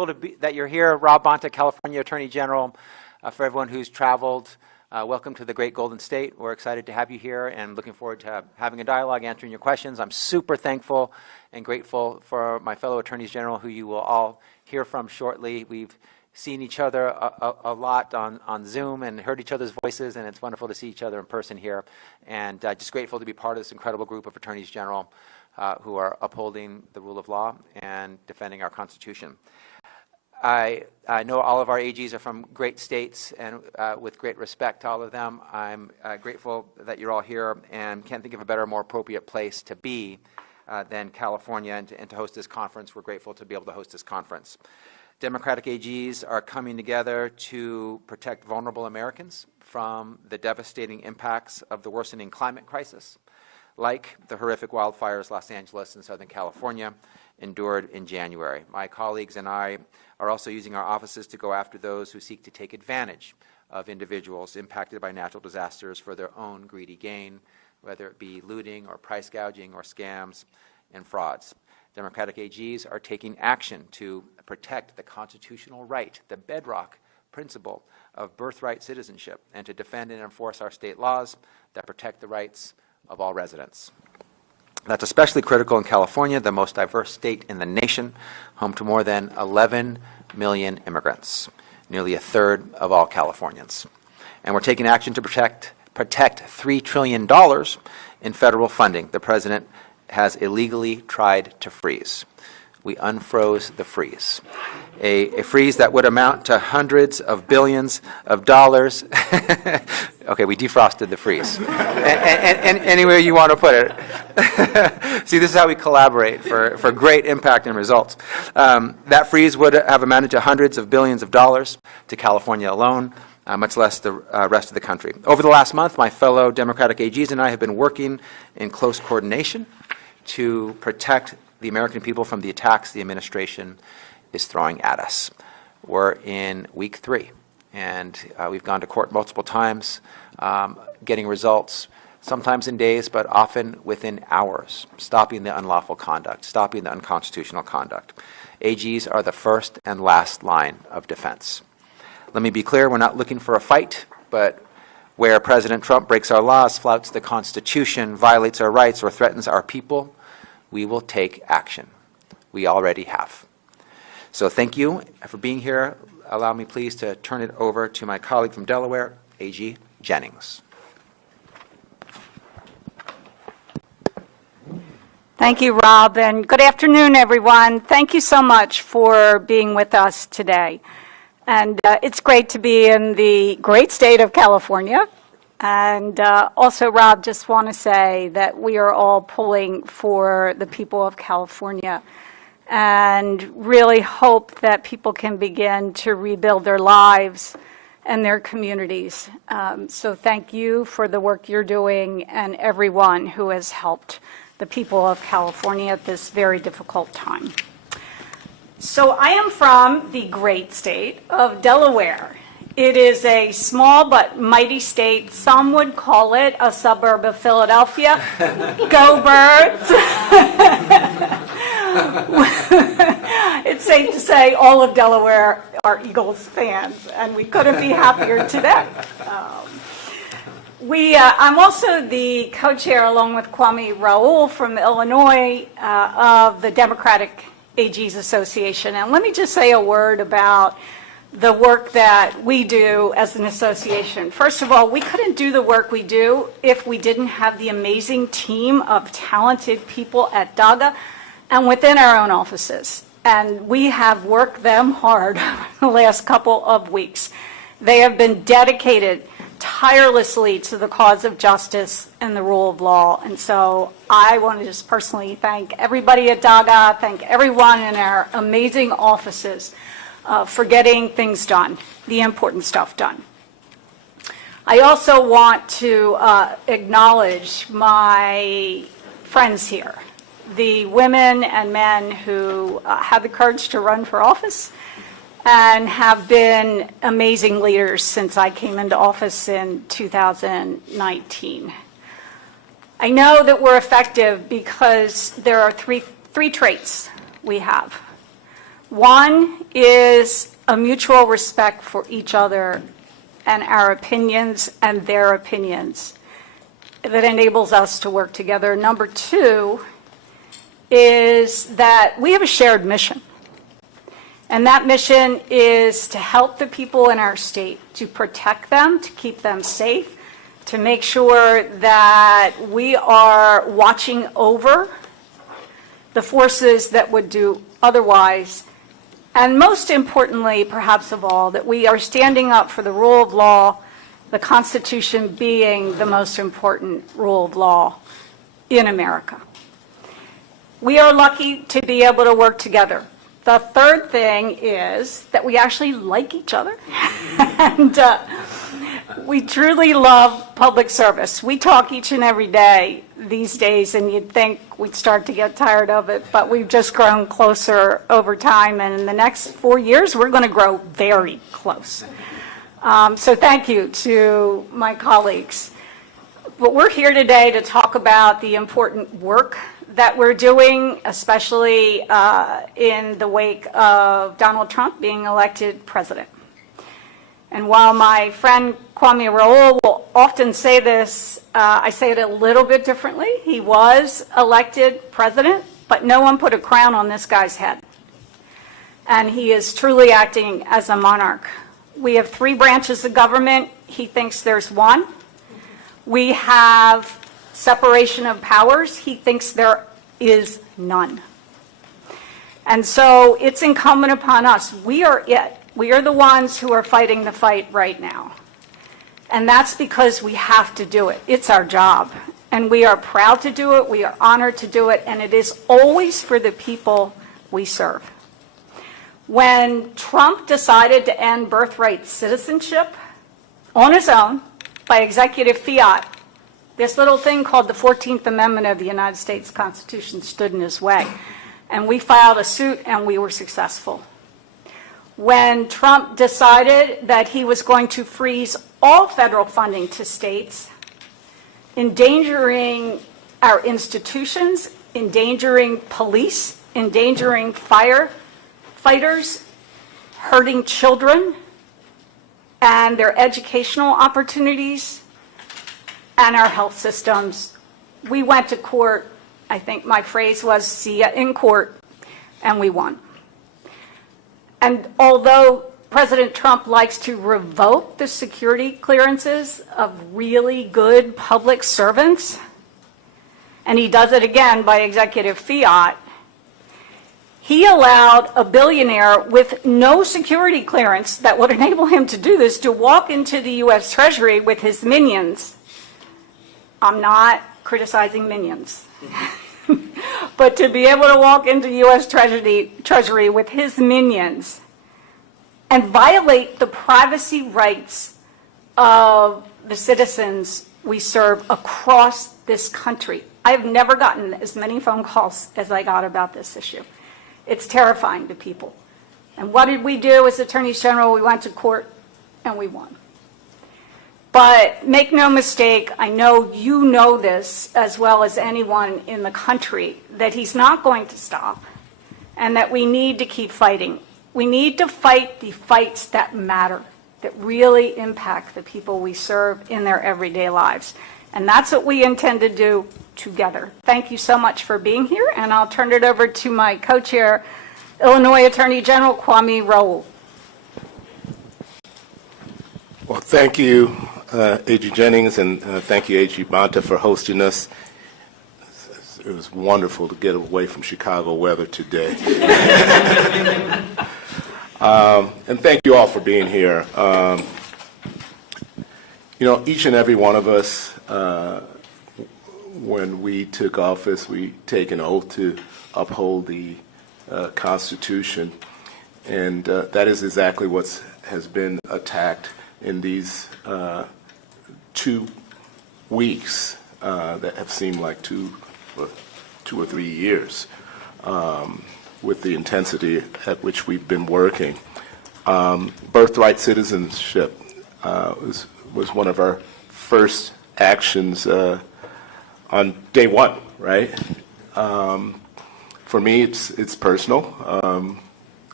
grateful that you're here. Rob Bonta, California Attorney General. For everyone who's traveled, welcome to the great Golden State. We're excited to have you here and looking forward to having a dialogue, answering your questions. I'm super thankful and grateful for my fellow Attorneys General who you will all hear from shortly. We've seen each other a lot on Zoom and heard each other's voices, and it's wonderful to see each other in person here. And just grateful to be part of this incredible group of Attorneys General who are upholding the rule of law and defending our Constitution. I know all of our AGs are from great states, and with great respect to all of them, I'm grateful that you're all here and can't think of a better, more appropriate place to be than California and to host this conference. We're grateful to be able to host this conference. Democratic AGs are coming together to protect vulnerable Americans from the devastating impacts of the worsening climate crisis, like the horrific wildfires Los Angeles and Southern California endured in January. My colleagues and I are also using our offices to go after those who seek to take advantage of individuals impacted by natural disasters for their own greedy gain, whether it be looting or price gouging or scams and frauds. Democratic AGs are taking action to protect the constitutional right, the bedrock principle of birthright citizenship, and to defend and enforce our state laws that protect the rights of all residents. That's especially critical in California, the most diverse state in the nation, home to more than 11 million immigrants, nearly a third of all Californians. And we're taking action to protect $3 trillion in federal funding the president has illegally tried to freeze. We unfroze the freeze. A freeze that would amount to hundreds of billions of dollars. Okay, we defrosted the freeze. And anywhere you want to put it. See, this is how we collaborate for great impact and results. That freeze would have amounted to hundreds of billions of dollars to California alone, much less the rest of the country. Over the last month, my fellow Democratic AGs and I have been working in close coordination to protect the American people from the attacks the administration is throwing at us. We're in week 3, and we've gone to court multiple times, getting results, sometimes in days, but often within hours, stopping the unlawful conduct, stopping the unconstitutional conduct. AGs are the first and last line of defense. Let me be clear, we're not looking for a fight, but where President Trump breaks our laws, flouts the Constitution, violates our rights, or threatens our people, we will take action. We already have. So thank you for being here. Allow me, please, to turn it over to my colleague from Delaware, AG Jennings. Thank you, Rob, and good afternoon, everyone. Thank you so much for being with us today. And it's great to be in the great state of California. And also, Rob, just want to say that we are all pulling for the people of California and really hope that people can begin to rebuild their lives and their communities. So thank you for the work you're doing and everyone who has helped the people of California at this very difficult time. So I am from the great state of Delaware. It is a small but mighty state. Some would call it a suburb of Philadelphia. Go Birds! It's safe to say all of Delaware are Eagles fans, and we couldn't be happier today. I'm also the co-chair, along with Kwame Raoul from Illinois, of the Democratic AGs Association. And let me just say a word about the work that we do as an association. First of all, we couldn't do the work we do if we didn't have the amazing team of talented people at DOGE and within our own offices. And we have worked them hard the last couple of weeks. They have been dedicated tirelessly to the cause of justice and the rule of law. And so I want to just personally thank everybody at DOGE, thank everyone in our amazing offices for getting things done, the important stuff done. I also want to acknowledge my friends here, the women and men who have the courage to run for office and have been amazing leaders since I came into office in 2019. I know that we're effective because there are three traits we have. One is a mutual respect for each other and our opinions and their opinions that enables us to work together. Number two is that we have a shared mission. And that mission is to help the people in our state, to protect them, to keep them safe, to make sure that we are watching over the forces that would do otherwise. And most importantly, perhaps of all, that we are standing up for the rule of law, the Constitution being the most important rule of law in America. We are lucky to be able to work together. The third thing is that we actually like each other. And we truly love public service. We talk each and every day these days, and you'd think we'd start to get tired of it, but we've just grown closer over time, and in the next 4 years, we're going to grow very close. So thank you to my colleagues. But we're here today to talk about the important work that we're doing, especially in the wake of Donald Trump being elected president. And while my friend Kwame Raoul will often say this, I say it a little bit differently. He was elected president, but no one put a crown on this guy's head. And he is truly acting as a monarch. We have 3 branches of government. He thinks there's one. We have separation of powers. He thinks there is none. And so it's incumbent upon us. We are it. We are the ones who are fighting the fight right now. And that's because we have to do it. It's our job. And we are proud to do it. We are honored to do it. And it is always for the people we serve. When Trump decided to end birthright citizenship on his own by executive fiat, this little thing called the 14th Amendment of the United States Constitution stood in his way. And we filed a suit and we were successful. When Trump decided that he was going to freeze all federal funding to states, endangering our institutions, endangering police, endangering firefighters, hurting children and their educational opportunities, and our health systems, we went to court. I think my phrase was, see ya in court, and we won. And although President Trump likes to revoke the security clearances of really good public servants, and he does it again by executive fiat, he allowed a billionaire with no security clearance that would enable him to do this to walk into the U.S. Treasury with his minions. I'm not criticizing minions. But to be able to walk into U.S. Treasury with his minions and violate the privacy rights of the citizens we serve across this country. I have never gotten as many phone calls as I got about this issue. It's terrifying to people. And what did we do as Attorneys General? We went to court and we won. But make no mistake, I know you know this as well as anyone in the country, that he's not going to stop and that we need to keep fighting. We need to fight the fights that matter, that really impact the people we serve in their everyday lives. And that's what we intend to do together. Thank you so much for being here, and I'll turn it over to my co-chair, Illinois Attorney General Kwame Raoul. Well, thank you, A.G. Jennings, and thank you, A.G. Bonta, for hosting us. It was wonderful to get away from Chicago weather today. And thank you all for being here. You know, each and every one of us, when we took office, we take an oath to uphold the Constitution, and that is exactly what has been attacked in these 2 weeks that have seemed like 2 or 3 years, with the intensity at which we've been working. Birthright citizenship was one of our first actions on day one, right? For me, it's personal.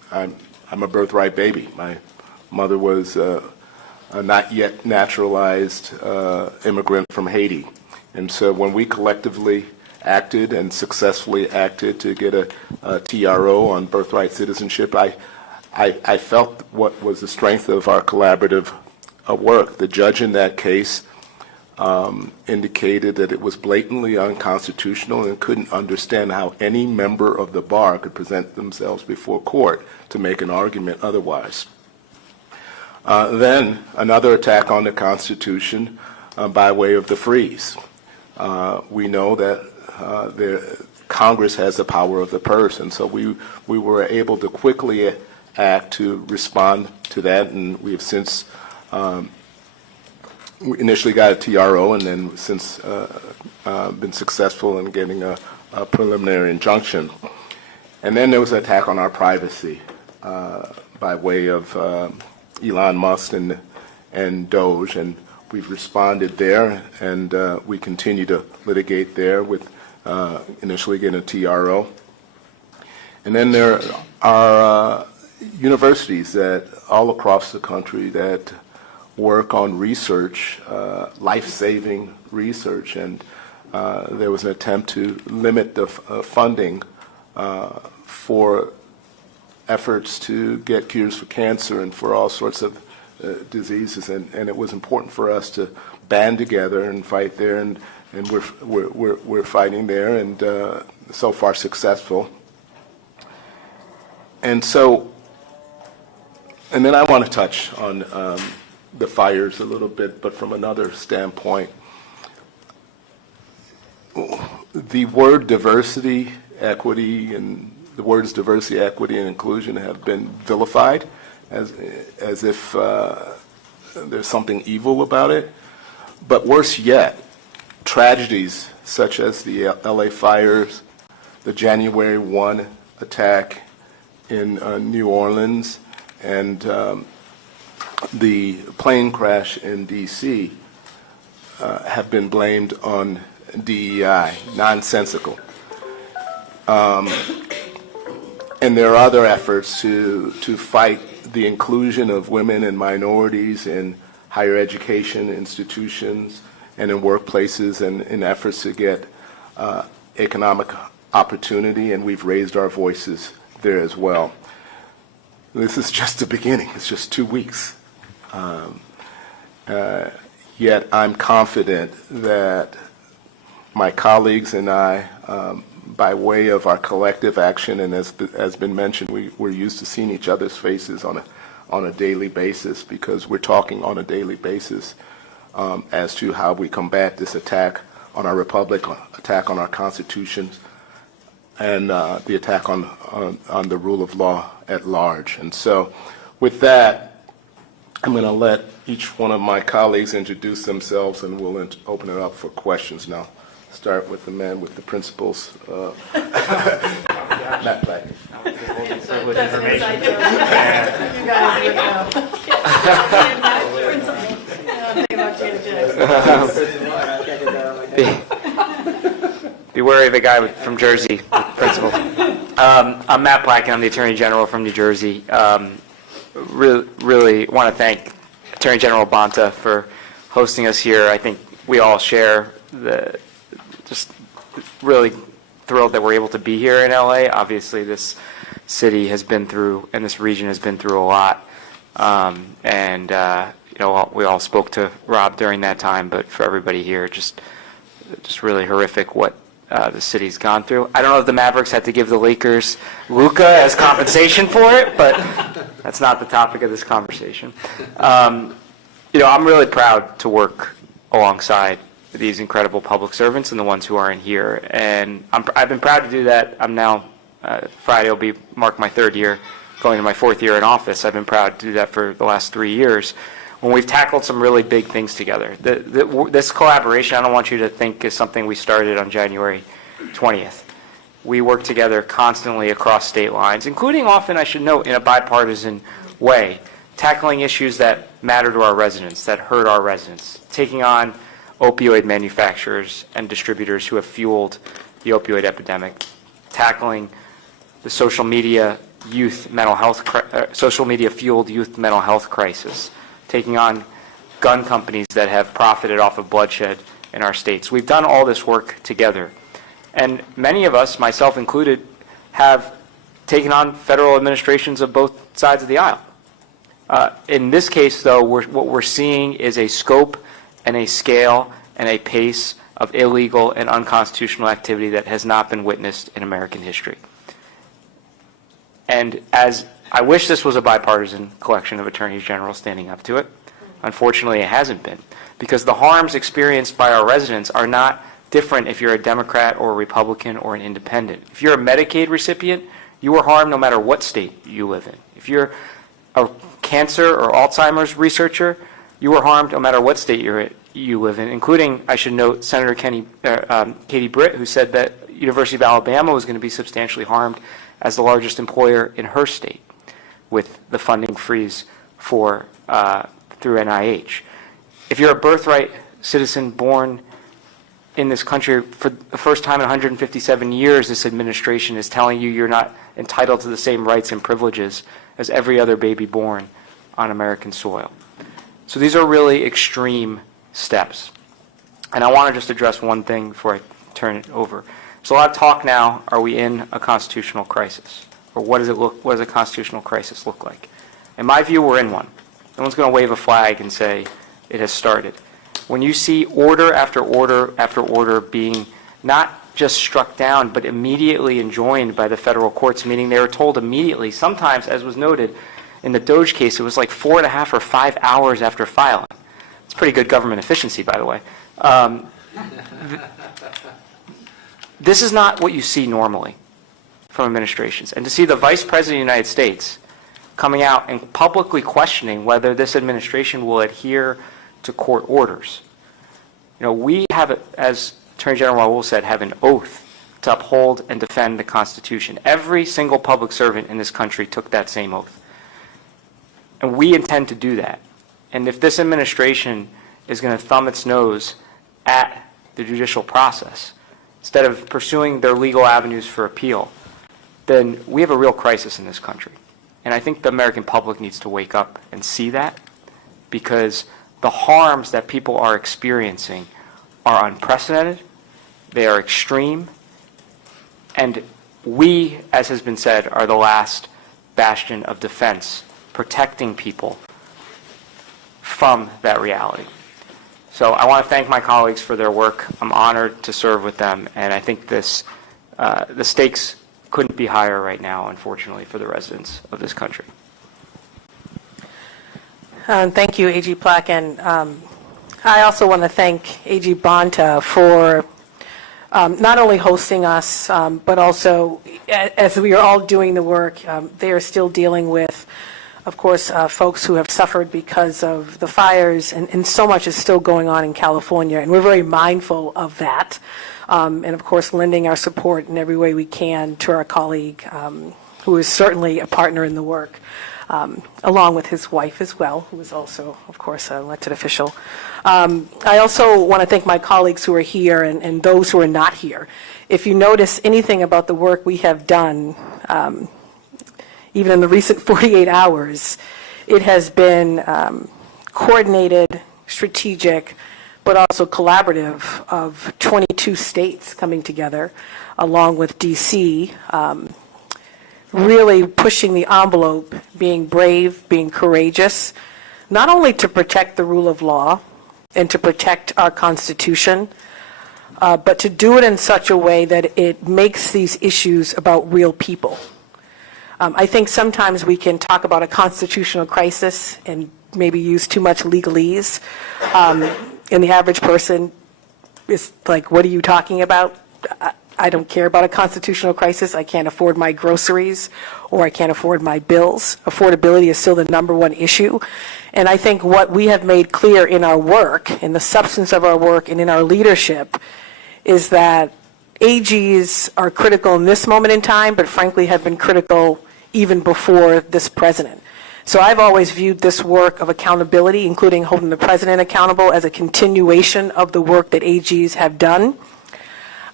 I'm a birthright baby. My mother was a not yet naturalized immigrant from Haiti. And so when we collectively acted and successfully acted to get a TRO on birthright citizenship, I felt what was the strength of our collaborative work. The judge in that case indicated that it was blatantly unconstitutional and couldn't understand how any member of the bar could present themselves before court to make an argument otherwise. Then another attack on the Constitution by way of the freeze. We know that Congress has the power of the purse, and so we were able to quickly act to respond to that, and we have since we initially got a TRO and then since been successful in getting a preliminary injunction. And then there was an attack on our privacy by way of Elon Musk and DOGE, and we've responded there, and we continue to litigate there with initially getting a TRO. And then there are universities that all across the country that work on research, life-saving research, and there was an attempt to limit the funding for efforts to get cures for cancer and for all sorts of diseases, and it was important for us to band together and fight there, and we're fighting there, and so far successful. And so, and then I want to touch on the fires a little bit, but from another standpoint. The word diversity, equity, and the words diversity, equity, and inclusion have been vilified as if there's something evil about it. But worse yet, tragedies such as the LA fires, the January 1 attack in New Orleans, and the plane crash in D.C. Have been blamed on DEI, nonsensical. And there are other efforts to fight the inclusion of women and minorities in higher education institutions and in workplaces, and in efforts to get economic opportunity, and we've raised our voices there as well. This is just the beginning. It's just 2 weeks. Yet I'm confident that my colleagues and I, by way of our collective action, and as been mentioned, we're used to seeing each other's faces on a daily basis, because we're talking on a daily basis as to how we combat this attack on our republic, attack on our constitutions, and the attack on the rule of law at large. And so with that, I'm going to let each one of my colleagues introduce themselves, and we'll open it up for questions now. Start with the man with the principles. Matt Black. Be wary of the guy from Jersey, principal. I'm Matt Black, and I'm the Attorney General from New Jersey. Really want to thank Attorney General Bonta for hosting us here. I think we all share just really thrilled that we're able to be here in LA. Obviously, this city has been through, and this region has been through a lot. You know, we all spoke to Rob during that time, but for everybody here, just really horrific what the city's gone through. I don't know if the Mavericks had to give the Lakers Luka as compensation for it, but that's not the topic of this conversation. You know, I'm really proud to work alongside these incredible public servants and the ones who are in here, and I've been proud to do that. I'm now Friday will mark my 3rd year, going to my 4th year in office. I've been proud to do that for the last 3 years, when we've tackled some really big things together. This collaboration, I don't want you to think, is something we started on January 20th. We work together constantly across state lines, including often, I should note, in a bipartisan way, tackling issues that matter to our residents, that hurt our residents, taking on opioid manufacturers and distributors who have fueled the opioid epidemic, tackling the social media social media fueled youth mental health crisis, taking on gun companies that have profited off of bloodshed in our states. We've done all this work together. And many of us, myself included, have taken on federal administrations of both sides of the aisle. In this case, though, what we're seeing is a scope and a scale and a pace of illegal and unconstitutional activity that has not been witnessed in American history. And as I wish this was a bipartisan collection of attorneys general standing up to it, unfortunately it hasn't been, because the harms experienced by our residents are not different if you're a Democrat or a Republican or an independent. If you're a Medicaid recipient, you are harmed no matter what state you live in. If you're a cancer or Alzheimer's researcher, you are harmed no matter what state you live in, including, I should note, Senator Katie Britt, who said that University of Alabama was going to be substantially harmed as the largest employer in her state with the funding freeze through NIH. If you're a birthright citizen born in this country, for the first time in 157 years, this administration is telling you you're not entitled to the same rights and privileges as every other baby born on American soil. So these are really extreme steps. And I want to just address one thing before I turn it over. There's a lot of talk now, are we in a constitutional crisis? Or what does a constitutional crisis look like? In my view, we're in one. No one's going to wave a flag and say it has started. When you see order after order after order being not just struck down, but immediately enjoined by the federal courts, meaning they were told immediately, sometimes, as was noted in the DOGE case, it was like 4.5 or 5 hours after filing. It's pretty good government efficiency, by the way. This is not what you see normally from administrations. And to see the Vice President of the United States coming out and publicly questioning whether this administration will adhere to court orders. You know, we have, as Attorney General Raul said, have an oath to uphold and defend the Constitution. Every single public servant in this country took that same oath. And we intend to do that. And if this administration is going to thumb its nose at the judicial process, instead of pursuing their legal avenues for appeal, then we have a real crisis in this country. And I think the American public needs to wake up and see that, because the harms that people are experiencing are unprecedented, they are extreme, and we, as has been said, are the last bastion of defense, protecting people from that reality. So I want to thank my colleagues for their work. I'm honored to serve with them, and I think the stakes couldn't be higher right now, unfortunately, for the residents of this country. Thank you, AG Plack, and I also want to thank AG Bonta for not only hosting us, but also, as we are all doing the work, they are still dealing with, of course, folks who have suffered because of the fires, and so much is still going on in California, and we're very mindful of that, and of course, lending our support in every way we can to our colleague, who is certainly a partner in the work. Along with his wife as well, who is also, of course, an elected official. I also want to thank my colleagues who are here and those who are not here. If you notice anything about the work we have done, even in the recent 48 hours, it has been coordinated, strategic, but also collaborative of 22 states coming together, along with D.C., really pushing the envelope, being brave, being courageous, not only to protect the rule of law and to protect our Constitution, but to do it in such a way that it makes these issues about real people. I think sometimes we can talk about a constitutional crisis and maybe use too much legalese, and the average person is like, what are you talking about? I don't care about a constitutional crisis. I can't afford my groceries, or I can't afford my bills. Affordability is still the #1 issue. And I think what we have made clear in our work, in the substance of our work, and in our leadership, is that AGs are critical in this moment in time, but frankly have been critical even before this president. So I've always viewed this work of accountability, including holding the president accountable, as a continuation of the work that AGs have done.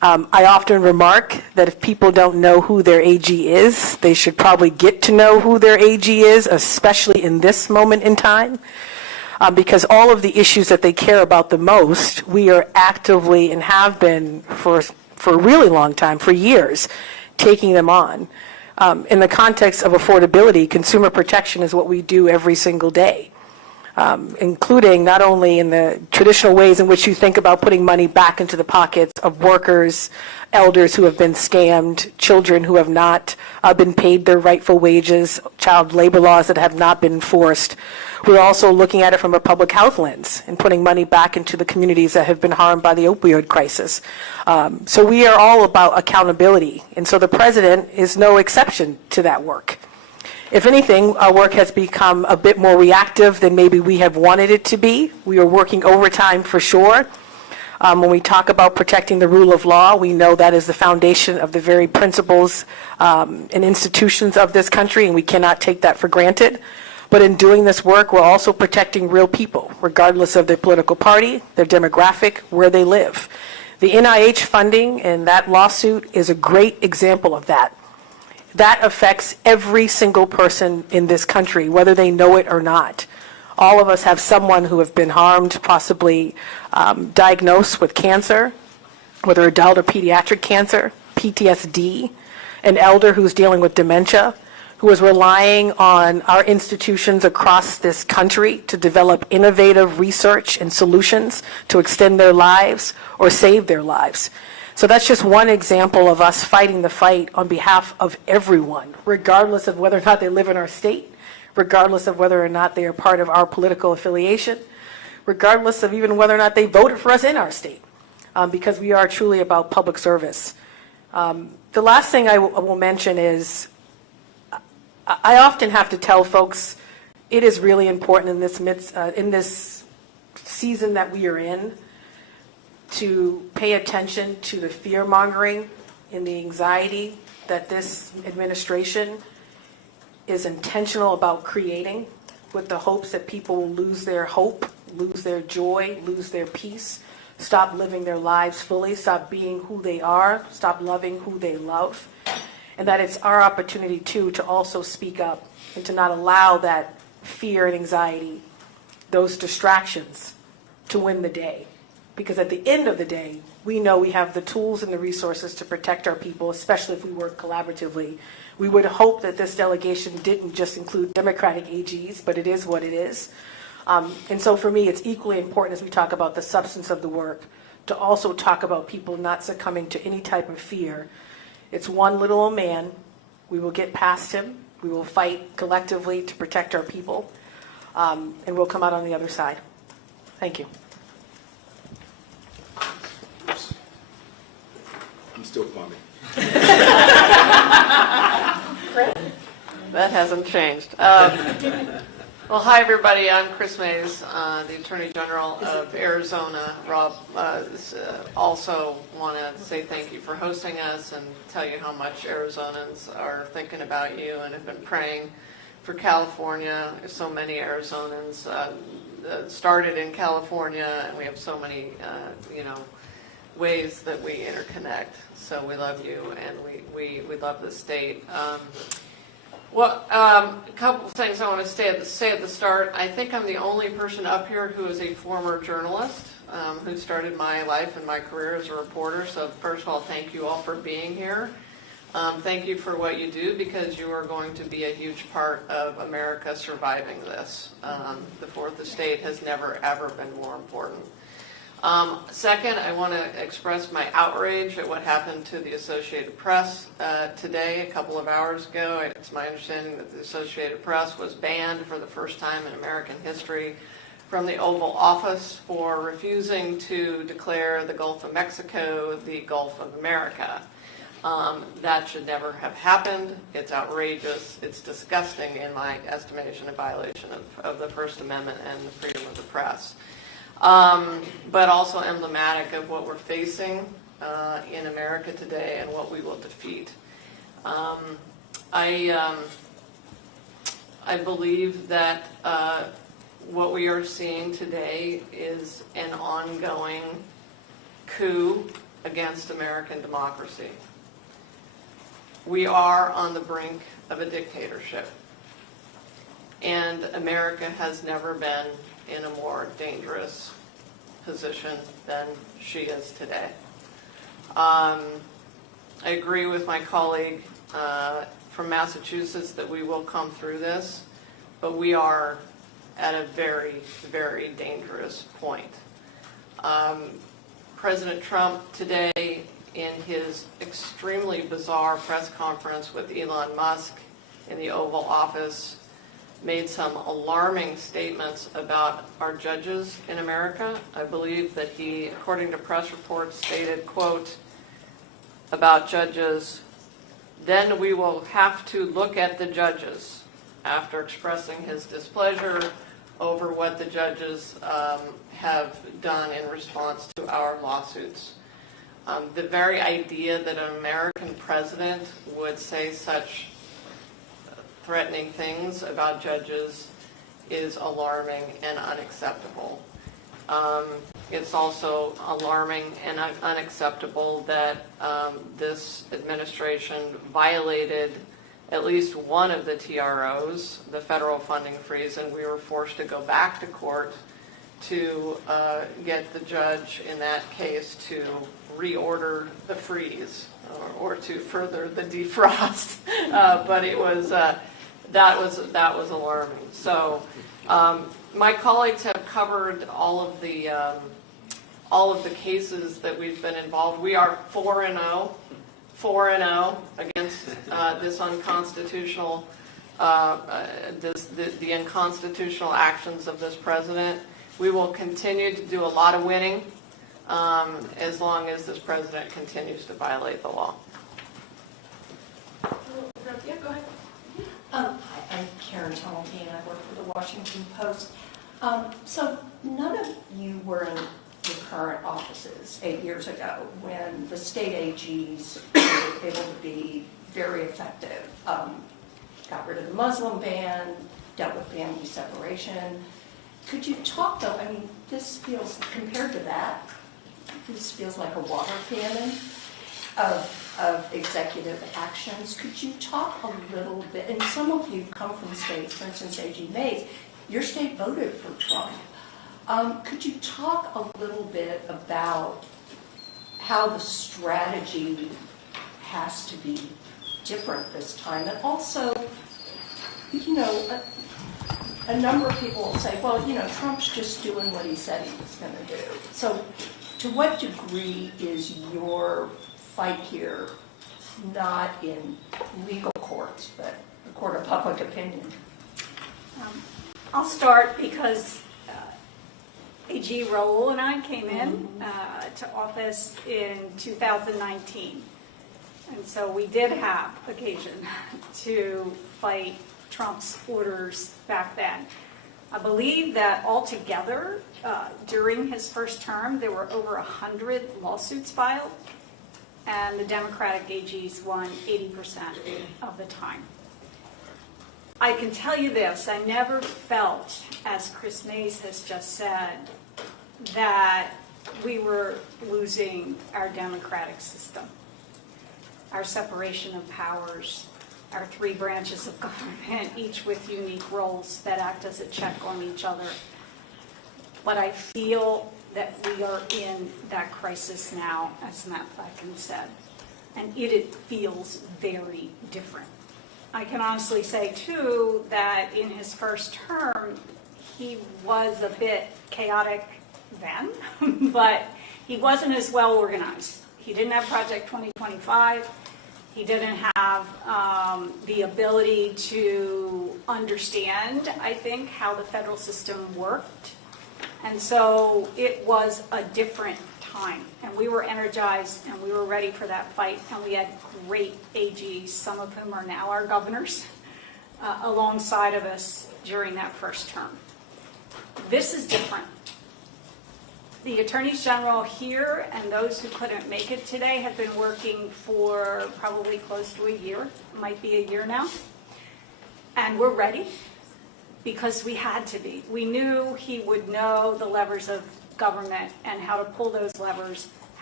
I often remark that if people don't know who their AG is, they should probably get to know who their AG is, especially in this moment in time, because all of the issues that they care about the most, we are actively and have been for a really long time, for years, taking them on. In the context of affordability, consumer protection is what we do every single day. Including not only in the traditional ways in which you think about putting money back into the pockets of workers, elders who have been scammed, children who have not been paid their rightful wages, child labor laws that have not been enforced. We're also looking at it from a public health lens and putting money back into the communities that have been harmed by the opioid crisis. So we are all about accountability, and so the president is no exception to that work. If anything, our work has become a bit more reactive than maybe we have wanted it to be. We are working overtime for sure. When we talk about protecting the rule of law, we know that is the foundation of the very principles and institutions of this country, and we cannot take that for granted. But in doing this work, we're also protecting real people, regardless of their political party, their demographic, where they live. The NIH funding and that lawsuit is a great example of that. That affects every single person in this country, whether they know it or not. All of us have someone who have been harmed, possibly diagnosed with cancer, whether adult or pediatric cancer, PTSD, an elder who's dealing with dementia, who is relying on our institutions across this country to develop innovative research and solutions to extend their lives or save their lives. So that's just one example of us fighting the fight on behalf of everyone, regardless of whether or not they live in our state, regardless of whether or not they are part of our political affiliation, regardless of even whether or not they voted for us in our state, because we are truly about public service. The last thing I will mention is I often have to tell folks it is really important in this season that we are in to pay attention to the fear-mongering and the anxiety that this administration is intentional about creating, with the hopes that people will lose their hope, lose their joy, lose their peace, stop living their lives fully, stop being who they are, stop loving who they love. And that it's our opportunity, too, to also speak up and to not allow that fear and anxiety, those distractions, to win the day. Because at the end of the day, we know we have the tools and the resources to protect our people, especially if we work collaboratively. We would hope that this delegation didn't just include Democratic AGs, but it is what it is. And so for me, it's equally important as we talk about the substance of the work to also talk about people not succumbing to any type of fear. It's one little old man. We will get past him. We will fight collectively to protect our people, and we'll come out on the other side. Thank you. I'm still plumbing. That hasn't changed. Well, hi, everybody. I'm Chris Mays, the Attorney General of Arizona. Rob, also want to say thank you for hosting us and tell you how much Arizonans are thinking about you and have been praying for California. So many Arizonans started in California, and we have so many, ways that we interconnect. So we love you, and we love the state. A couple of things I want to say at the start. I think I'm the only person up here who is a former journalist who started my life and my career as a reporter. So first of all, thank you all for being here. Thank you for what you do, because you are going to be a huge part of America surviving this. The fourth estate has never, ever been more important. Second, I want to express my outrage at what happened to the Associated Press today, a couple of hours ago. It's my understanding that the Associated Press was banned for the first time in American history from the Oval Office for refusing to declare the Gulf of Mexico the Gulf of America. That should never have happened. It's outrageous. It's disgusting, in my estimation, a violation of the First Amendment and the freedom of the press. But also emblematic of what we're facing in America today and what we will defeat. I believe that what we are seeing today is an ongoing coup against American democracy. We are on the brink of a dictatorship, and America has never been in a more dangerous position than she is today. I agree with my colleague from Massachusetts that we will come through this, but we are at a very, very dangerous point. President Trump today, in his extremely bizarre press conference with Elon Musk in the Oval Office, made some alarming statements about our judges in America. I believe that he, according to press reports, stated, quote, about judges, "Then we will have to look at the judges," after expressing his displeasure over what the judges have done in response to our lawsuits. The very idea that an American president would say such threatening things about judges is alarming and unacceptable. It's also alarming and unacceptable that this administration violated at least one of the TROs, the federal funding freeze, and we were forced to go back to court to get the judge in that case to reorder the freeze or to further the defrost. But it was that was alarming. So my colleagues have covered all of the cases that we've been involved. We are 4-0 against this unconstitutional, the unconstitutional actions of this president. We will continue to do a lot of winning as long as this president continues to violate the law. Yeah, go ahead. I'm Karen Tonke, and I work for the Washington Post. So none of you were in your current offices 8 years ago when the state AGs were able to be very effective. Got rid of the Muslim ban, dealt with family separation. Could you talk, though, I mean, this feels, compared to that, this feels like a water cannon of executive actions. Could you talk a little bit, and some of you come from states, for instance, AG Mays, your state voted for Trump. Could you talk a little bit about how the strategy has to be different this time? And also, you know, a number of people will say, well, you know, Trump's just doing what he said he was going to do. So to what degree is your fight here not in legal courts, but a court of public opinion? I'll start because AG Raoul and I came in to office in 2019. And so we did have occasion to fight Trump's orders back then. I believe that altogether, during his first term, there were over 100 lawsuits filed, and the Democratic AGs won 80% of the time. I can tell you this, I never felt, as Chris Mays has just said, that we were losing our democratic system, our separation of powers, our three branches of government, each with unique roles that act as a check on each other. But I feel that we are in that crisis now, as Matt Platkin said, and it feels very different. I can honestly say, too, that in his first term, he was a bit chaotic then, but he wasn't as well organized. He didn't have Project 2025. He didn't have the ability to understand, I think, how the federal system worked. And so it was a different time. And we were energized and we were ready for that fight. And we had great AGs, some of whom are now our governors, alongside of us during that first term. This is different. The attorneys general here and those who couldn't make it today have been working for probably close to a year, it might be a year now. And we're ready because we had to be. We knew he would know the levers of government and how to pull those levers,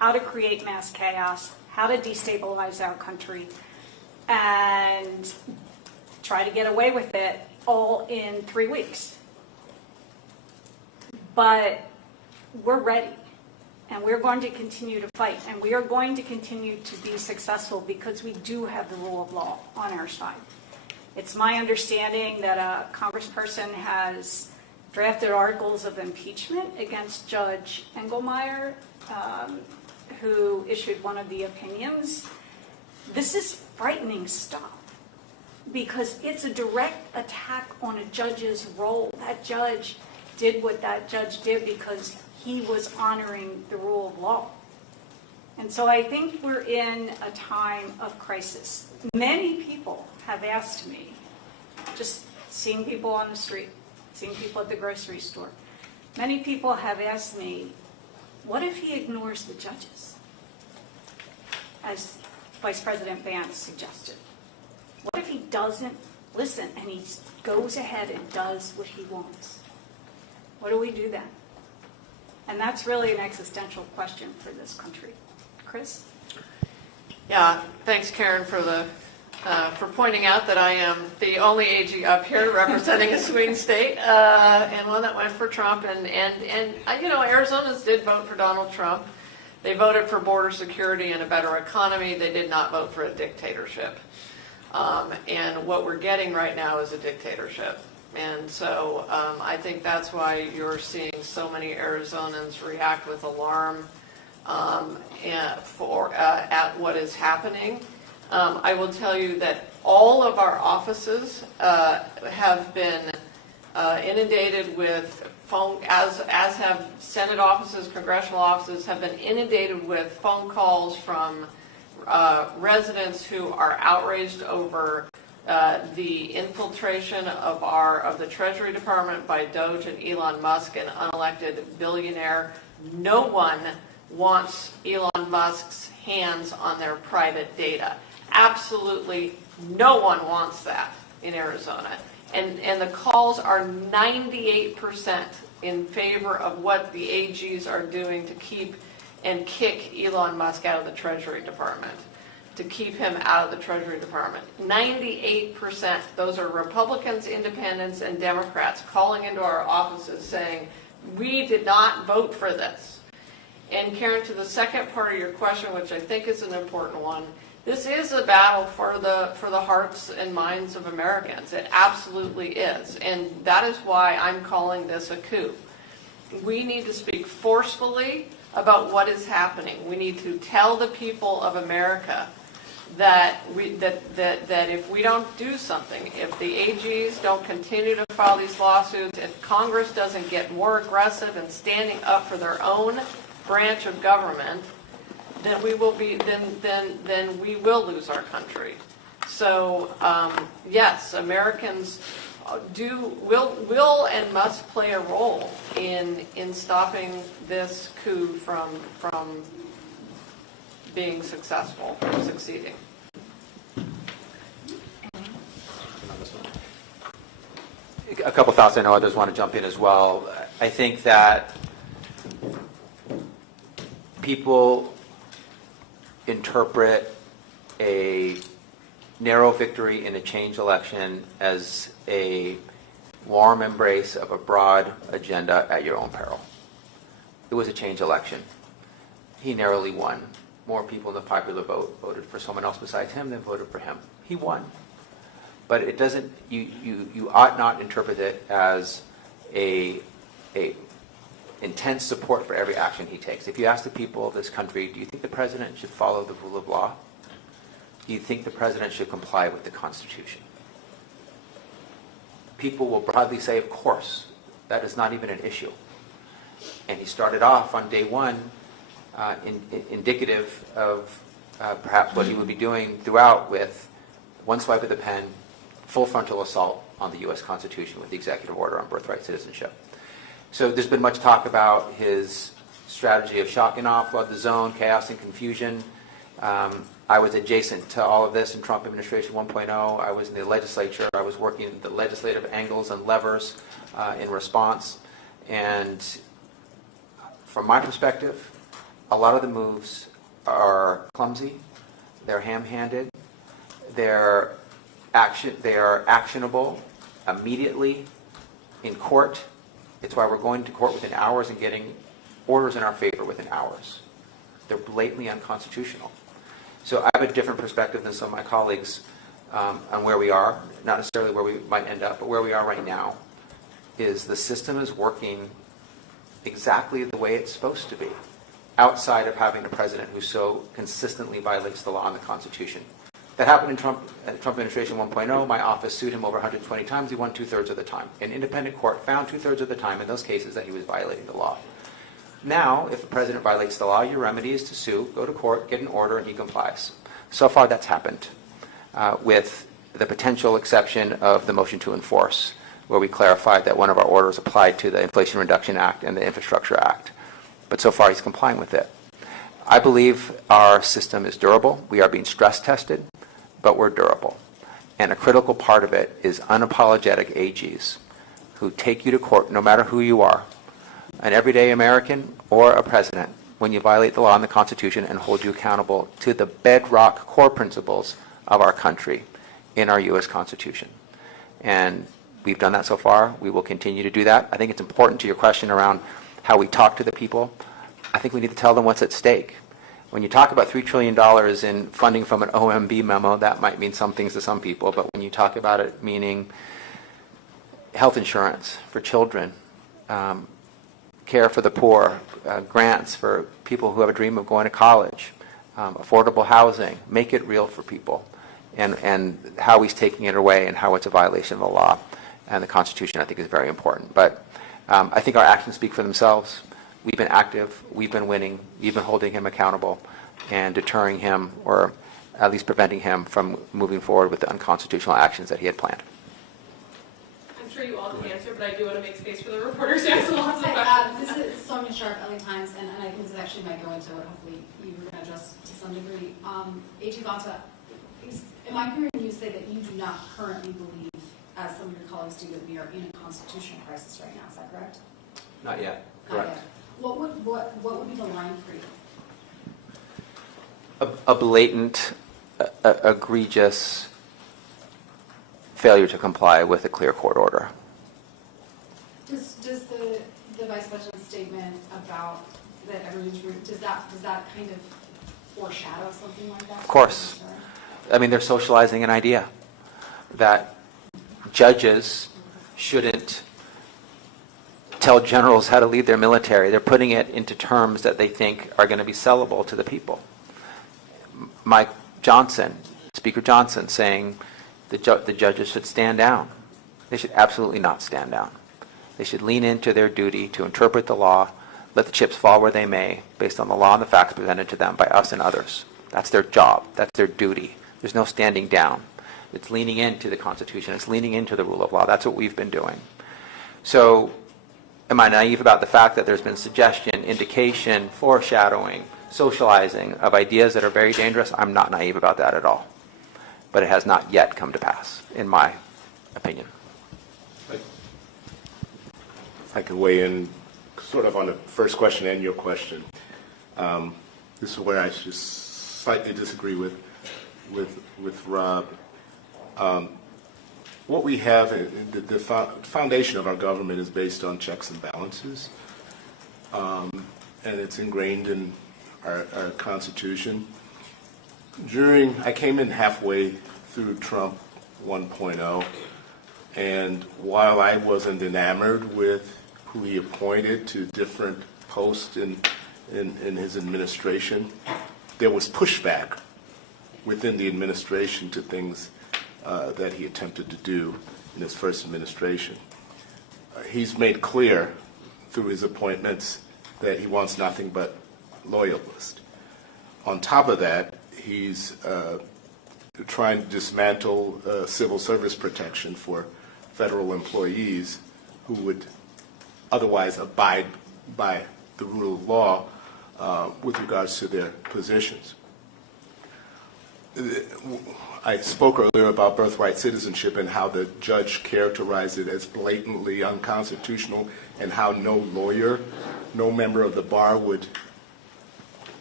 how to create mass chaos, how to destabilize our country, and try to get away with it all in 3 weeks. But we're ready, and we're going to continue to fight, and we are going to continue to be successful because we do have the rule of law on our side. It's my understanding that a congressperson has drafted articles of impeachment against Judge Engelmeyer, who issued one of the opinions. This is frightening stuff because it's a direct attack on a judge's role. That judge did what that judge did because he was honoring the rule of law. And so I think we're in a time of crisis. Many people have asked me, just seeing people on the street, seeing people at the grocery store, many people have asked me, what if he ignores the judges, as Vice President Vance suggested? What if he doesn't listen and he goes ahead and does what he wants? What do we do then? And that's really an existential question for this country. Chris? Yeah, thanks, Karen, for pointing out that I am the only AG up here representing a swing state, and one that went for Trump. And you know, Arizonans did vote for Donald Trump. They voted for border security and a better economy. They did not vote for a dictatorship. And what we're getting right now is a dictatorship. And so I think that's why you're seeing so many Arizonans react with alarm at what is happening. I will tell you that all of our offices have been inundated with phone, as have Senate offices, congressional offices, have been inundated with phone calls from residents who are outraged over the infiltration of the Treasury Department by DOGE and Elon Musk, an unelected billionaire. No one wants Elon Musk's hands on their private data. Absolutely no one wants that in Arizona. And the calls are 98% in favor of what the AGs are doing to keep and kick Elon Musk out of the Treasury Department, to keep him out of the Treasury Department. 98%, those are Republicans, Independents, and Democrats calling into our offices saying, we did not vote for this. And Karen, to the second part of your question, which I think is an important one, this is a battle for the hearts and minds of Americans. It absolutely is. And that is why I'm calling this a coup. We need to speak forcefully about what is happening. We need to tell the people of America that if we don't do something, if the AGs don't continue to file these lawsuits, if Congress doesn't get more aggressive in standing up for their own branch of government, then we will we will lose our country. So yes, Americans will and must play a role in stopping this coup from being successful, from succeeding. A couple thoughts. I know others want to jump in as well. I think that people interpret a narrow victory in a change election as a warm embrace of a broad agenda at your own peril. It was a change election. He narrowly won. More people in the popular vote voted for someone else besides him than voted for him. He won. But it doesn't, you ought not interpret it as a intense support for every action he takes. If you ask the people of this country, do you think the president should follow the rule of law? Do you think the president should comply with the Constitution? People will broadly say, of course. That is not even an issue. And he started off on day one indicative of perhaps what he would be doing throughout, with one swipe of the pen, full frontal assault on the U.S. Constitution with the executive order on birthright citizenship. So there's been much talk about his strategy of shock and awe, flood the zone, chaos and confusion. I was adjacent to all of this in Trump administration 1.0. I was in the legislature. I was working the legislative angles and levers in response. And from my perspective, a lot of the moves are clumsy, they're ham-handed, they are actionable immediately in court. It's why we're going to court within hours and getting orders in our favor within hours. They're blatantly unconstitutional. So I have a different perspective than some of my colleagues on where we are, not necessarily where we might end up, but where we are right now is the system is working exactly the way it's supposed to be, outside of having a president who so consistently violates the law and the Constitution. That happened in Trump administration 1.0. My office sued him over 120 times. He won 2/3 of the time. An independent court found 2/3 of the time in those cases that he was violating the law. Now, if a president violates the law, your remedy is to sue, go to court, get an order, and he complies. So far, that's happened, with the potential exception of the motion to enforce, where we clarified that one of our orders applied to the Inflation Reduction Act and the Infrastructure Act. But so far, he's complying with it. I believe our system is durable. We are being stress tested, but we're durable. And a critical part of it is unapologetic AGs who take you to court, no matter who you are, an everyday American or a president, when you violate the law and the Constitution, and hold you accountable to the bedrock core principles of our country in our U.S. Constitution. And we've done that so far. We will continue to do that. I think it's important to your question around how we talk to the people. I think we need to tell them what's at stake. When you talk about $3 trillion in funding from an OMB memo, that might mean some things to some people, but when you talk about it meaning health insurance for children, care for the poor, grants for people who have a dream of going to college, affordable housing, make it real for people, and how he's taking it away and how it's a violation of the law and the Constitution, I think, is very important. But I think our actions speak for themselves. We've been active, we've been winning, we've been holding him accountable and deterring him, or at least preventing him from moving forward with the unconstitutional actions that he had planned. I'm sure you all can answer, but I do want to make space for the reporters to ask lots of questions. Hi, this is Sonia Sharp, LA Times, and I think this actually might go into what hopefully you were going to address to some degree. AG Bonta, am I hearing you say that you do not currently believe, as some of your colleagues do, that we are in a constitutional crisis right now? Is that correct? Not yet. Not Correct. yet. What would be the line for you? A blatant, egregious failure to comply with a clear court order. Does the Vice President's statement about that everyone's does that kind of foreshadow something like that? Of course. I mean, they're socializing an idea that judges shouldn't tell generals how to lead their military. They're putting it into terms that they think are going to be sellable to the people. Speaker Johnson, saying the judges should stand down. They should absolutely not stand down. They should lean into their duty to interpret the law, let the chips fall where they may, based on the law and the facts presented to them by us and others. That's their job. That's their duty. There's no standing down. It's leaning into the Constitution. It's leaning into the rule of law. That's what we've been doing. So, am I naive about the fact that there's been suggestion, indication, foreshadowing, socializing of ideas that are very dangerous? I'm not naive about that at all. But it has not yet come to pass, in my opinion. If I could weigh in sort of on the first question and your question. This is where I just slightly disagree with Rob. What we have, the foundation of our government is based on checks and balances, and it's ingrained in our Constitution. I came in halfway through Trump 1.0, and while I wasn't enamored with who he appointed to different posts in his administration, there was pushback within the administration to things that he attempted to do in his first administration. He's made clear through his appointments that he wants nothing but loyalists. On top of that, he's trying to dismantle civil service protection for federal employees who would otherwise abide by the rule of law with regards to their positions. I spoke earlier about birthright citizenship and how the judge characterized it as blatantly unconstitutional, and how no lawyer, no member of the bar would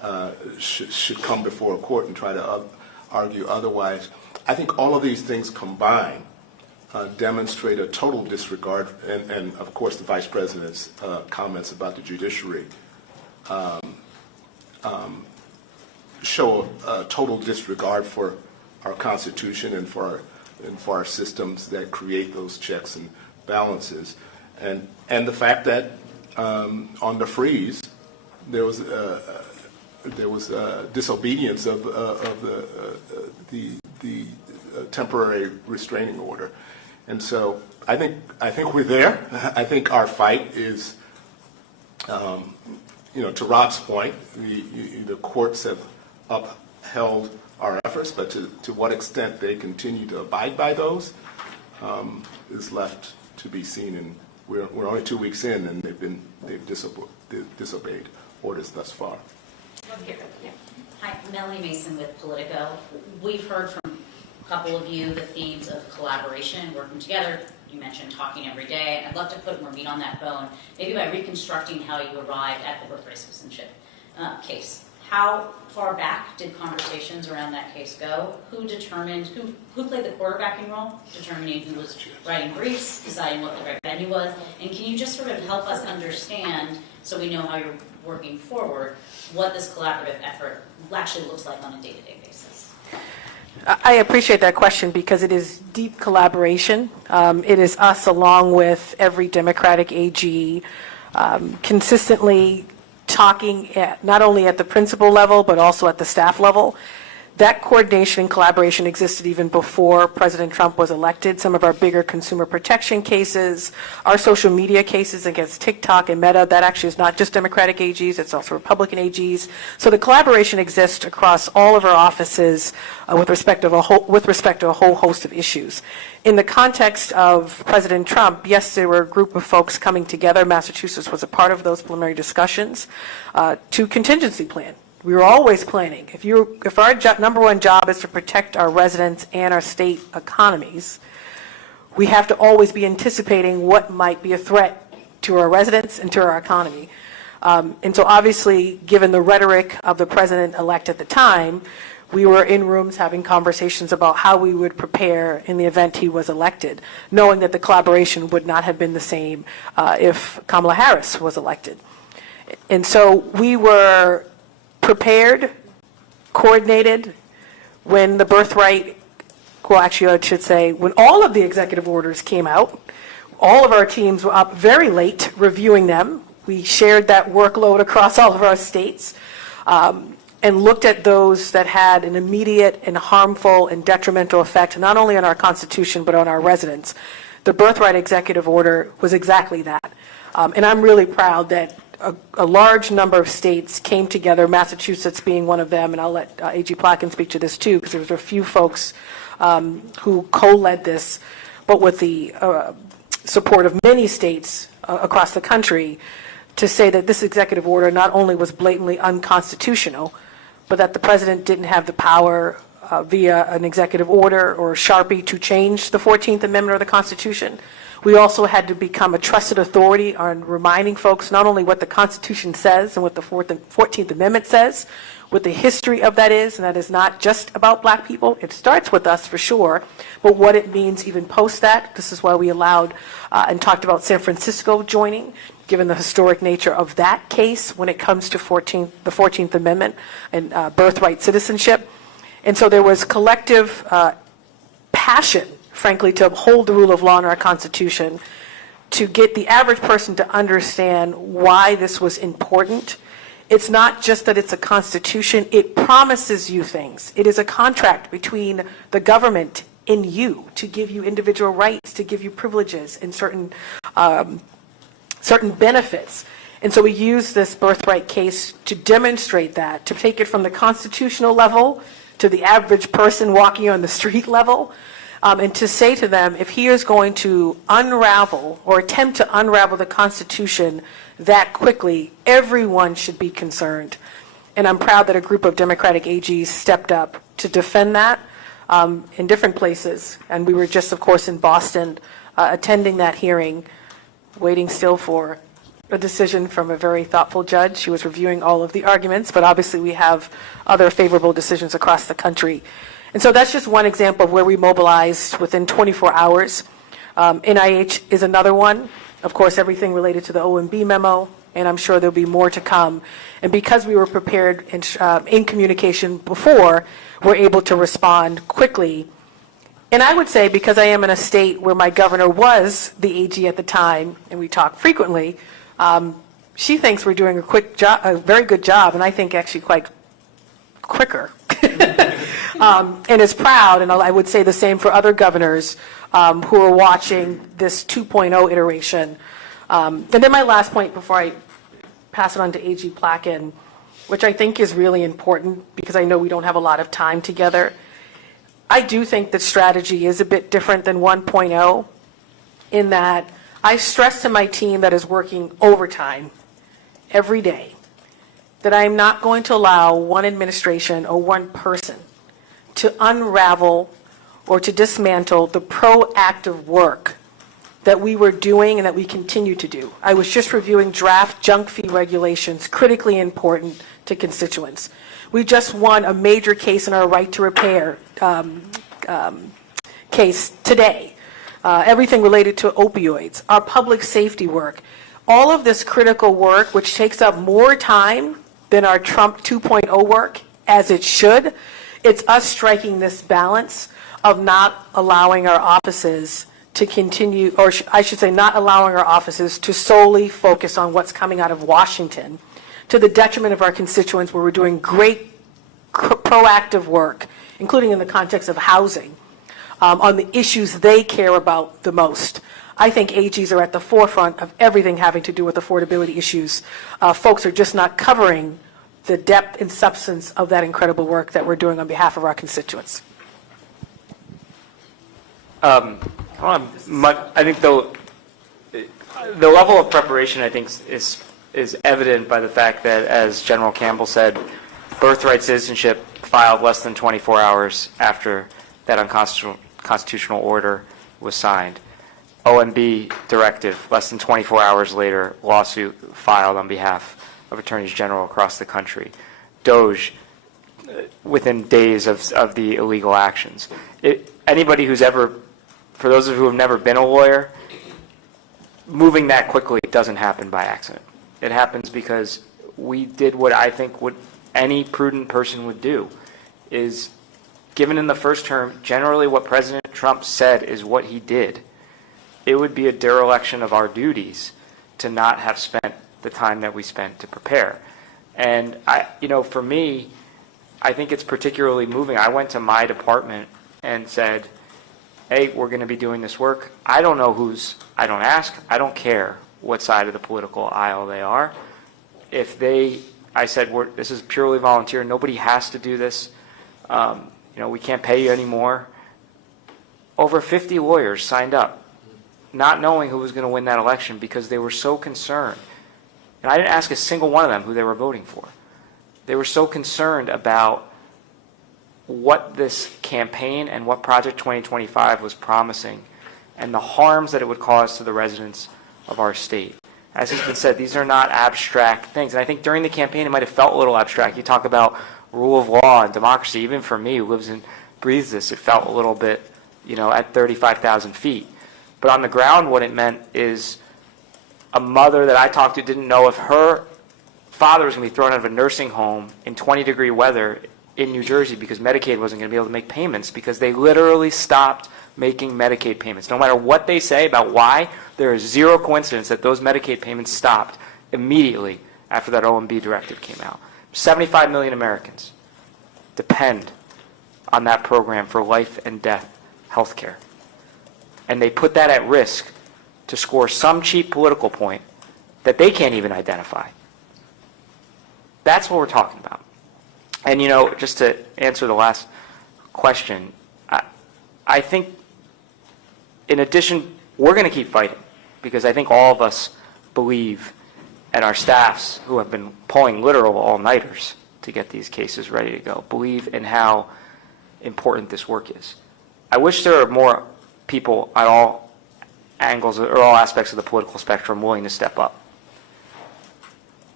should come before a court and try to argue otherwise. I think all of these things combined demonstrate a total disregard, and of course the Vice President's comments about the judiciary show a total disregard for our Constitution and for our systems that create those checks and balances, and the fact that on the freeze there was disobedience of the temporary restraining order, and so I think we're there. I think our fight is, to Rob's point, the courts have upheld our efforts, but to what extent they continue to abide by those is left to be seen. And we're only 2 weeks in, and they've disobeyed orders thus far. Hi, Melanie Mason with Politico. We've heard from a couple of you the themes of collaboration, working together. You mentioned talking every day. I'd love to put more meat on that bone, maybe by reconstructing how you arrived at the birthright citizenship case. How far back did conversations around that case go? Who determined, who played the quarterbacking role, determining who was writing briefs, deciding what the right venue was? And can you just sort of help us understand, so we know how you're working forward, what this collaborative effort actually looks like on a day-to-day basis? I appreciate that question because it is deep collaboration. It is us along with every Democratic AG consistently talking not only at the principal level but also at the staff level. That coordination and collaboration existed even before President Trump was elected. Some of our bigger consumer protection cases, our social media cases against TikTok and Meta, that actually is not just Democratic AGs, it's also Republican AGs. So the collaboration exists across all of our offices with respect to a whole host of issues. In the context of President Trump, yes, there were a group of folks coming together. Massachusetts was a part of those preliminary discussions to contingency plan. We were always planning. If our number one job is to protect our residents and our state economies, we have to always be anticipating what might be a threat to our residents and to our economy. And so obviously, given the rhetoric of the president-elect at the time, we were in rooms having conversations about how we would prepare in the event he was elected, knowing that the collaboration would not have been the same if Kamala Harris was elected. And so we were prepared, coordinated, when the birthright, well, actually I should say, when all of the executive orders came out, all of our teams were up very late reviewing them. We shared that workload across all of our states and looked at those that had an immediate and harmful and detrimental effect, not only on our Constitution, but on our residents. The birthright executive order was exactly that. And I'm really proud that a large number of states came together, Massachusetts being one of them, and I'll let AG Plotkin speak to this too, because there was a few folks who co-led this, but with the support of many states across the country, to say that this executive order not only was blatantly unconstitutional, but that the president didn't have the power via an executive order or Sharpie to change the 14th Amendment of the Constitution. We also had to become a trusted authority on reminding folks not only what the Constitution says and what the 14th Amendment says, what the history of that is, and that is not just about black people. It starts with us for sure, but what it means even post that. This is why we allowed and talked about San Francisco joining, given the historic nature of that case when it comes to the 14th Amendment and birthright citizenship. And so there was collective passion, frankly, to uphold the rule of law in our Constitution, to get the average person to understand why this was important. It's not just that it's a constitution, it promises you things. It is a contract between the government and you to give you individual rights, to give you privileges and certain benefits. And so we use this birthright case to demonstrate that, to take it from the constitutional level to the average person walking on the street level, and to say to them, if he is going to unravel or attempt to unravel the Constitution that quickly, everyone should be concerned. And I'm proud that a group of Democratic AGs stepped up to defend that in different places. And we were just, of course, in Boston attending that hearing, waiting still for a decision from a very thoughtful judge. She was reviewing all of the arguments, but obviously we have other favorable decisions across the country. And so that's just one example of where we mobilized within 24 hours. NIH is another one. Of course, everything related to the OMB memo, and I'm sure there'll be more to come. And because we were prepared in communication before, we're able to respond quickly. And I would say, because I am in a state where my governor was the AG at the time, and we talk frequently, she thinks we're doing a very good job, and I think actually quite quicker. And is proud, and I would say the same for other governors who are watching this 2.0 iteration. And then my last point before I pass it on to AG Placken, which I think is really important because I know we don't have a lot of time together. I do think that strategy is a bit different than 1.0 in that I stress to my team that is working overtime every day that I am not going to allow one administration or one person to unravel or to dismantle the proactive work that we were doing and that we continue to do. I was just reviewing draft junk fee regulations, critically important to constituents. We just won a major case in our right to repair case today. Everything related to opioids, our public safety work, all of this critical work, which takes up more time than our Trump 2.0 work, as it should. It's us striking this balance of not allowing our offices to continue, or I should say not allowing our offices to solely focus on what's coming out of Washington to the detriment of our constituents, where we're doing great proactive work, including in the context of housing, on the issues they care about the most. I think AGs are at the forefront of everything having to do with affordability issues. Folks are just not covering the depth and substance of that incredible work that we're doing on behalf of our constituents. I think the level of preparation, I think, is evident by the fact that, as General Campbell said, birthright citizenship filed less than 24 hours after that unconstitutional order was signed. OMB directive, less than 24 hours later, lawsuit filed on behalf of attorneys general across the country. DOGE, within days of the illegal actions. Anybody who's ever, for those of you who have never been a lawyer, moving that quickly doesn't happen by accident. It happens because we did what I think what any prudent person would do, is given in the first term, generally what President Trump said is what he did. It would be a dereliction of our duties to not have spent the time that we spent to prepare. And for me, I think it's particularly moving. I went to my department and said, hey, we're going to be doing this work. I don't know I don't ask, I don't care what side of the political aisle they are. I said, this is purely volunteer. Nobody has to do this. We can't pay you anymore. Over 50 lawyers signed up, not knowing who was going to win that election because they were so concerned. And I didn't ask a single one of them who they were voting for. They were so concerned about what this campaign and what Project 2025 was promising and the harms that it would cause to the residents of our state. As has been said, these are not abstract things. And I think during the campaign, it might have felt a little abstract. You talk about rule of law and democracy. Even for me, who lives and breathes this, it felt a little bit, at 35,000 feet. But on the ground, what it meant is a mother that I talked to didn't know if her father was going to be thrown out of a nursing home in 20-degree weather in New Jersey because Medicaid wasn't going to be able to make payments, because they literally stopped making Medicaid payments. No matter what they say about why, there is zero coincidence that those Medicaid payments stopped immediately after that OMB directive came out. 75 million Americans depend on that program for life and death health care. And they put that at risk to score some cheap political point that they can't even identify. That's what we're talking about. And, just to answer the last question, I think, in addition, we're going to keep fighting, because I think all of us believe, and our staffs who have been pulling literal all-nighters to get these cases ready to go, believe in how important this work is. I wish there were more people at all angles or all aspects of the political spectrum willing to step up.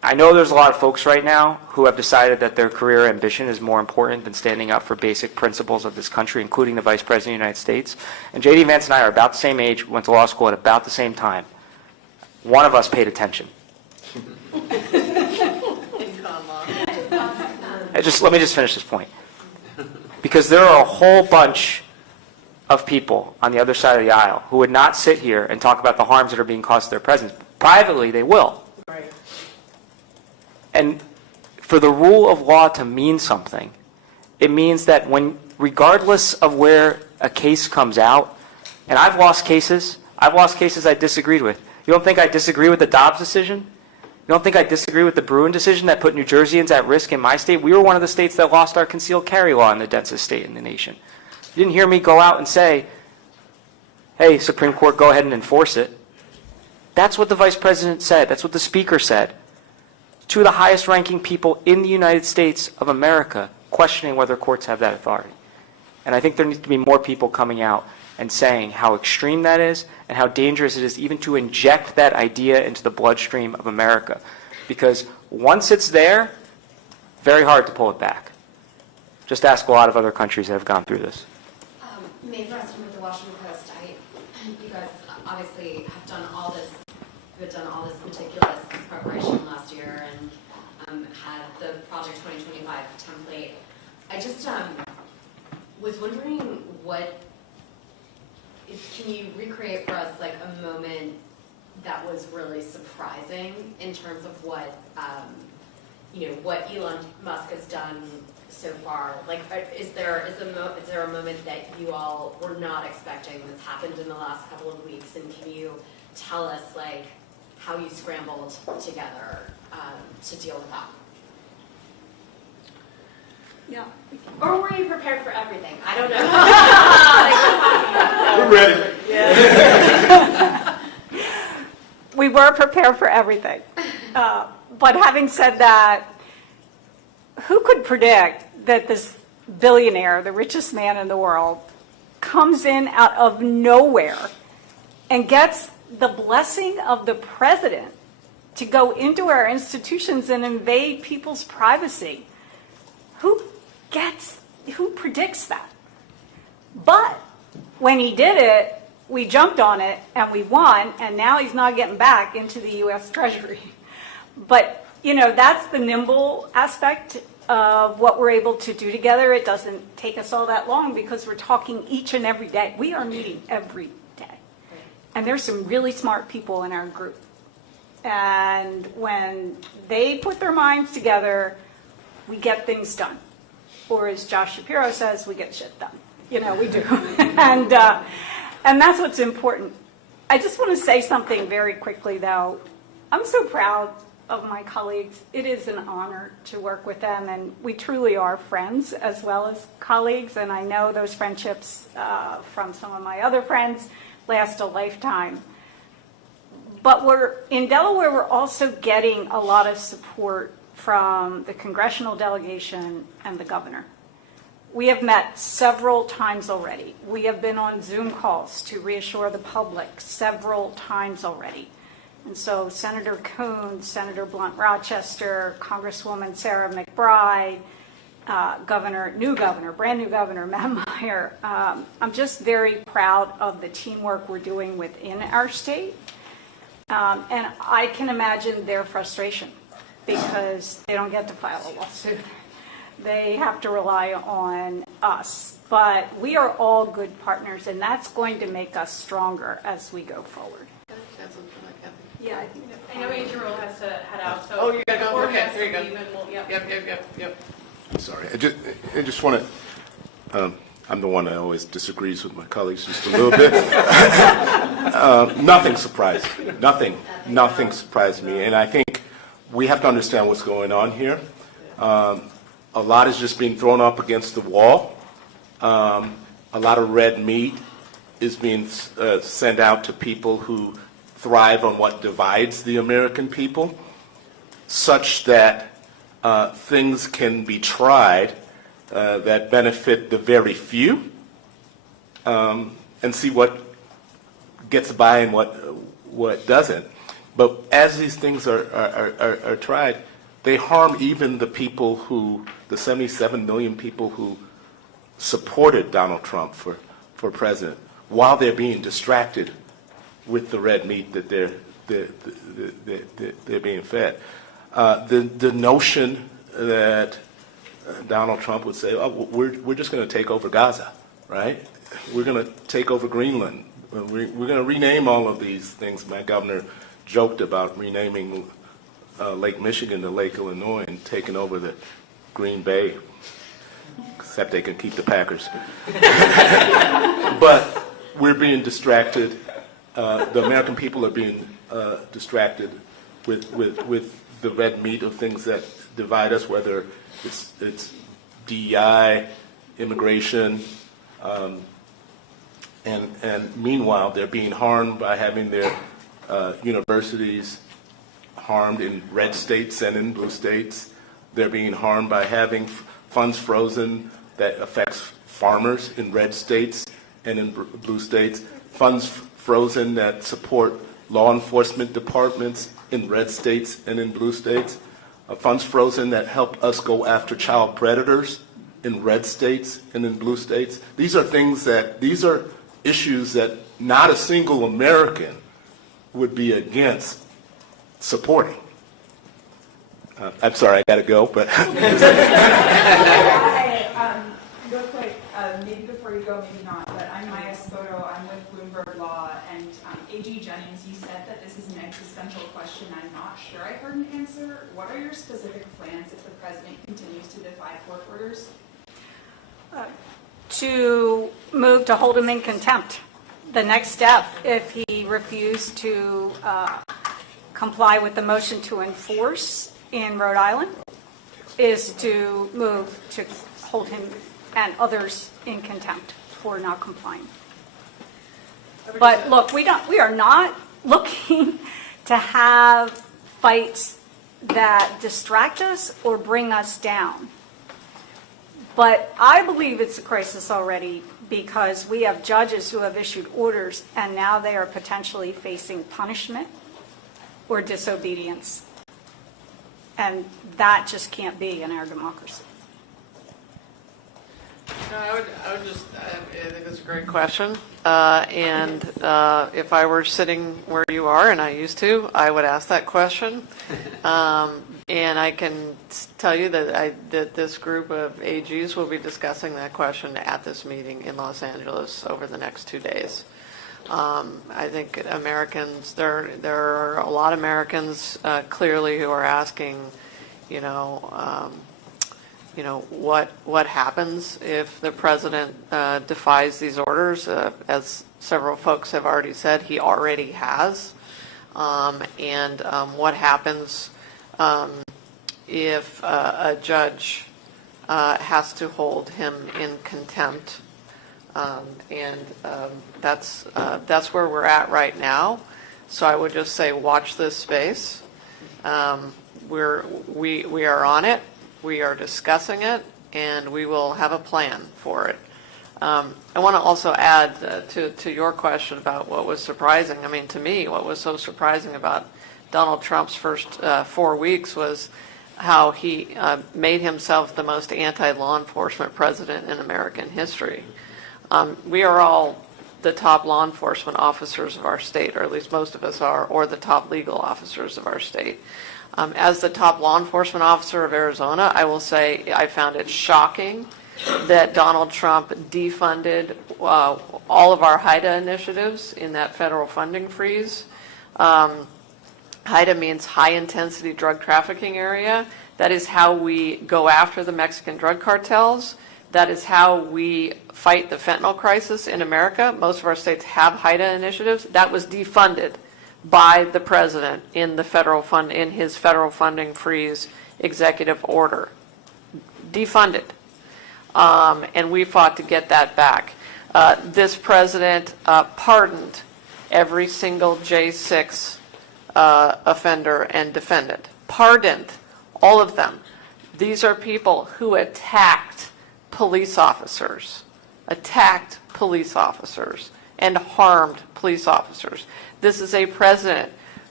I know there's a lot of folks right now who have decided that their career ambition is more important than standing up for basic principles of this country, including the Vice President of the United States. And J.D. Vance and I are about the same age, went to law school at about the same time. One of us paid attention. Let me just finish this point. Because there are a whole bunch of people on the other side of the aisle who would not sit here and talk about the harms that are being caused to their presidents. Privately, they will. Right. And for the rule of law to mean something, it means that regardless of where a case comes out, and I've lost cases I disagreed with. You don't think I disagree with the Dobbs decision? You don't think I disagree with the Bruin decision that put New Jerseyans at risk in my state? We were one of the states that lost our concealed carry law in the densest state in the nation. You didn't hear me go out and say, hey, Supreme Court, go ahead and enforce it. That's what the Vice President said. That's what the Speaker said. Two of the highest ranking people in the United States of America questioning whether courts have that authority. And I think there needs to be more people coming out and saying how extreme that is and how dangerous it is even to inject that idea into the bloodstream of America. Because once it's there, very hard to pull it back. Just ask a lot of other countries that have gone through this. Mae Preston with the Washington Post. You guys obviously have done all this meticulous preparation last year and had the Project 2025 template. I just was wondering can you recreate for us like a moment that was really surprising in terms of what what Elon Musk has done so far? Like, is there a moment that you all were not expecting that's happened in the last couple of weeks, and can you tell us like how you scrambled together to deal with that? Yeah. Or were you prepared for everything? I don't know. We're ready. We were prepared for everything. But having said that, who could predict that this billionaire, the richest man in the world, comes in out of nowhere and gets the blessing of the president to go into our institutions and invade people's privacy? Who predicts that? But when he did it, we jumped on it and we won, and now he's not getting back into the U.S. Treasury. But, that's the nimble aspect of what we're able to do together. It doesn't take us all that long because we're talking each and every day. We are meeting every day. And there's some really smart people in our group. And when they put their minds together, we get things done. Or as Josh Shapiro says, we get shit done. We do. And that's what's important. I just want to say something very quickly, though. I'm so proud of my colleagues. It is an honor to work with them, and we truly are friends as well as colleagues, and I know those friendships from some of my other friends last a lifetime. But in Delaware, we're also getting a lot of support from the congressional delegation and the governor. We have met several times already. We have been on Zoom calls to reassure the public several times already. And so Senator Coons, Senator Blunt Rochester, Congresswoman Sarah McBride, brand new governor Matt Meyer. I'm just very proud of the teamwork we're doing within our state. And I can imagine their frustration because they don't get to file a lawsuit. They have to rely on us. But we are all good partners, and that's going to make us stronger as we go forward. Yeah, I think I know Adriel has to head out, so. Oh, you gotta go? before Okay, he has there you to go. leave, and we'll- Yep. Sorry, I just want to, I'm the one that always disagrees with my colleagues just a little bit. Nothing surprised me. Nothing surprised me. And I think we have to understand what's going on here. A lot is just being thrown up against the wall. A lot of red meat is being sent out to people who thrive on what divides the American people, such that things can be tried that benefit the very few, and see what gets by and what doesn't. But as these things are tried, they harm even the people the 77 million people who supported Donald Trump for president, while they're being distracted with the red meat that they're being fed. The notion that Donald Trump would say, "Oh, we're just going to take over Gaza, right? We're going to take over Greenland. We're going to rename all of these things." My governor joked about renaming Lake Michigan to Lake Illinois and taking over the Green Bay, except they can keep the Packers. But we're being distracted. The American people are being distracted with the red meat of things that divide us, whether it's DEI, immigration, and meanwhile they're being harmed by having their universities harmed in red states and in blue states. They're being harmed by having funds frozen that affects farmers in red states and in blue states. Funds frozen that support law enforcement departments in red states and in blue states. Funds frozen that help us go after child predators in red states and in blue states. These are issues that not a single American would be against supporting. I'm sorry, I got to go, but. Real quick, maybe before you go, maybe not, but I'm Maya Spoto, I'm with Bloomberg Law, and A.G. Jennings, you said that this is an existential question. I'm not sure I heard an answer. What are your specific plans if the president continues to defy court orders? To move to hold him in contempt. The next step, if he refused to comply with the motion to enforce in Rhode Island, is to move to hold him and others in contempt for not complying. But look, we are not looking to have fights that distract us or bring us down. But I believe it's a crisis already because we have judges who have issued orders and now they are potentially facing punishment or disobedience. And that just can't be in our democracy. I think it's a great question. And if I were sitting where you are, and I used to, I would ask that question. And I can tell you that this group of AGs will be discussing that question at this meeting in Los Angeles over the next 2 days. I think Americans, there are a lot of Americans clearly who are asking, what happens if the president defies these orders? As several folks have already said, he already has. And what happens if a judge has to hold him in contempt? That's where we're at right now. So I would just say, watch this space. We are on it. We are discussing it, and we will have a plan for it. I want to also add to your question about what was surprising. I mean, to me, what was so surprising about Donald Trump's first 4 weeks was how he made himself the most anti-law enforcement president in American history. We are all the top law enforcement officers of our state, or at least most of us are, or the top legal officers of our state. As the top law enforcement officer of Arizona, I will say I found it shocking that Donald Trump defunded all of our HIDA initiatives in that federal funding freeze. HIDA means high intensity drug trafficking area. That is how we go after the Mexican drug cartels. That is how we fight the fentanyl crisis in America. Most of our states have HIDA initiatives. That was defunded by the president in his federal funding freeze executive order. Defunded. And we fought to get that back. This president pardoned every single J6 offender and defendant. Pardoned all of them. These are people who attacked police officers, and harmed police officers. This is a president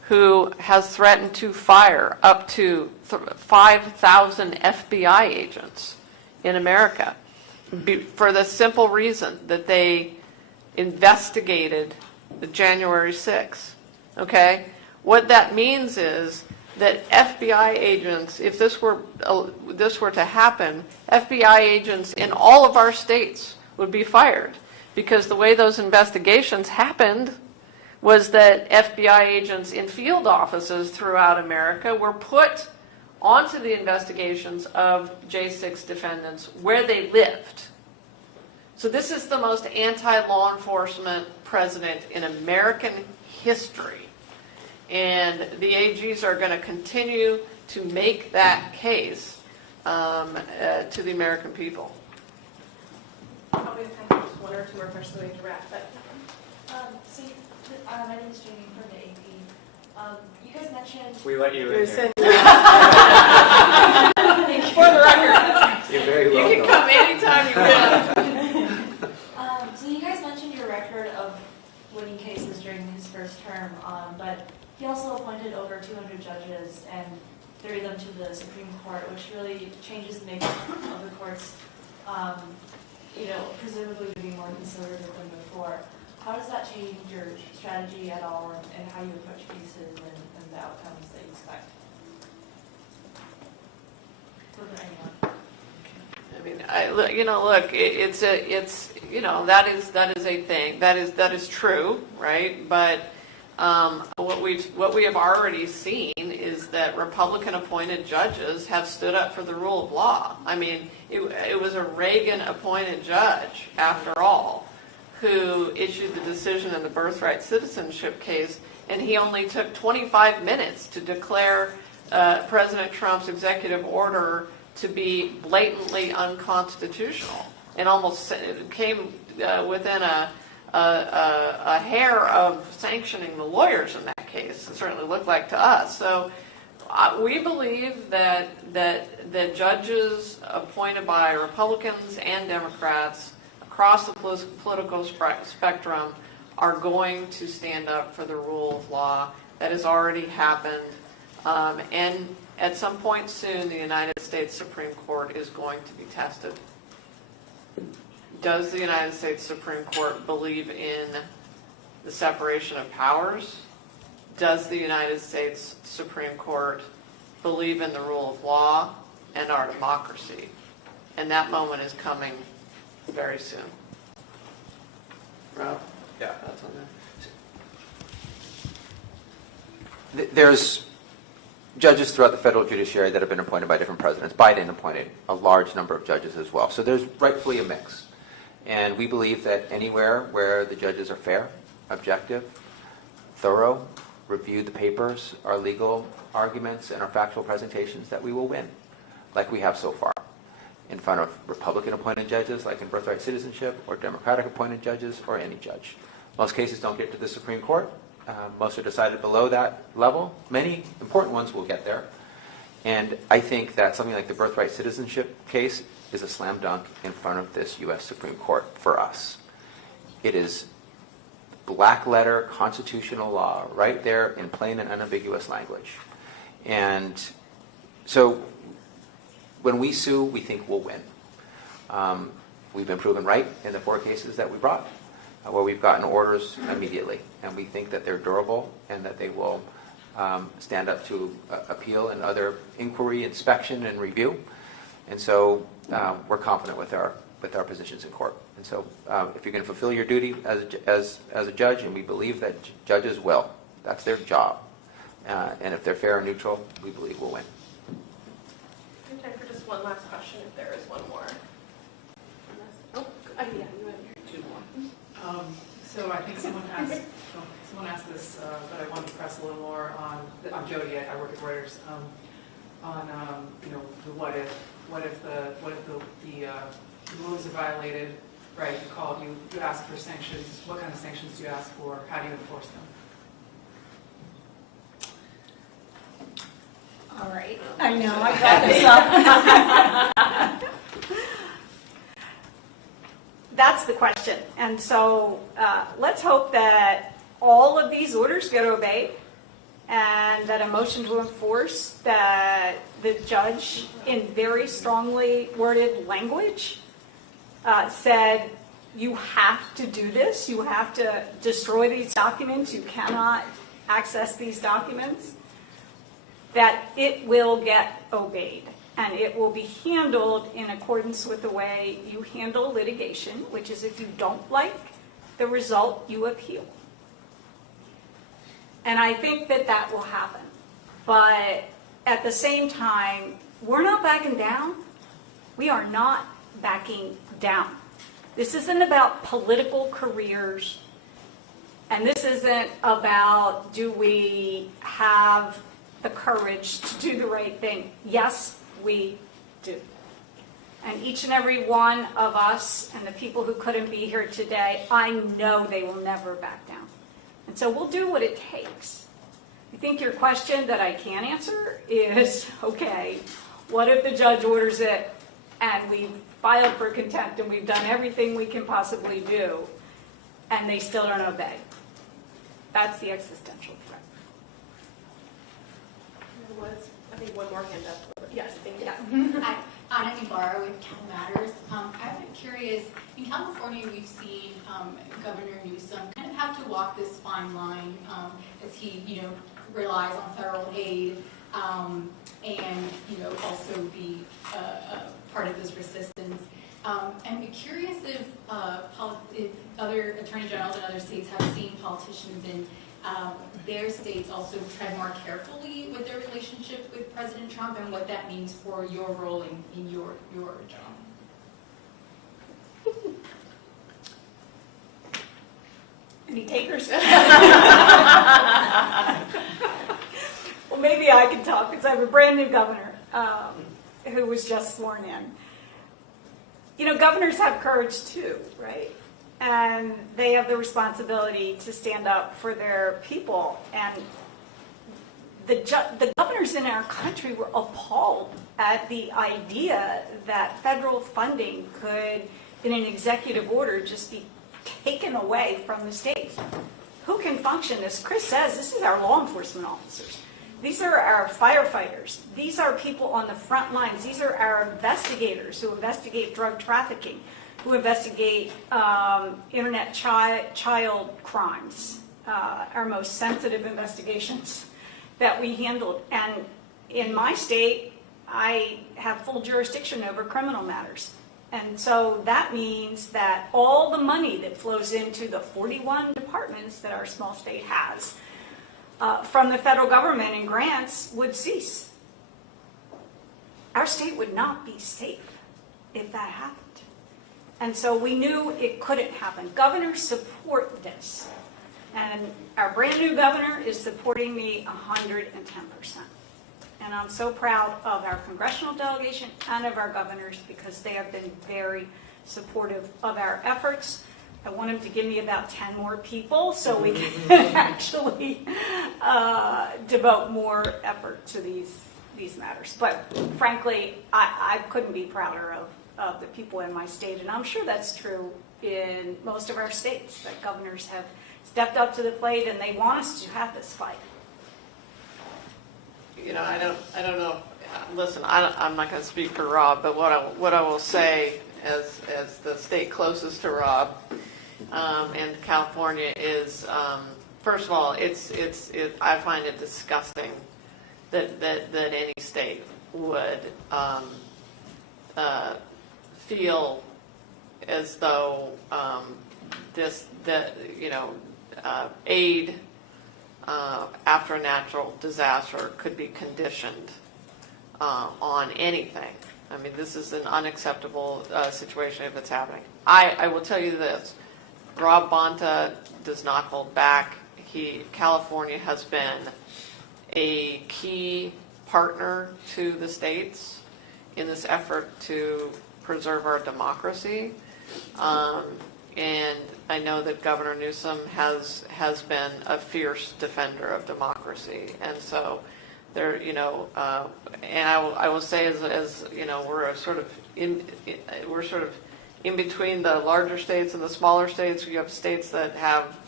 who has threatened to fire up to 5,000 FBI agents in America for the simple reason that they investigated the January 6th. Okay? What that means is that FBI agents, if this were to happen, FBI agents in all of our states would be fired, because the way those investigations happened was that FBI agents in field offices throughout America were put onto the investigations of J6 defendants where they lived. So this is the most anti-law enforcement president in American history. And the AGs are going to continue to make that case to the American people. Probably have time for just one or two more questions so we have to wrap. But my name is Jamie from the AP. You guys mentioned. We let you in here. For the record, You're very you welcome. can come anytime you want. So you guys mentioned your record of winning cases during his first term, but he also appointed over 200 judges and threw them to the Supreme Court, which really changes the makeup of the courts, presumably to be more conservative than before. How does that change your strategy at all, and how you approach cases and the outcomes that you expect? For anyone. I mean, look, that is a thing. That is true, right? But what we have already seen is that Republican-appointed judges have stood up for the rule of law. I mean, it was a Reagan-appointed judge, after all, who issued the decision in the birthright citizenship case, and he only took 25 minutes to declare President Trump's executive order to be blatantly unconstitutional, and almost came within a hair of sanctioning the lawyers in that case. It certainly looked like to us. So we believe that judges appointed by Republicans and Democrats across the political spectrum are going to stand up for the rule of law. That has already happened. And at some point soon, the United States Supreme Court is going to be tested. Does the United States Supreme Court believe in the separation of powers? Does the United States Supreme Court believe in the rule of law and our democracy? And that moment is coming very soon. Rob? Yeah. Thoughts on that? There's judges throughout the federal judiciary that have been appointed by different presidents. Biden appointed a large number of judges as well. So there's rightfully a mix. And we believe that anywhere where the judges are fair, objective, thorough, reviewed the papers, our legal arguments, and our factual presentations, that we will win, like we have so far, in front of Republican-appointed judges, like in birthright citizenship, or Democratic-appointed judges, or any judge. Most cases don't get to the Supreme Court. Most are decided below that level. Many important ones will get there. And I think that something like the birthright citizenship case is a slam dunk in front of this U.S. Supreme Court for us. It is black letter constitutional law right there in plain and unambiguous language. And so when we sue, we think we'll win. We've been proven right in the 4 cases that we brought, where we've gotten orders immediately. And we think that they're durable and that they will stand up to appeal and other inquiry, inspection, and review. And so we're confident with our positions in court. And so if you're going to fulfill your duty as a judge, and we believe that judges will, that's their job. And if they're fair and neutral, we believe we'll win. We have time for just one last question, if there is one more. Yeah, you have 2 more. So I think someone asked this, but I wanted to press a little more on. I'm Jody. I work at Reuters. On the what if the rules are violated, right? You ask for sanctions. What kind of sanctions do you ask for? How do you enforce them? All right. I know, I brought this up. That's the question. And so let's hope that all of these orders get obeyed and that a motion to enforce that the judge, in very strongly worded language, said, you have to do this, you have to destroy these documents, you cannot access these documents, that it will get obeyed. And it will be handled in accordance with the way you handle litigation, which is if you don't like the result, you appeal. And I think that that will happen. But at the same time, we're not backing down. We are not backing down. This isn't about political careers, and this isn't about, do we have the courage to do the right thing? Yes, we do. And each and every one of us and the people who couldn't be here today, I know they will never back down. And so we'll do what it takes. I think your question that I can answer is, okay, what if the judge orders it and we've filed for contempt and we've done everything we can possibly do and they still don't obey? That's the existential threat. I think one more hand up. Yes, thank you. Hi, Anna Ibarra with Cal Matters. I'm curious, in California we've seen Governor Newsom kind of have to walk this fine line as he, relies on federal aid and, also be part of this resistance. And be curious if other attorney generals in other states have seen politicians in their states also tread more carefully with their relationship with President Trump and what that means for your role in your job. Any takers? Well, maybe I can talk because I have a brand new governor who was just sworn in. Governors have courage too, right? And they have the responsibility to stand up for their people. And the governors in our country were appalled at the idea that federal funding could, in an executive order, just be taken away from the states. Who can function? As Chris says, this is our law enforcement officers. These are our firefighters. These are people on the front lines. These are our investigators who investigate drug trafficking, who investigate internet child crimes, our most sensitive investigations that we handled. And in my state, I have full jurisdiction over criminal matters. And so that means that all the money that flows into the 41 departments that our small state has from the federal government and grants would cease. Our state would not be safe if that happened. And so we knew it couldn't happen. Governors support this. And our brand new governor is supporting me 110%. And I'm so proud of our congressional delegation and of our governors because they have been very supportive of our efforts. I want him to give me about 10 more people so we can actually devote more effort to these matters. But frankly, I couldn't be prouder of the people in my state, and I'm sure that's true in most of our states, that governors have stepped up to the plate and they want us to have this fight. I don't know. Listen, I'm not going to speak for Rob, but what I will say as the state closest to Rob and California is, first of all, I find it disgusting that any state would feel as though aid after a natural disaster could be conditioned on anything. I mean, this is an unacceptable situation if it's happening. I will tell you this. Rob Bonta does not hold back. California has been a key partner to the states in this effort to preserve our democracy. And I know that Governor Newsom has been a fierce defender of democracy, and so there, and I will say as we're sort of in between the larger states and the smaller states. You have states that have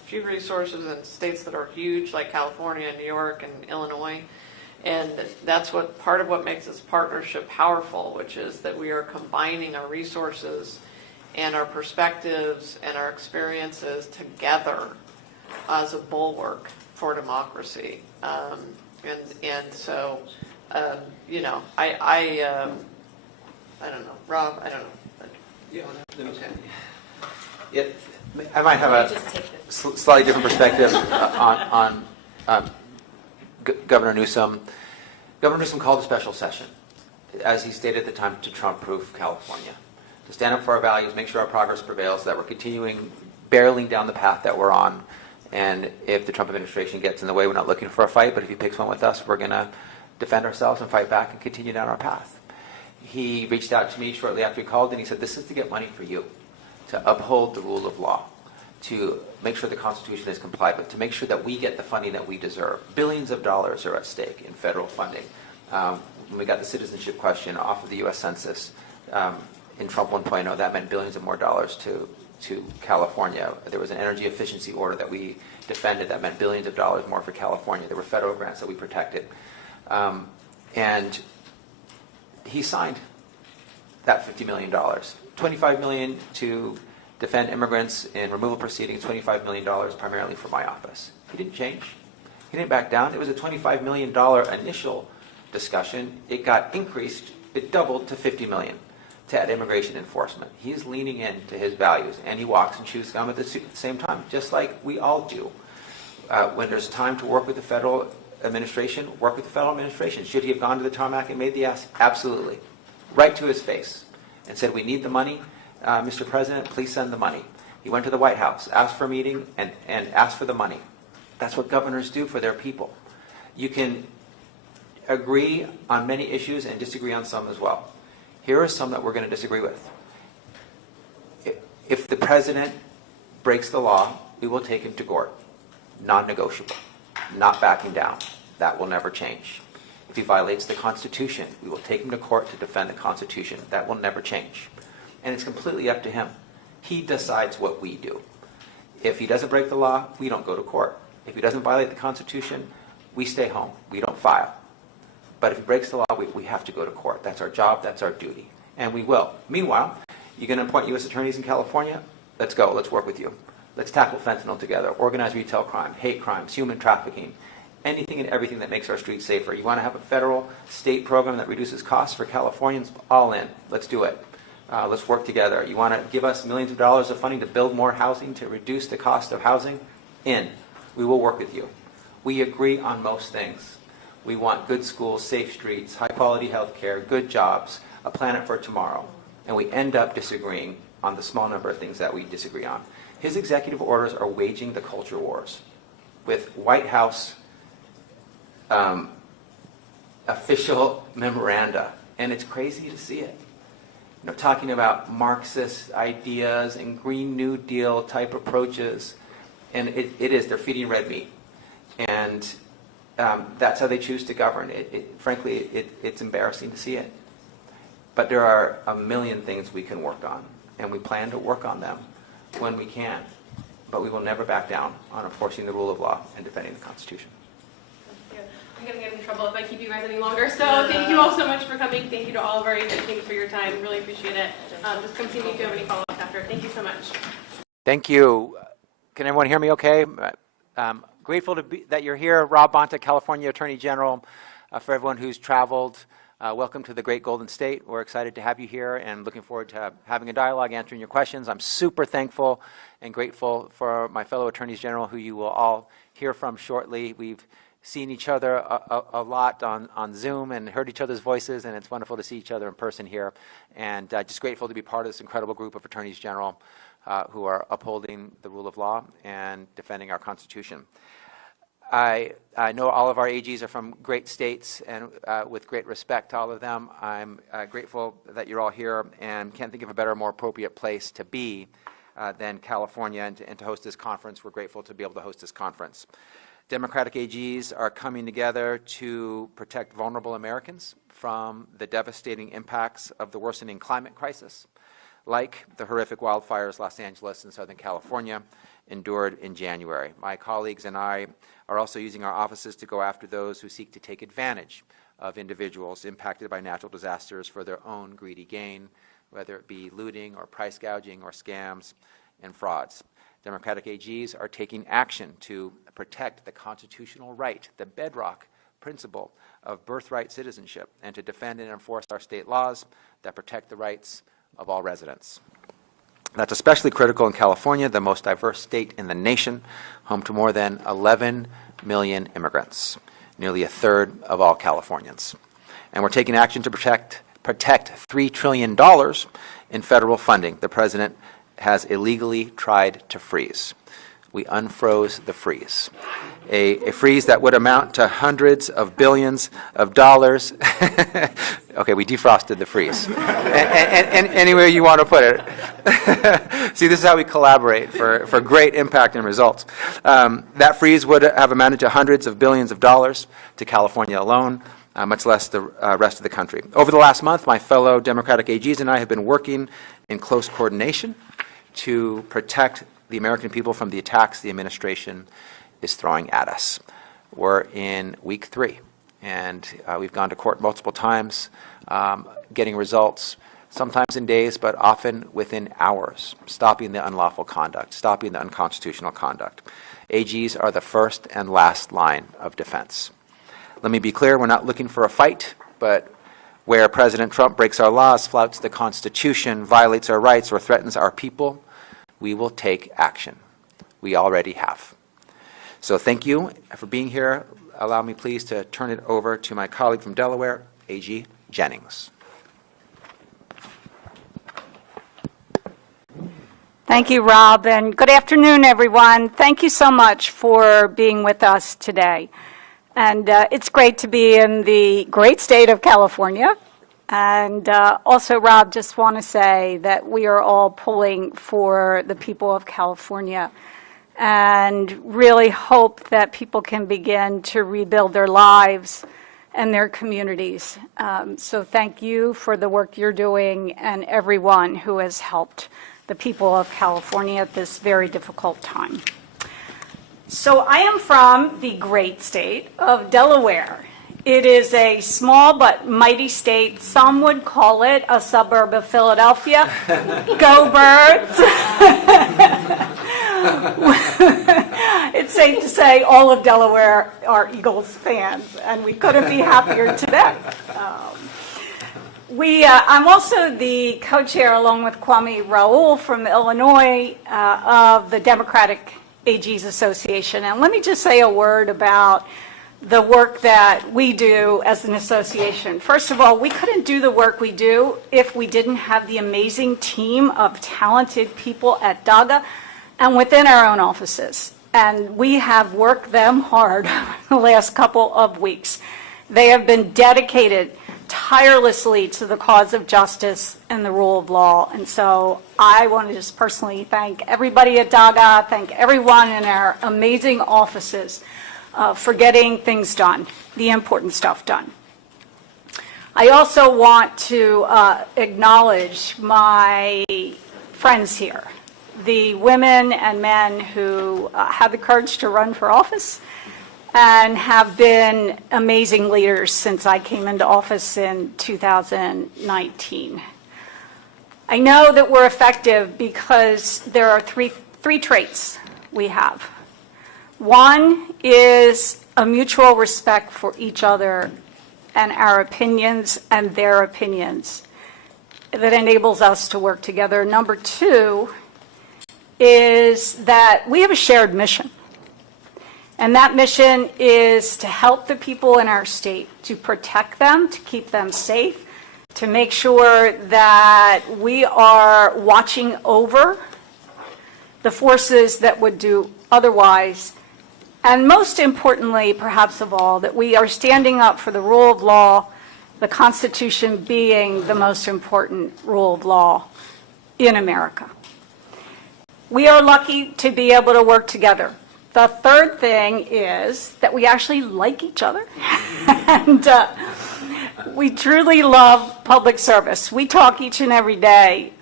few resources in states that are huge, like California, New York, and Illinois. And that's what part of what makes this partnership powerful, which is that we are combining our resources and our perspectives and our experiences together as a bulwark for democracy. And so, you know, I don't know, Rob, I don't know. Yeah. Okay. Yeah, I might have a slightly different perspective on Governor Newsom. Governor Newsom called a special session, as he stated at the time, to Trump-proof California, to stand up for our values, make sure our progress prevails, that we're continuing barreling down the path that we're on. And if the Trump administration gets in the way, we're not looking for a fight, but if he picks one with us, we're going to defend ourselves and fight back and continue down our path. He reached out to me shortly after he called, and he said, this is to get money for you, to uphold the rule of law, to make sure the Constitution is complied with, to make sure that we get the funding that we deserve. Billions of dollars are at stake in federal funding. When we got the citizenship question off of the U.S. Census in Trump 1.0, that meant billions of more dollars to California. There was an energy efficiency order that we defended that meant billions of dollars more for California. There were federal grants that we protected. And he signed that $50 million. $25 million to defend immigrants in removal proceedings, $25 million primarily for my office. He didn't change. He didn't back down. It was a $25 million initial discussion. It got increased. It doubled to $50 million to add immigration enforcement. He's leaning into his values, and he walks and chews gum at the same time, just like we all do. When there's time to work with the federal administration, work with the federal administration. Should he have gone to the tarmac and made the ask? Absolutely. Right to his face and said, we need the money. Mr. President, please send the money. He went to the White House, asked for a meeting, and asked for the money. That's what governors do for their people. You can agree on many issues and disagree on some as well. Here are some that we're going to disagree with. If the president breaks the law, we will take him to court. Non-negotiable. Not backing down. That will never change. If he violates the Constitution, we will take him to court to defend the Constitution. That will never change. And it's completely up to him. He decides what we do. If he doesn't break the law, we don't go to court. If he doesn't violate the Constitution, we stay home. We don't file. But if he breaks the law, we have to go to court. That's our job. That's our duty. And we will. Meanwhile, you're going to appoint U.S. attorneys in California? Let's go. Let's work with you. Let's tackle fentanyl together, organized retail crime, hate crimes, human trafficking, anything and everything that makes our streets safer. You want to have a federal state program that reduces costs for Californians? All in. Let's do it. Let's work together. You want to give us millions of dollars of funding to build more housing, to reduce the cost of housing? In. We will work with you. We agree on most things. We want good schools, safe streets, high-quality health care, good jobs, a planet for tomorrow. And we end up disagreeing on the small number of things that we disagree on. His executive orders are waging the culture wars with White House official memoranda. And it's crazy to see it. You know, talking about Marxist ideas and Green New Deal type approaches. And it is, they're feeding red meat. And that's how they choose to govern. Frankly, it's embarrassing to see it. But there are a million things we can work on. And we plan to work on them when we can. But we will never back down on enforcing the rule of law and defending the Constitution. I'm going to get in trouble if I keep you guys any longer. So thank you all so much for coming. Thank you to all of our agents. Thanks for your time. Really appreciate it. Just come see me if you have any follow-ups after. Thank you so much. Thank you. Can everyone hear me okay? Grateful that you're here. Rob Bonta, California Attorney General. For everyone who's traveled, welcome to the great Golden State. We're excited to have you here and looking forward to having a dialogue, answering your questions. I'm super thankful and grateful for my fellow Attorneys General who you will all hear from shortly. We've seen each other a lot on Zoom and heard each other's voices, and it's wonderful to see each other in person here. And just grateful to be part of this incredible group of Attorneys General who are upholding the rule of law and defending our Constitution. I know all of our AGs are from great states, and with great respect to all of them, I'm grateful that you're all here and can't think of a better, more appropriate place to be than California and to host this conference. We're grateful to be able to host this conference. Democratic AGs are coming together to protect vulnerable Americans from the devastating impacts of the worsening climate crisis, like the horrific wildfires Los Angeles and Southern California endured in January. My colleagues and I are also using our offices to go after those who seek to take advantage of individuals impacted by natural disasters for their own greedy gain, whether it be looting or price gouging or scams and frauds. Democratic AGs are taking action to protect the constitutional right, the bedrock principle of birthright citizenship, and to defend and enforce our state laws that protect the rights of all residents. That's especially critical in California, the most diverse state in the nation, home to more than 11 million immigrants, nearly a third of all Californians. And we're taking action to protect $3 trillion in federal funding the president has illegally tried to freeze. We unfroze the freeze. A freeze that would amount to hundreds of billions of dollars. Okay, we defrosted the freeze. And anywhere you want to put it. See, this is how we collaborate for great impact and results. That freeze would have amounted to hundreds of billions of dollars to California alone, much less the rest of the country. Over the last month, my fellow Democratic AGs and I have been working in close coordination to protect the American people from the attacks the administration is throwing at us. We're in week 3, and we've gone to court multiple times, getting results, sometimes in days, but often within hours, stopping the unlawful conduct, stopping the unconstitutional conduct. AGs are the first and last line of defense. Let me be clear, we're not looking for a fight, but where President Trump breaks our laws, flouts the Constitution, violates our rights, or threatens our people, we will take action. We already have. So thank you for being here. Allow me please to turn it over to my colleague from Delaware, AG Jennings. Thank you, Rob, and good afternoon, everyone. Thank you so much for being with us today. And it's great to be in the great state of California. And also, Rob, just want to say that we are all pulling for the people of California and really hope that people can begin to rebuild their lives and their communities. So thank you for the work you're doing and everyone who has helped the people of California at this very difficult time. So I am from the great state of Delaware. It is a small but mighty state. Some would call it a suburb of Philadelphia. Go Birds! It's safe to say all of Delaware are Eagles fans, and we couldn't be happier today. I'm also the co-chair, along with Kwame Raoul from Illinois, of the Democratic AGs Association. And let me just say a word about the work that we do as an association. First of all, we couldn't do the work we do if we didn't have the amazing team of talented people at DOGE and within our own offices. And we have worked them hard the last couple of weeks. They have been dedicated tirelessly to the cause of justice and the rule of law. And so I want to just personally thank everybody at DOGE, thank everyone in our amazing offices for getting things done, the important stuff done. I also want to acknowledge my friends here, the women and men who had the courage to run for office and have been amazing leaders since I came into office in 2019. I know that we're effective because there are three traits we have. One is a mutual respect for each other and our opinions and their opinions that enables us to work together. Number 2 is that we have a shared mission. And that mission is to help the people in our state, to protect them, to keep them safe, to make sure that we are watching over the forces that would do otherwise. And most importantly, perhaps of all, that we are standing up for the rule of law, the Constitution being the most important rule of law in America. We are lucky to be able to work together. The third thing is that we actually like each other, and we truly love public service. We talk each and every day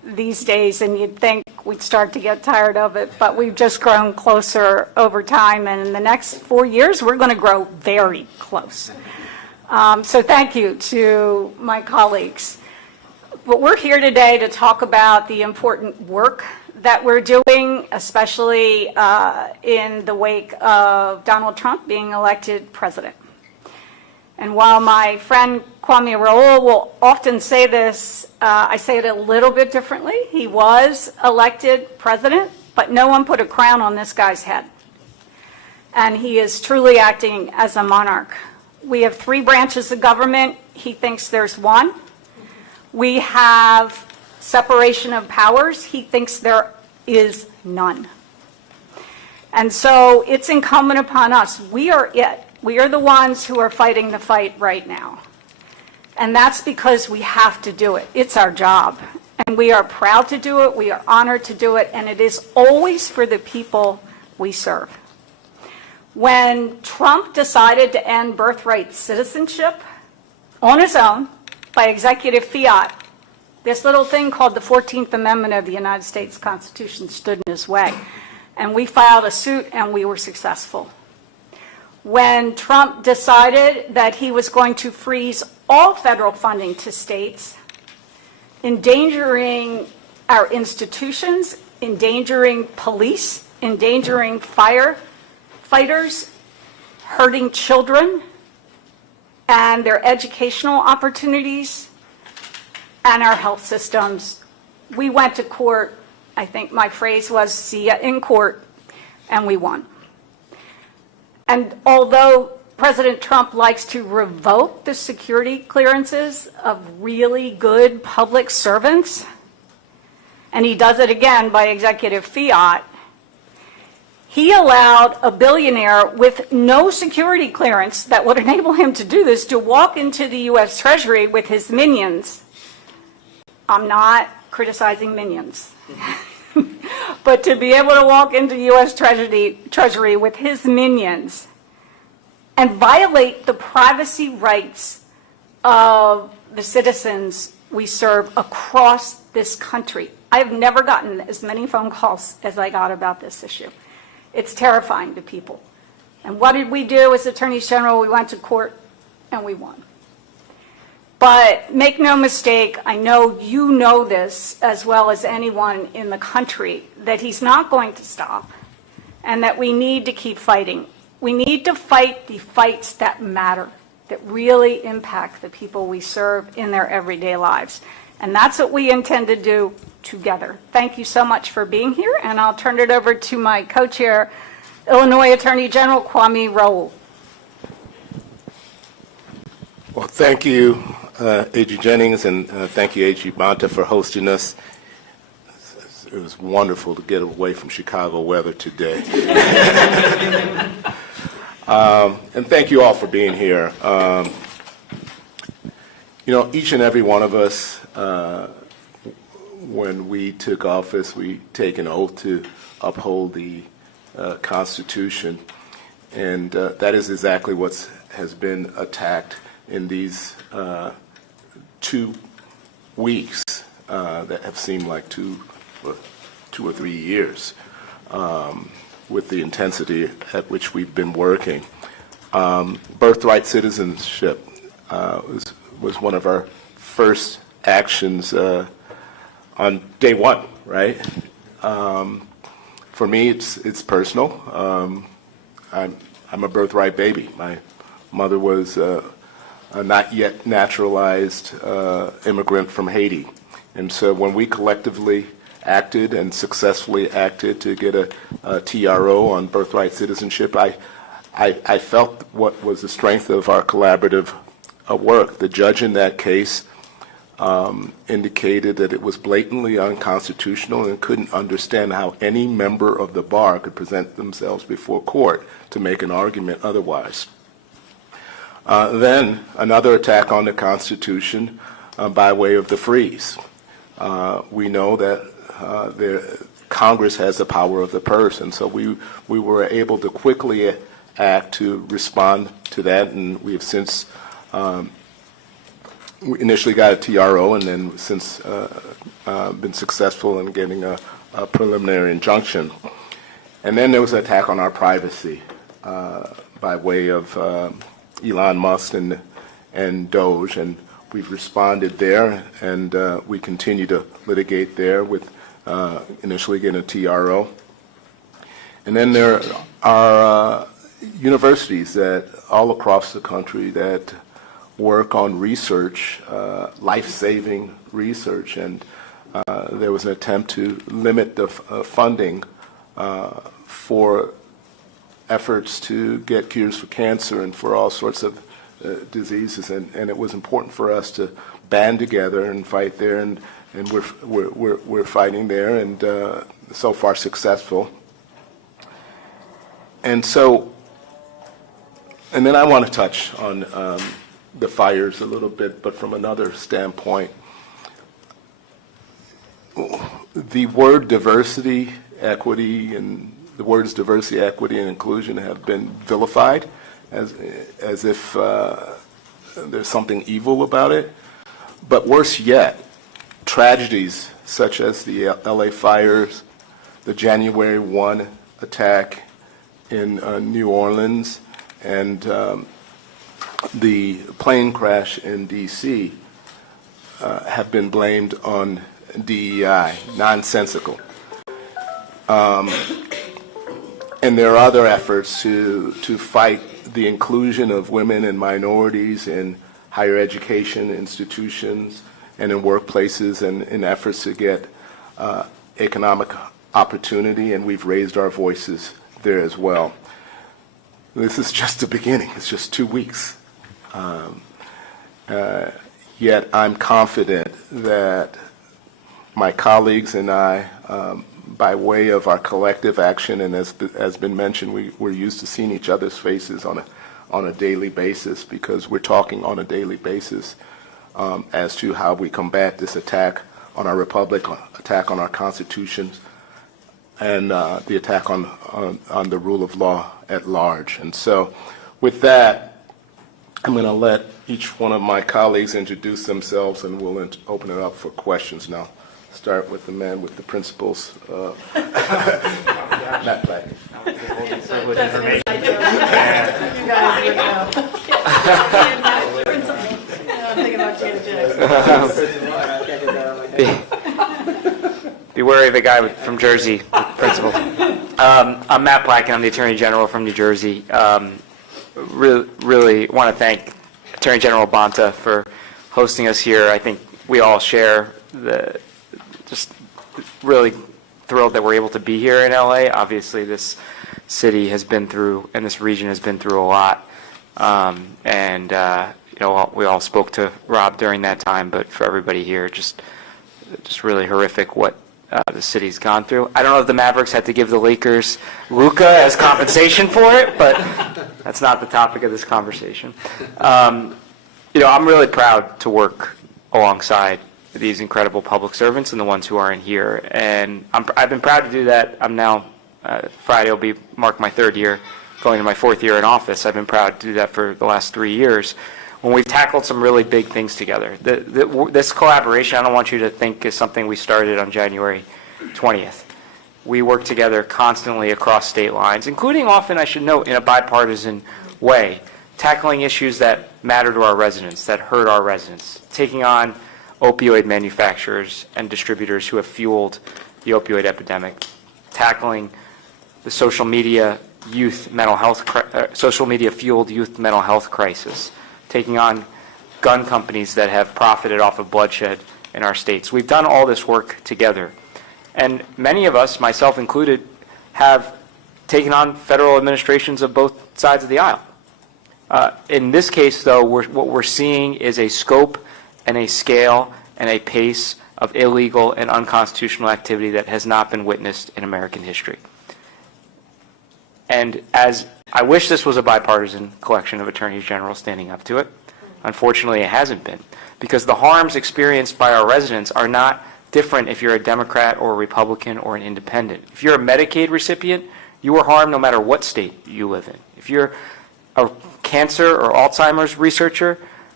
these days, and you'd think we'd start to get tired of it, but we've just grown closer over time, and in the next 4 years, we're going to grow very close. So thank you to my colleagues. But we're here today to talk about the important work that we're doing, especially in the wake of Donald Trump being elected president. And while my friend Kwame Raoul will often say this, I say it a little bit differently. He was elected president, but no one put a crown on this guy's head. And he is truly acting as a monarch. We have 3 branches of government. He thinks there's one. We have separation of powers. He thinks there is none. And so it's incumbent upon us. We are it. We are the ones who are fighting the fight right now. And that's because we have to do it. It's our job. And we are proud to do it. We are honored to do it. And it is always for the people we serve. When Trump decided to end birthright citizenship on his own by executive fiat, this little thing called the 14th Amendment of the United States Constitution stood in his way. And we filed a suit and we were successful. When Trump decided that he was going to freeze all federal funding to states, endangering our institutions, endangering police, endangering firefighters, hurting children and their educational opportunities and our health systems, we went to court. I think my phrase was, see ya in court, and we won. And although President Trump likes to revoke the security clearances of really good public servants, and he does it again by executive fiat, he allowed a billionaire with no security clearance that would enable him to do this to walk into the U.S. Treasury with his minions. I'm not criticizing minions. But to be able to walk into U.S. Treasury with his minions and violate the privacy rights of the citizens we serve across this country. I have never gotten as many phone calls as I got about this issue. It's terrifying to people. And what did we do as attorneys general? We went to court and we won. But make no mistake, I know you know this as well as anyone in the country, that he's not going to stop and that we need to keep fighting. We need to fight the fights that matter, that really impact the people we serve in their everyday lives. And that's what we intend to do together. Thank you so much for being here, and I'll turn it over to my co-chair, Illinois Attorney General Kwame Raoul. Well, thank you, A.G. Jennings, and thank you, A.G. Bonta, for hosting us. It was wonderful to get away from Chicago weather today. And thank you all for being here. You know, each and every one of us, when we took office, we take an oath to uphold the Constitution, and that is exactly what has been attacked in these 2 weeks that have seemed like 2 or 3 years, with the intensity at which we've been working. Birthright citizenship was one of our first actions on day one, right? For me, it's personal. I'm a birthright baby. My mother was a not yet naturalized immigrant from Haiti. And so when we collectively acted and successfully acted to get a TRO on birthright citizenship, I felt what was the strength of our collaborative work. The judge in that case indicated that it was blatantly unconstitutional and couldn't understand how any member of the bar could present themselves before court to make an argument otherwise. Then another attack on the Constitution by way of the freeze. We know that Congress has the power of the purse, and so we were able to quickly act to respond to that, and we have since we initially got a TRO, and then since been successful in getting a preliminary injunction. And then there was an attack on our privacy by way of Elon Musk and DOGE, and we've responded there, and we continue to litigate there with initially getting a TRO. And then there are universities that all across the country that work on research, life-saving research, and there was an attempt to limit the funding for efforts to get cures for cancer and for all sorts of diseases, and it was important for us to band together and fight there, and we're fighting there, and so far successful. And so, and then I want to touch on the fires a little bit, but from another standpoint. The word diversity, equity, and the words diversity, equity, and inclusion have been vilified as if there's something evil about it. But worse yet, tragedies such as the LA fires, the January 1 attack in New Orleans, and the plane crash in D.C. Have been blamed on DEI, nonsensical. And there are other efforts to fight the inclusion of women and minorities in higher education institutions and in workplaces, and in efforts to get economic opportunity, and we've raised our voices there as well. This is just the beginning. It's just 2 weeks. Yet I'm confident that my colleagues and I, by way of our collective action, and as has been mentioned, we're used to seeing each other's faces on a daily basis, because we're talking on a daily basis as to how we combat this attack on our republic, attack on our constitutions, and the attack on the rule of law at large. And so with that, I'm going to let each one of my colleagues introduce themselves, and we'll open it up for questions now. Start with the man with the principles. Matt Black. Be wary of the guy from Jersey, principal. I'm Matt Black, and I'm the Attorney General from New Jersey. Really want to thank Attorney General Bonta for hosting us here. I think we all share just really thrilled that we're able to be here in LA. Obviously, this city has been through, and this region has been through a lot. We all spoke to Rob during that time, but for everybody here, just really horrific what the city's gone through. I don't know if the Mavericks had to give the Lakers Luka as compensation for it, but that's not the topic of this conversation. I'm really proud to work alongside these incredible public servants and the ones who aren't here. And I've been proud to do that. I'm now, Friday will mark my 3rd year, going into my 4th year in office. I've been proud to do that for the last 3 years, when we've tackled some really big things together. This collaboration, I don't want you to think is something we started on January 20th. We work together constantly across state lines, including often, I should note, in a bipartisan way, tackling issues that matter to our residents, that hurt our residents, taking on opioid manufacturers and distributors who have fueled the opioid epidemic, tackling the social media fueled youth mental health crisis, taking on gun companies that have profited off of bloodshed in our states. We've done all this work together. And many of us, myself included, have taken on federal administrations of both sides of the aisle. In this case, though, what we're seeing is a scope and a scale and a pace of illegal and unconstitutional activity that has not been witnessed in American history. And as I wish this was a bipartisan collection of attorneys general standing up to it, unfortunately it hasn't been, because the harms experienced by our residents are not different if you're a Democrat or a Republican or an independent. If you're a Medicaid recipient, you are harmed no matter what state you live in. If you're a cancer or Alzheimer's researcher,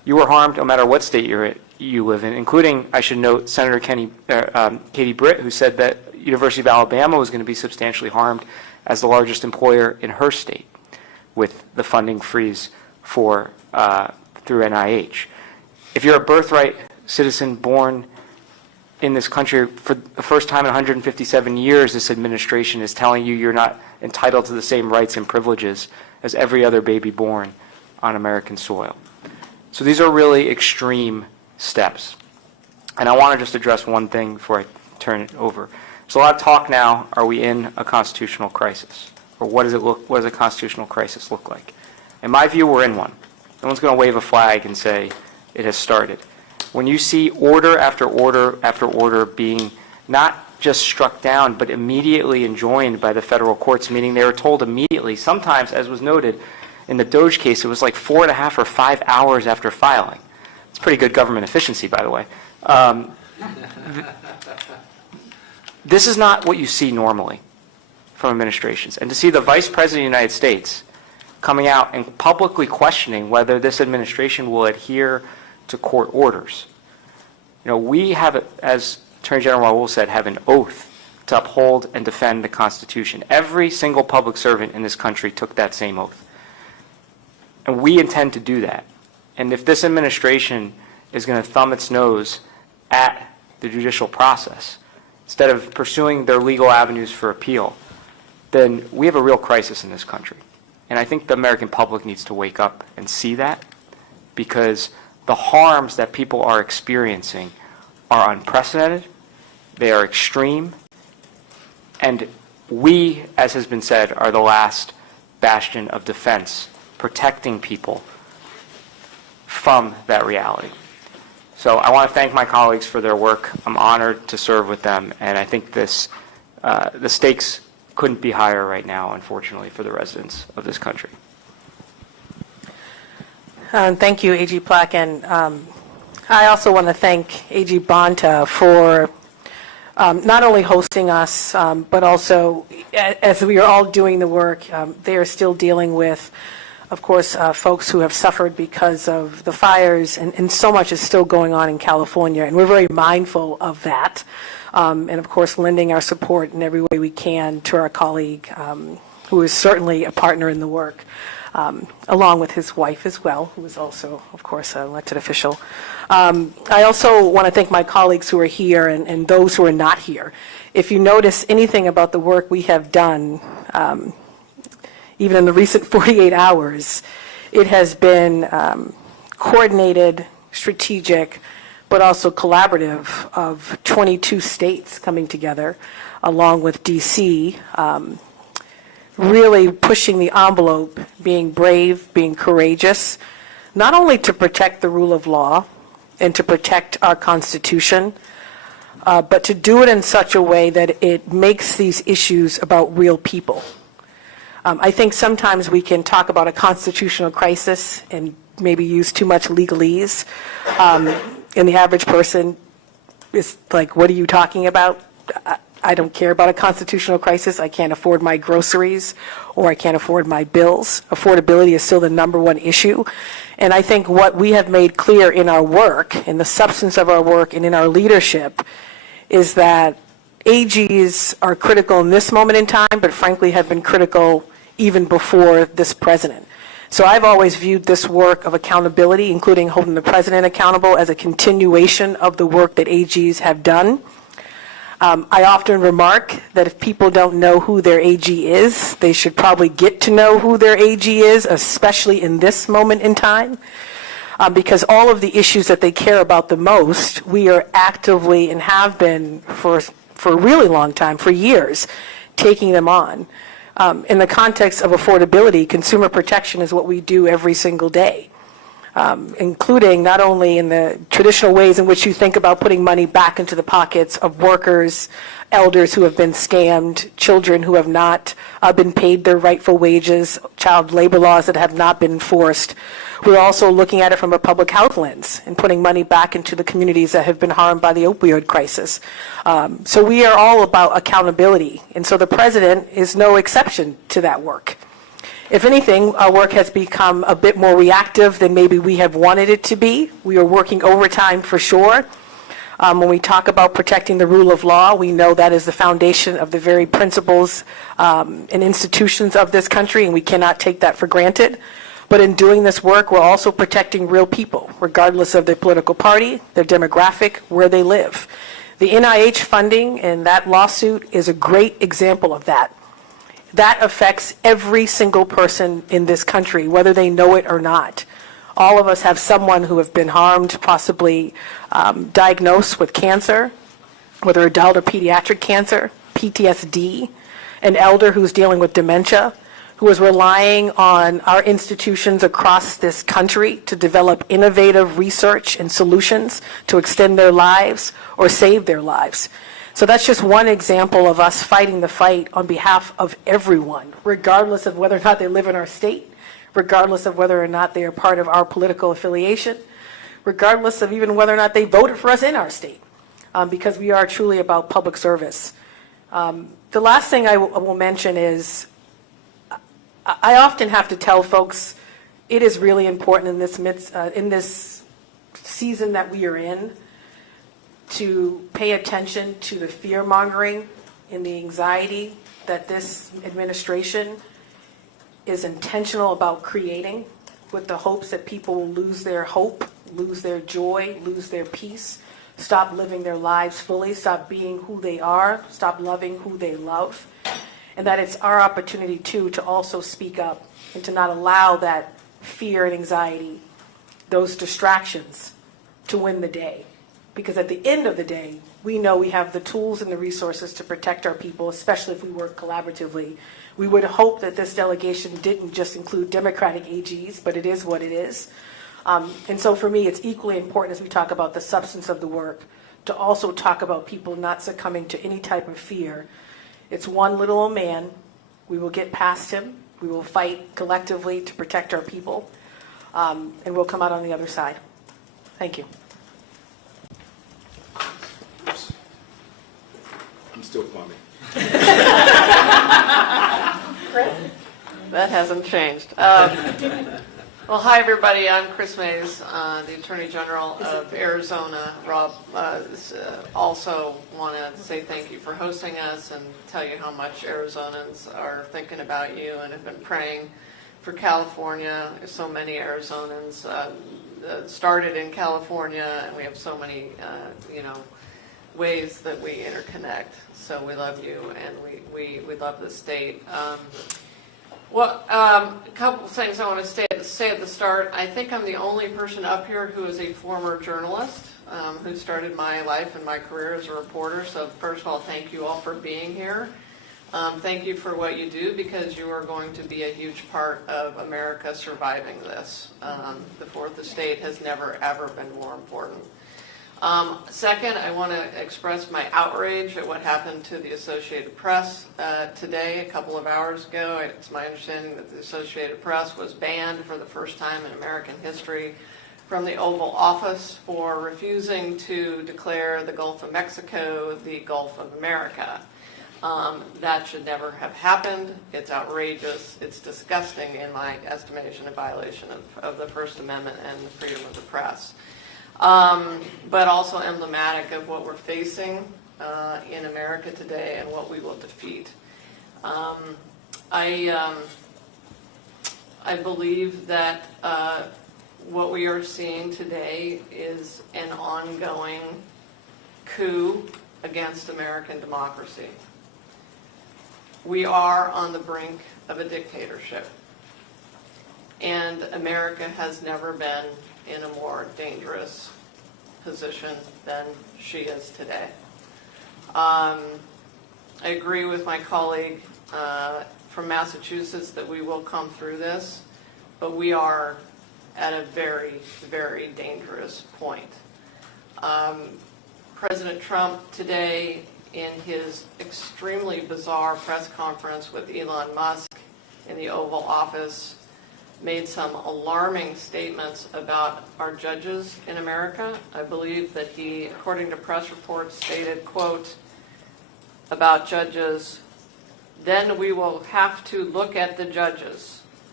You were harmed no matter what state you live in, including, I should note, Senator Katie Britt, who said that University of Alabama was going to be substantially harmed as the largest employer in her state with the funding freeze for through NIH. If you're a birthright citizen born in this country, for the first time in 157 years, this administration is telling you you're not entitled to the same rights and privileges as every other baby born on American soil. So these are really extreme steps. And I want to just address one thing before I turn it over. There's a lot of talk now, are we in a constitutional crisis? Or what does a constitutional crisis look like? In my view, we're in one. No one's going to wave a flag and say it has started. When you see order after order after order being not just struck down, but immediately enjoined by the federal courts, meaning they were told immediately, sometimes, as was noted in the DOGE case, it was like 4.5 or 5 hours after filing. It's pretty good government efficiency, by the way. This is not what you see normally from administrations. And to see the Vice President of the United States coming out and publicly questioning whether this administration will adhere to court orders. You know, we have, as Attorney General Raul said, have an oath to uphold and defend the Constitution. Every single public servant in this country took that same oath. And we intend to do that. And if this administration is going to thumb its nose at the judicial process, instead of pursuing their legal avenues for appeal, then we have a real crisis in this country. And I think the American public needs to wake up and see that, because the harms that people are experiencing are unprecedented, they are extreme, and we, as has been said, are the last bastion of defense, protecting people from that reality. So I want to thank my colleagues for their work. I'm honored to serve with them, and I think this, the stakes couldn't be higher right now, unfortunately, for the residents of this country. Thank you, AG Plack, and I also want to thank AG Bonta for not only hosting us, but also, as we are all doing the work, they are still dealing with, of course, folks who have suffered because of the fires, and so much is still going on in California, and we're very mindful of that, and of course lending our support in every way we can to our colleague, who is certainly a partner in the work, along with his wife as well, who is also, of course, an elected official. I also want to thank my colleagues who are here and those who are not here. If you notice anything about the work we have done, even in the recent 48 hours, it has been coordinated, strategic, but also collaborative of 22 states coming together, along with DC, really pushing the envelope, being brave, being courageous, not only to protect the rule of law and to protect our Constitution, but to do it in such a way that it makes these issues about real people. I think sometimes we can talk about a constitutional crisis and maybe use too much legalese, and the average person is like, what are you talking about? I don't care about a constitutional crisis. I can't afford my groceries, or I can't afford my bills. Affordability is still the #1 issue. And I think what we have made clear in our work, in the substance of our work, and in our leadership, is that AGs are critical in this moment in time, but frankly have been critical even before this president. So I've always viewed this work of accountability, including holding the president accountable, as a continuation of the work that AGs have done. I often remark that if people don't know who their AG is, they should probably get to know who their AG is, especially in this moment in time, because all of the issues that they care about the most, we are actively and have been for a really long time, for years, taking them on. In the context of affordability, consumer protection is what we do every single day, including not only in the traditional ways in which you think about putting money back into the pockets of workers, elders who have been scammed, children who have not been paid their rightful wages, child labor laws that have not been enforced. We're also looking at it from a public health lens and putting money back into the communities that have been harmed by the opioid crisis. So we are all about accountability. And so the president is no exception to that work. If anything, our work has become a bit more reactive than maybe we have wanted it to be. We are working overtime for sure. When we talk about protecting the rule of law, we know that is the foundation of the very principles and institutions of this country, and we cannot take that for granted. But in doing this work, we're also protecting real people, regardless of their political party, their demographic, where they live. The NIH funding and that lawsuit is a great example of that. That affects every single person in this country, whether they know it or not. All of us have someone who have been harmed, possibly diagnosed with cancer, whether adult or pediatric cancer, PTSD, an elder who's dealing with dementia, who is relying on our institutions across this country to develop innovative research and solutions to extend their lives or save their lives. So that's just one example of us fighting the fight on behalf of everyone, regardless of whether or not they live in our state, regardless of whether or not they are part of our political affiliation, regardless of even whether or not they voted for us in our state, because we are truly about public service. The last thing I will mention is, I often have to tell folks, it is really important in this season that we are in, to pay attention to the fear-mongering and the anxiety that this administration is intentional about creating, with the hopes that people will lose their hope, lose their joy, lose their peace, stop living their lives fully, stop being who they are, stop loving who they love. And that it's our opportunity, too, to also speak up and to not allow that fear and anxiety, those distractions, to win the day. Because at the end of the day, we know we have the tools and the resources to protect our people, especially if we work collaboratively. We would hope that this delegation didn't just include Democratic AGs, but it is what it is. And so for me, it's equally important as we talk about the substance of the work to also talk about people not succumbing to any type of fear. It's one little old man. We will get past him. We will fight collectively to protect our people, and we'll come out on the other side. Thank you. I'm still plumbing. That hasn't changed. Well, hi, everybody. I'm Chris Mays, the Attorney General of Arizona. Rob, also want to say thank you for hosting us and tell you how much Arizonans are thinking about you and have been praying for California. So many Arizonans started in California, and we have so many, ways that we interconnect. So we love you, and we love the state. A couple of things I want to say at the start. I think I'm the only person up here who is a former journalist who started my life and my career as a reporter. So first of all, thank you all for being here. Thank you for what you do, because you are going to be a huge part of America surviving this. The fourth estate has never, ever been more important. Second, I want to express my outrage at what happened to the Associated Press today, a couple of hours ago. It's my understanding that the Associated Press was banned for the first time in American history from the Oval Office for refusing to declare the Gulf of Mexico the Gulf of America. That should never have happened. It's outrageous. It's disgusting, in my estimation, a violation of the First Amendment and the freedom of the press. But also emblematic of what we're facing in America today and what we will defeat. I believe that what we are seeing today is an ongoing coup against American democracy. We are on the brink of a dictatorship, and America has never been in a more dangerous position than she is today. I agree with my colleague from Massachusetts that we will come through this, but we are at a very, very dangerous point. President Trump today, in his extremely bizarre press conference with Elon Musk in the Oval Office, made some alarming statements about our judges in America. I believe that he, according to press reports, stated, quote, about judges, "Then we will have to look at the judges."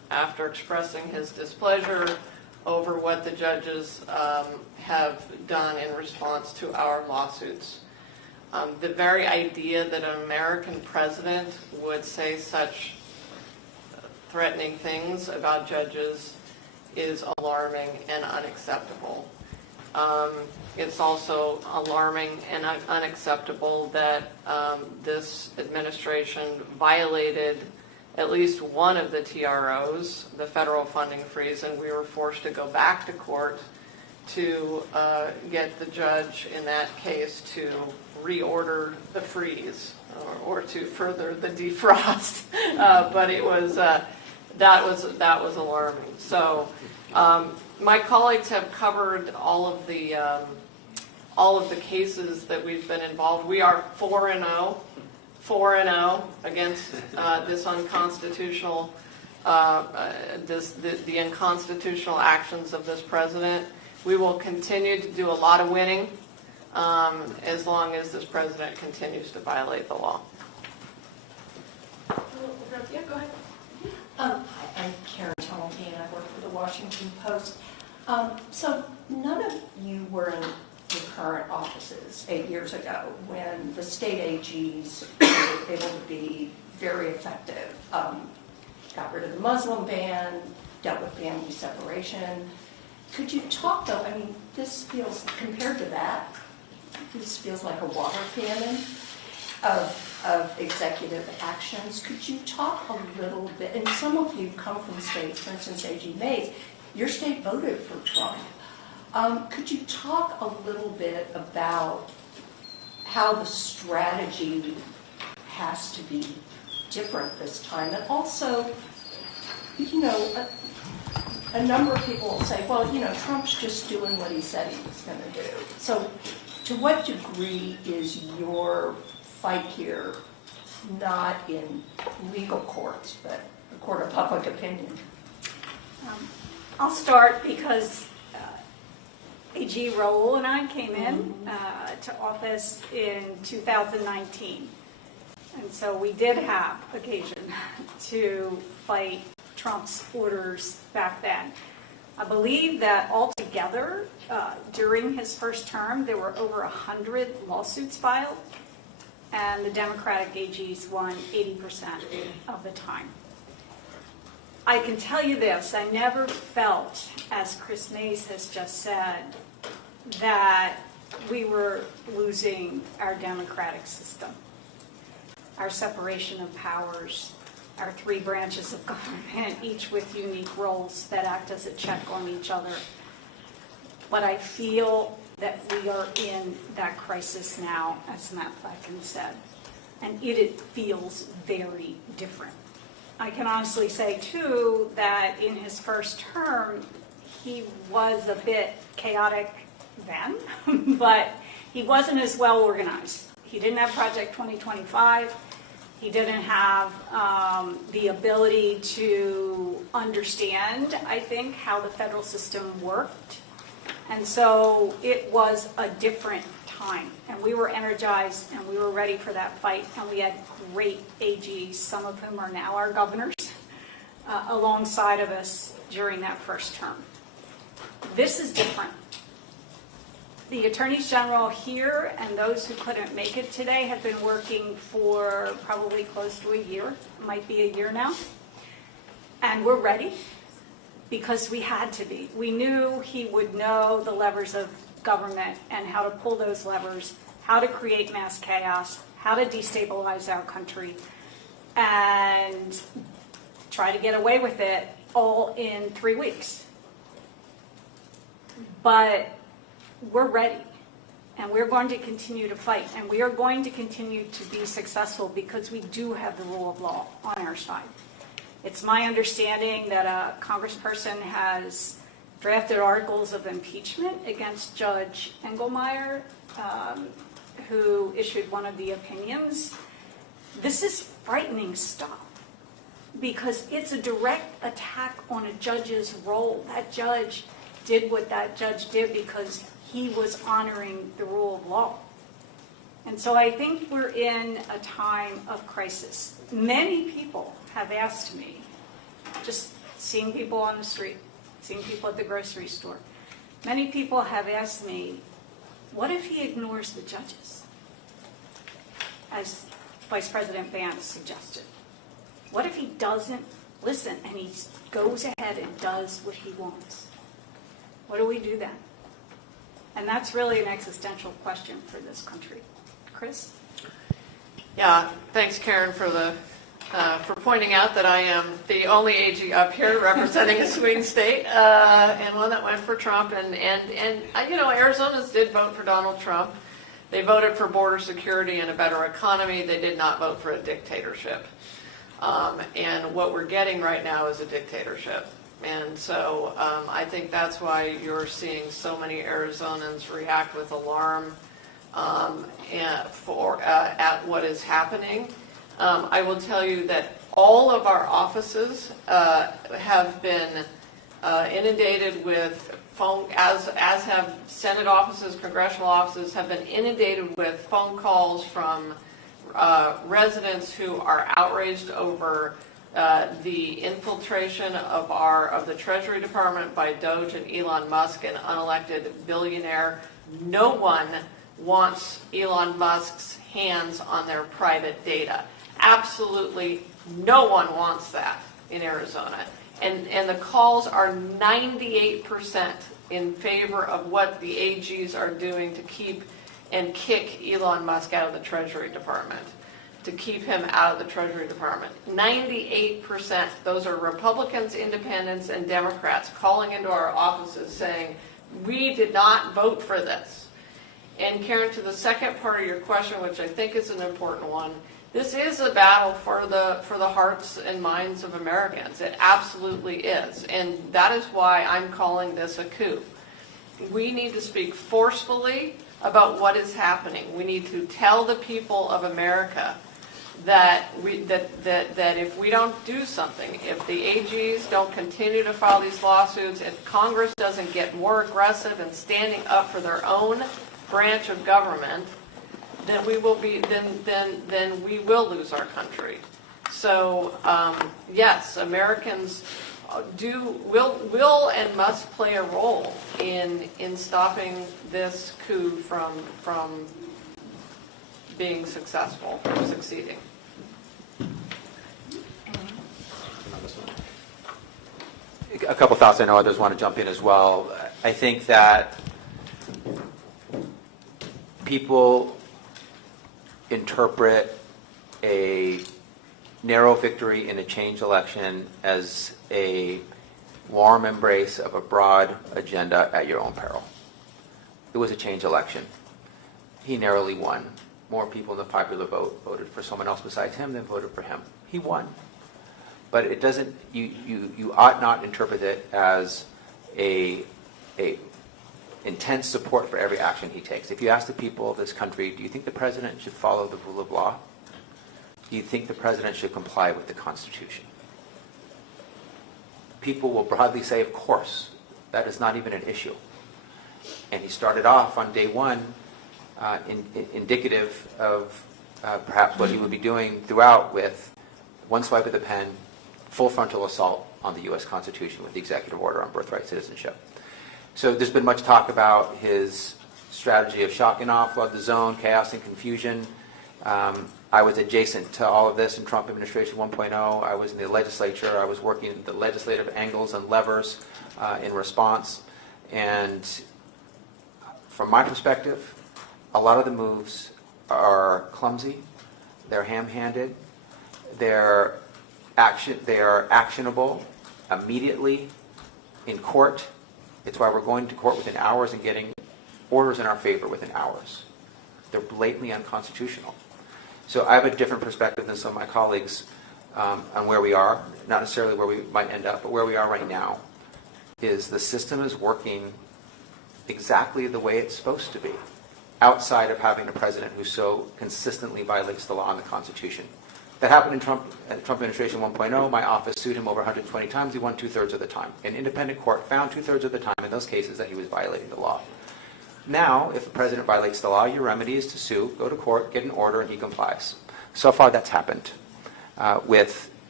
after expressing his displeasure over what the judges have done in response to our lawsuits. The very idea that an American president would say such threatening things about judges is alarming and unacceptable. It's also alarming and unacceptable that this administration violated at least one of the TROs, the federal funding freeze, and we were forced to go back to court to get the judge in that case to reorder the freeze or to further the defrost. But it was that was alarming. So my colleagues have covered all of the cases that we've been involved. We are 4-0 against this unconstitutional, the unconstitutional actions of this president. We will continue to do a lot of winning as long as this president continues to violate the law. Yeah, go ahead. Hi, I'm Karen Tumulty, and I work for the Washington Post. So none of you were in your current offices 8 years ago when the state AGs were able to be very effective. Got rid of the Muslim ban, dealt with family separation. Could you talk, though, I mean, this feels, compared to that, this feels like a water cannon of executive actions. Could you talk a little bit, and some of you come from states, for instance, AG Mays, your state voted for Trump. Could you talk a little bit about how the strategy has to be different this time? And also, you know, a number of people will say, well, you know, Trump's just doing what he said he was going to do. So to what degree is your fight here not in legal courts, but a court of public opinion? I'll start because AG Raoul and I came in to office in 2019. And so we did have occasion to fight Trump's orders back then. I believe that altogether, during his first term, there were over 100 lawsuits filed, and the Democratic AGs won 80% of the time. I can tell you this, I never felt, as Chris Mays has just said, that we were losing our democratic system, our separation of powers, our three branches of government, each with unique roles that act as a check on each other. But I feel that we are in that crisis now, as Matt Platkin said, and it feels very different. I can honestly say, too, that in his first term, he was a bit chaotic then, but he wasn't as well organized. He didn't have Project 2025. He didn't have the ability to understand, I think, how the federal system worked. And so it was a different time. And we were energized and we were ready for that fight. And we had great AGs, some of whom are now our governors, alongside of us during that first term. This is different. The attorneys general here and those who couldn't make it today have been working for probably close to a year, might be a year now. And we're ready because we had to be. We knew he would know the levers of government and how to pull those levers, how to create mass chaos, how to destabilize our country, and try to get away with it all in 3 weeks. But we're ready, and we're going to continue to fight, and we are going to continue to be successful because we do have the rule of law on our side. It's my understanding that a congressperson has drafted articles of impeachment against Judge Engelmeyer, who issued one of the opinions. This is frightening stuff because it's a direct attack on a judge's role. That judge did what that judge did because he was honoring the rule of law. And so I think we're in a time of crisis. Many people have asked me, just seeing people on the street, seeing people at the grocery store. Many people have asked me, what if he ignores the judges? As Vice President Vance suggested. What if he doesn't listen and he goes ahead and does what he wants? What do we do then? And that's really an existential question for this country. Chris? Yeah, thanks, Karen, for pointing out that I am the only AG up here representing a swing state, and one that went for Trump. And you know, Arizonans did vote for Donald Trump. They voted for border security and a better economy. They did not vote for a dictatorship. And what we're getting right now is a dictatorship. And so I think that's why you're seeing so many Arizonans react with alarm at what is happening. I will tell you that all of our offices have been inundated with phone, as have Senate offices, congressional offices, have been inundated with phone calls from residents who are outraged over the infiltration of the Treasury Department by DOGE and Elon Musk, an unelected billionaire. No one wants Elon Musk's hands on their private data. Absolutely no one wants that in Arizona. And the calls are 98% in favor of what the AGs are doing to keep and kick Elon Musk out of the Treasury Department, to keep him out of the Treasury Department. 98%, those are Republicans, Independents, and Democrats calling into our offices saying, we did not vote for this. And Karen, to the second part of your question, which I think is an important one, this is a battle for the hearts and minds of Americans. It absolutely is. And that is why I'm calling this a coup. We need to speak forcefully about what is happening. We need to tell the people of America that if we don't do something, if the AGs don't continue to file these lawsuits, if Congress doesn't get more aggressive in standing up for their own branch of government, then we will lose our country. So yes, Americans will and must play a role in stopping this coup from being successful, from succeeding. A couple thoughts. I know others want to jump in as well. I think that people interpret a narrow victory in a change election as a warm embrace of a broad agenda at your own peril. It was a change election. He narrowly won. More people in the popular vote voted for someone else besides him than voted for him. He won. But it doesn't, you ought not interpret it as a intense support for every action he takes. If you ask the people of this country, do you think the president should follow the rule of law? Do you think the president should comply with the Constitution? People will broadly say, of course. That is not even an issue. And he started off on day one indicative of perhaps what he would be doing throughout, with one swipe of the pen, full frontal assault on the U.S. Constitution with the executive order on birthright citizenship. So there's been much talk about his strategy of shock and awe, flood the zone, chaos and confusion. I was adjacent to all of this in Trump administration 1.0. I was in the legislature. I was working the legislative angles and levers in response. And from my perspective, a lot of the moves are clumsy. They're ham-handed. They are actionable immediately in court. It's why we're going to court within hours and getting orders in our favor within hours. They're blatantly unconstitutional. So I have a different perspective than some of my colleagues on where we are, not necessarily where we might end up, but where we are right now is the system is working exactly the way it's supposed to be, outside of having a president who so consistently violates the law and the Constitution. That happened in Trump administration 1.0. My office sued him over 120 times. He won 2/3 of the time. An independent court found 2/3 of the time in those cases that he was violating the law. Now, if a president violates the law, your remedy is to sue, go to court, get an order, and he complies. So far, that's happened with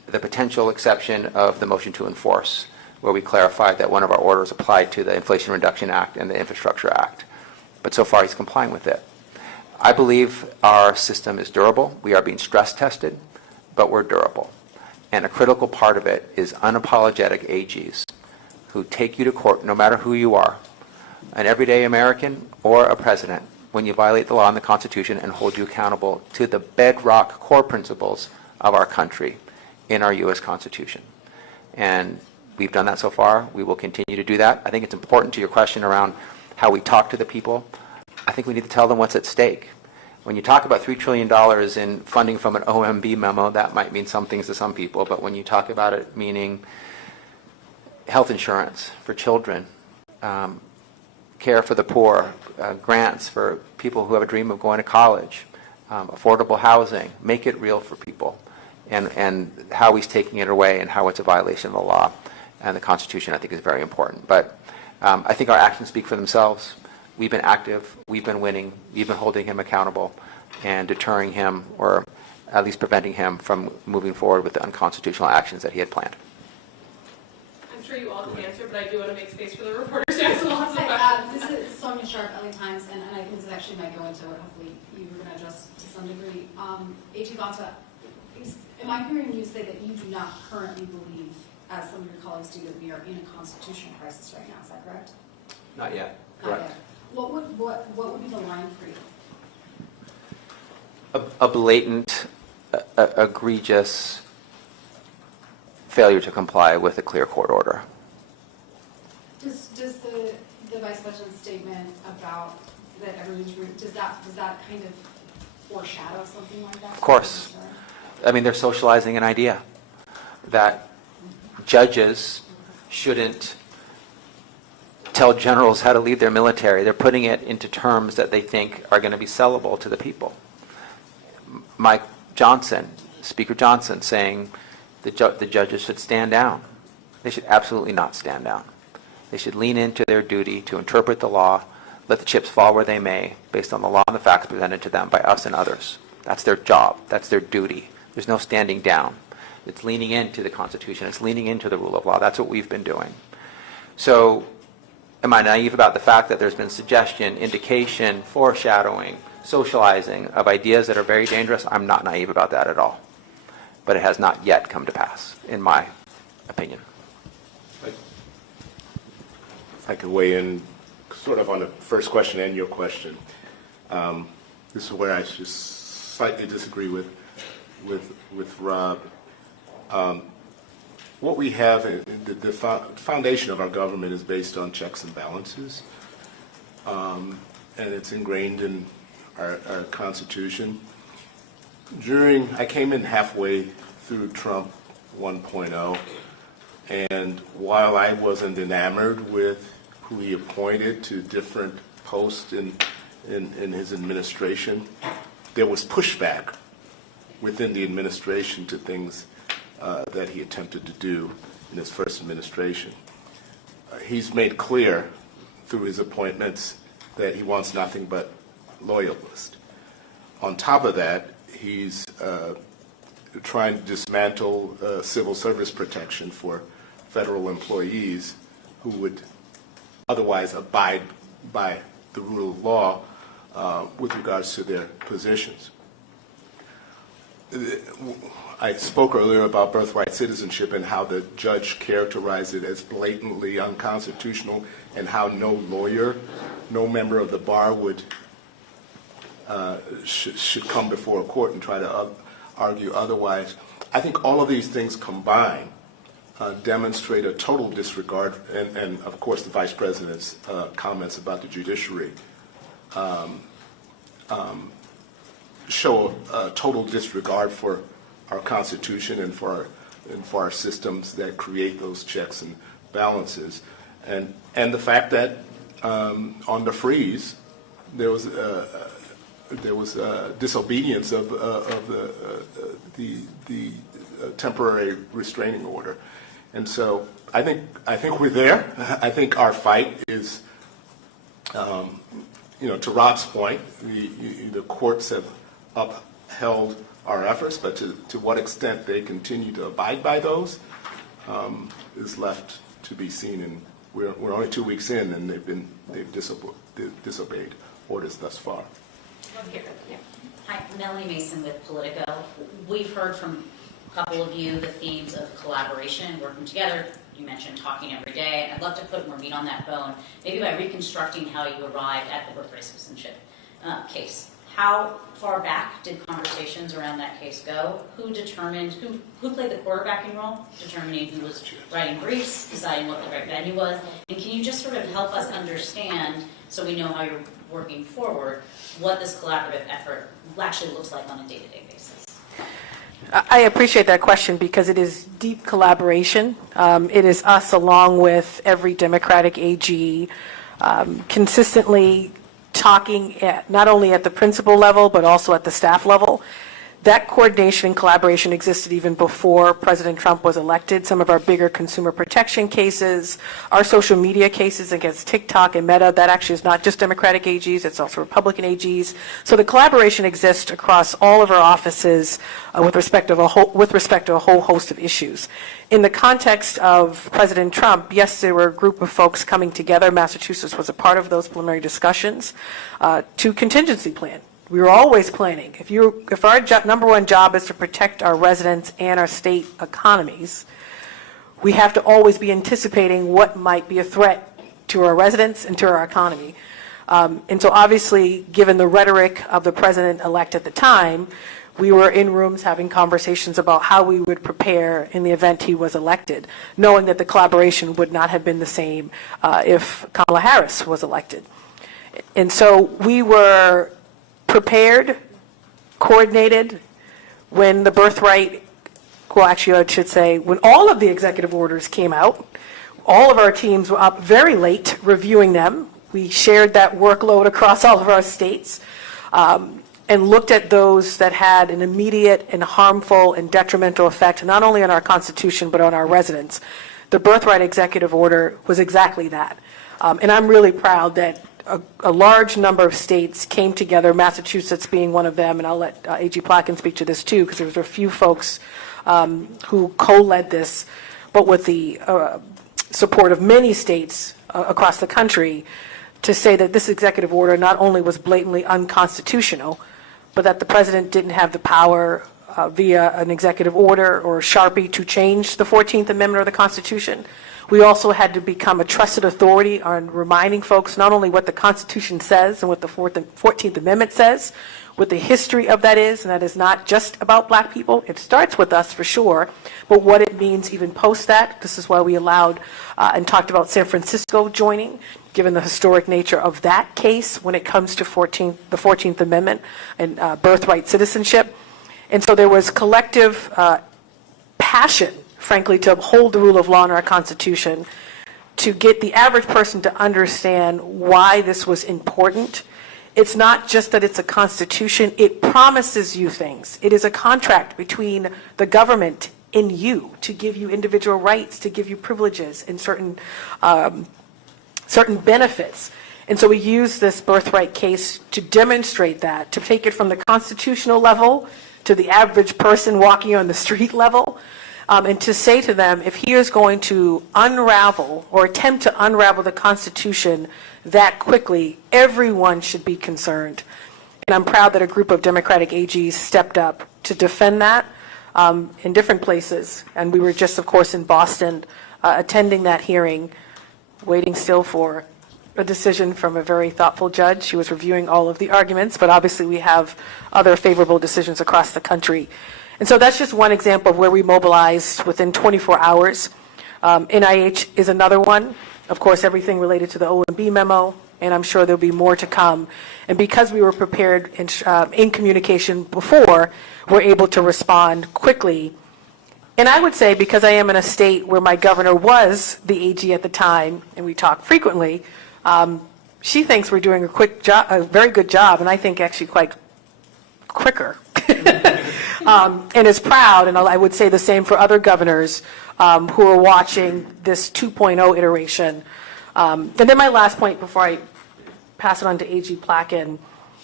the potential exception of the motion to enforce, where we clarified that one of our orders applied to the Inflation Reduction Act and the Infrastructure Act. But so far, he's complying with it. I believe our system is durable. We are being stress tested, but we're durable. And a critical part of it is unapologetic AGs who take you to court, no matter who you are, an everyday American or a president, when you violate the law and the Constitution, and hold you accountable to the bedrock core principles of our country in our U.S. Constitution. And we've done that so far. We will continue to do that. I think it's important to your question around how we talk to the people. I think we need to tell them what's at stake. When you talk about $3 trillion in funding from an OMB memo, that might mean some things to some people, but when you talk about it meaning health insurance for children, care for the poor, grants for people who have a dream of going to college, affordable housing, make it real for people, and how he's taking it away and how it's a violation of the law and the Constitution, I think, is very important. But I think our actions speak for themselves. We've been active, we've been winning, we've been holding him accountable and deterring him, or at least preventing him from moving forward with the unconstitutional actions that he had planned. I'm sure you all can answer, but I do want to make space for the reporters to ask lots of questions. This is Sonia Sharp, LA Times, and I think this actually might go into what hopefully you were going to address to some degree. A.G. Bonta, am I hearing you say that you do not currently believe, as some of your colleagues do, that we are in a constitutional crisis right now? Is that correct? Not yet. Not yet. What would be the line for you? A blatant, egregious failure to comply with a clear court order. Does the Vice President's statement about that everyone's does that kind of foreshadow something like that? Of course. I mean, they're socializing an idea that judges shouldn't tell generals how to lead their military. They're putting it into terms that they think are going to be sellable to the people. Mike Johnson, Speaker Johnson, saying the judges should stand down. They should absolutely not stand down. They should lean into their duty to interpret the law, let the chips fall where they may, based on the law and the facts presented to them by us and others. That's their job. That's their duty. There's no standing down. It's leaning into the Constitution. It's leaning into the rule of law. That's what we've been doing. So, am I naive about the fact that there's been suggestion, indication, foreshadowing, socializing of ideas that are very dangerous? I'm not naive about that at all. But it has not yet come to pass, in my opinion. If I could weigh in sort of on the first question and your question. This is where I just slightly disagree with Rob. What we have, the foundation of our government is based on checks and balances, and it's ingrained in our Constitution. I came in halfway through Trump 1.0, and while I wasn't enamored with who he appointed to different posts in his administration, there was pushback within the administration to things that he attempted to do in his first administration. He's made clear through his appointments that he wants nothing but loyalists. On top of that, he's trying to dismantle civil service protection for federal employees who would otherwise abide by the rule of law with regards to their positions. I spoke earlier about birthright citizenship and how the judge characterized it as blatantly unconstitutional, and how no lawyer, no member of the bar would should come before a court and try to argue otherwise. I think all of these things combined demonstrate a total disregard, and of course the Vice President's comments about the judiciary show a total disregard for our Constitution and for our systems that create those checks and balances, and the fact that on the freeze there was disobedience of the temporary restraining order, and so I think we're there. I think our fight is, to Rob's point, the courts have upheld our efforts, but to what extent they continue to abide by those is left to be seen. And we're only 2 weeks in, and they've disobeyed orders thus far. Hi, Melanie Mason with Politico. We've heard from a couple of you the themes of collaboration, working together. You mentioned talking every day. I'd love to put more meat on that bone, maybe by reconstructing how you arrived at the birthright citizenship case. How far back did conversations around that case go? Who determined, who played the quarterbacking role, determining who was writing briefs, deciding what the right venue was? And can you just sort of help us understand, so we know how you're working forward, what this collaborative effort actually looks like on a day-to-day basis? I appreciate that question because it is deep collaboration. It is us along with every Democratic AG consistently talking not only at the principal level but also at the staff level. That coordination and collaboration existed even before President Trump was elected. Some of our bigger consumer protection cases, our social media cases against TikTok and Meta, that actually is not just Democratic AGs, it's also Republican AGs. So the collaboration exists across all of our offices with respect to a whole host of issues. In the context of President Trump, yes, there were a group of folks coming together. Massachusetts was a part of those preliminary discussions to contingency plan. We were always planning. If our number one job is to protect our residents and our state economies, we have to always be anticipating what might be a threat to our residents and to our economy. And so obviously, given the rhetoric of the president-elect at the time, we were in rooms having conversations about how we would prepare in the event he was elected, knowing that the collaboration would not have been the same if Kamala Harris was elected. And so we were prepared, coordinated when the birthright, well, actually, I should say, when all of the executive orders came out. All of our teams were up very late reviewing them. We shared that workload across all of our states and looked at those that had an immediate and harmful and detrimental effect, not only on our Constitution, but on our residents. The birthright executive order was exactly that. And I'm really proud that a large number of states came together, Massachusetts being one of them, and I'll let AG Plotkin speak to this too, because there was a few folks who co-led this, but with the support of many states across the country, to say that this executive order not only was blatantly unconstitutional, but that the president didn't have the power via an executive order or Sharpie to change the 14th Amendment of the Constitution. We also had to become a trusted authority on reminding folks not only what the Constitution says and what the 14th Amendment says, what the history of that is, and that is not just about black people. It starts with us for sure, but what it means even post that. This is why we allowed and talked about San Francisco joining, given the historic nature of that case when it comes to the 14th Amendment and birthright citizenship. And so there was collective passion, frankly, to uphold the rule of law in our Constitution, to get the average person to understand why this was important. It's not just that it's a constitution, it promises you things. It is a contract between the government and you to give you individual rights, to give you privileges and certain benefits. And so we use this birthright case to demonstrate that, to take it from the constitutional level to the average person walking on the street level, and to say to them, if he is going to unravel or attempt to unravel the Constitution that quickly, everyone should be concerned. And I'm proud that a group of Democratic AGs stepped up to defend that in different places. And we were just, of course, in Boston attending that hearing, waiting still for a decision from a very thoughtful judge. She was reviewing all of the arguments, but obviously we have other favorable decisions across the country. And so that's just one example of where we mobilized within 24 hours. NIH is another one. Of course, everything related to the OMB memo, and I'm sure there'll be more to come. And because we were prepared in communication before, we're able to respond quickly. And I would say, because I am in a state where my governor was the AG at the time, and we talk frequently, she thinks we're doing a very good job, and I think actually quite quicker. And is proud, and I would say the same for other governors who are watching this 2.0 iteration. And then my last point before I pass it on to AG Plotkin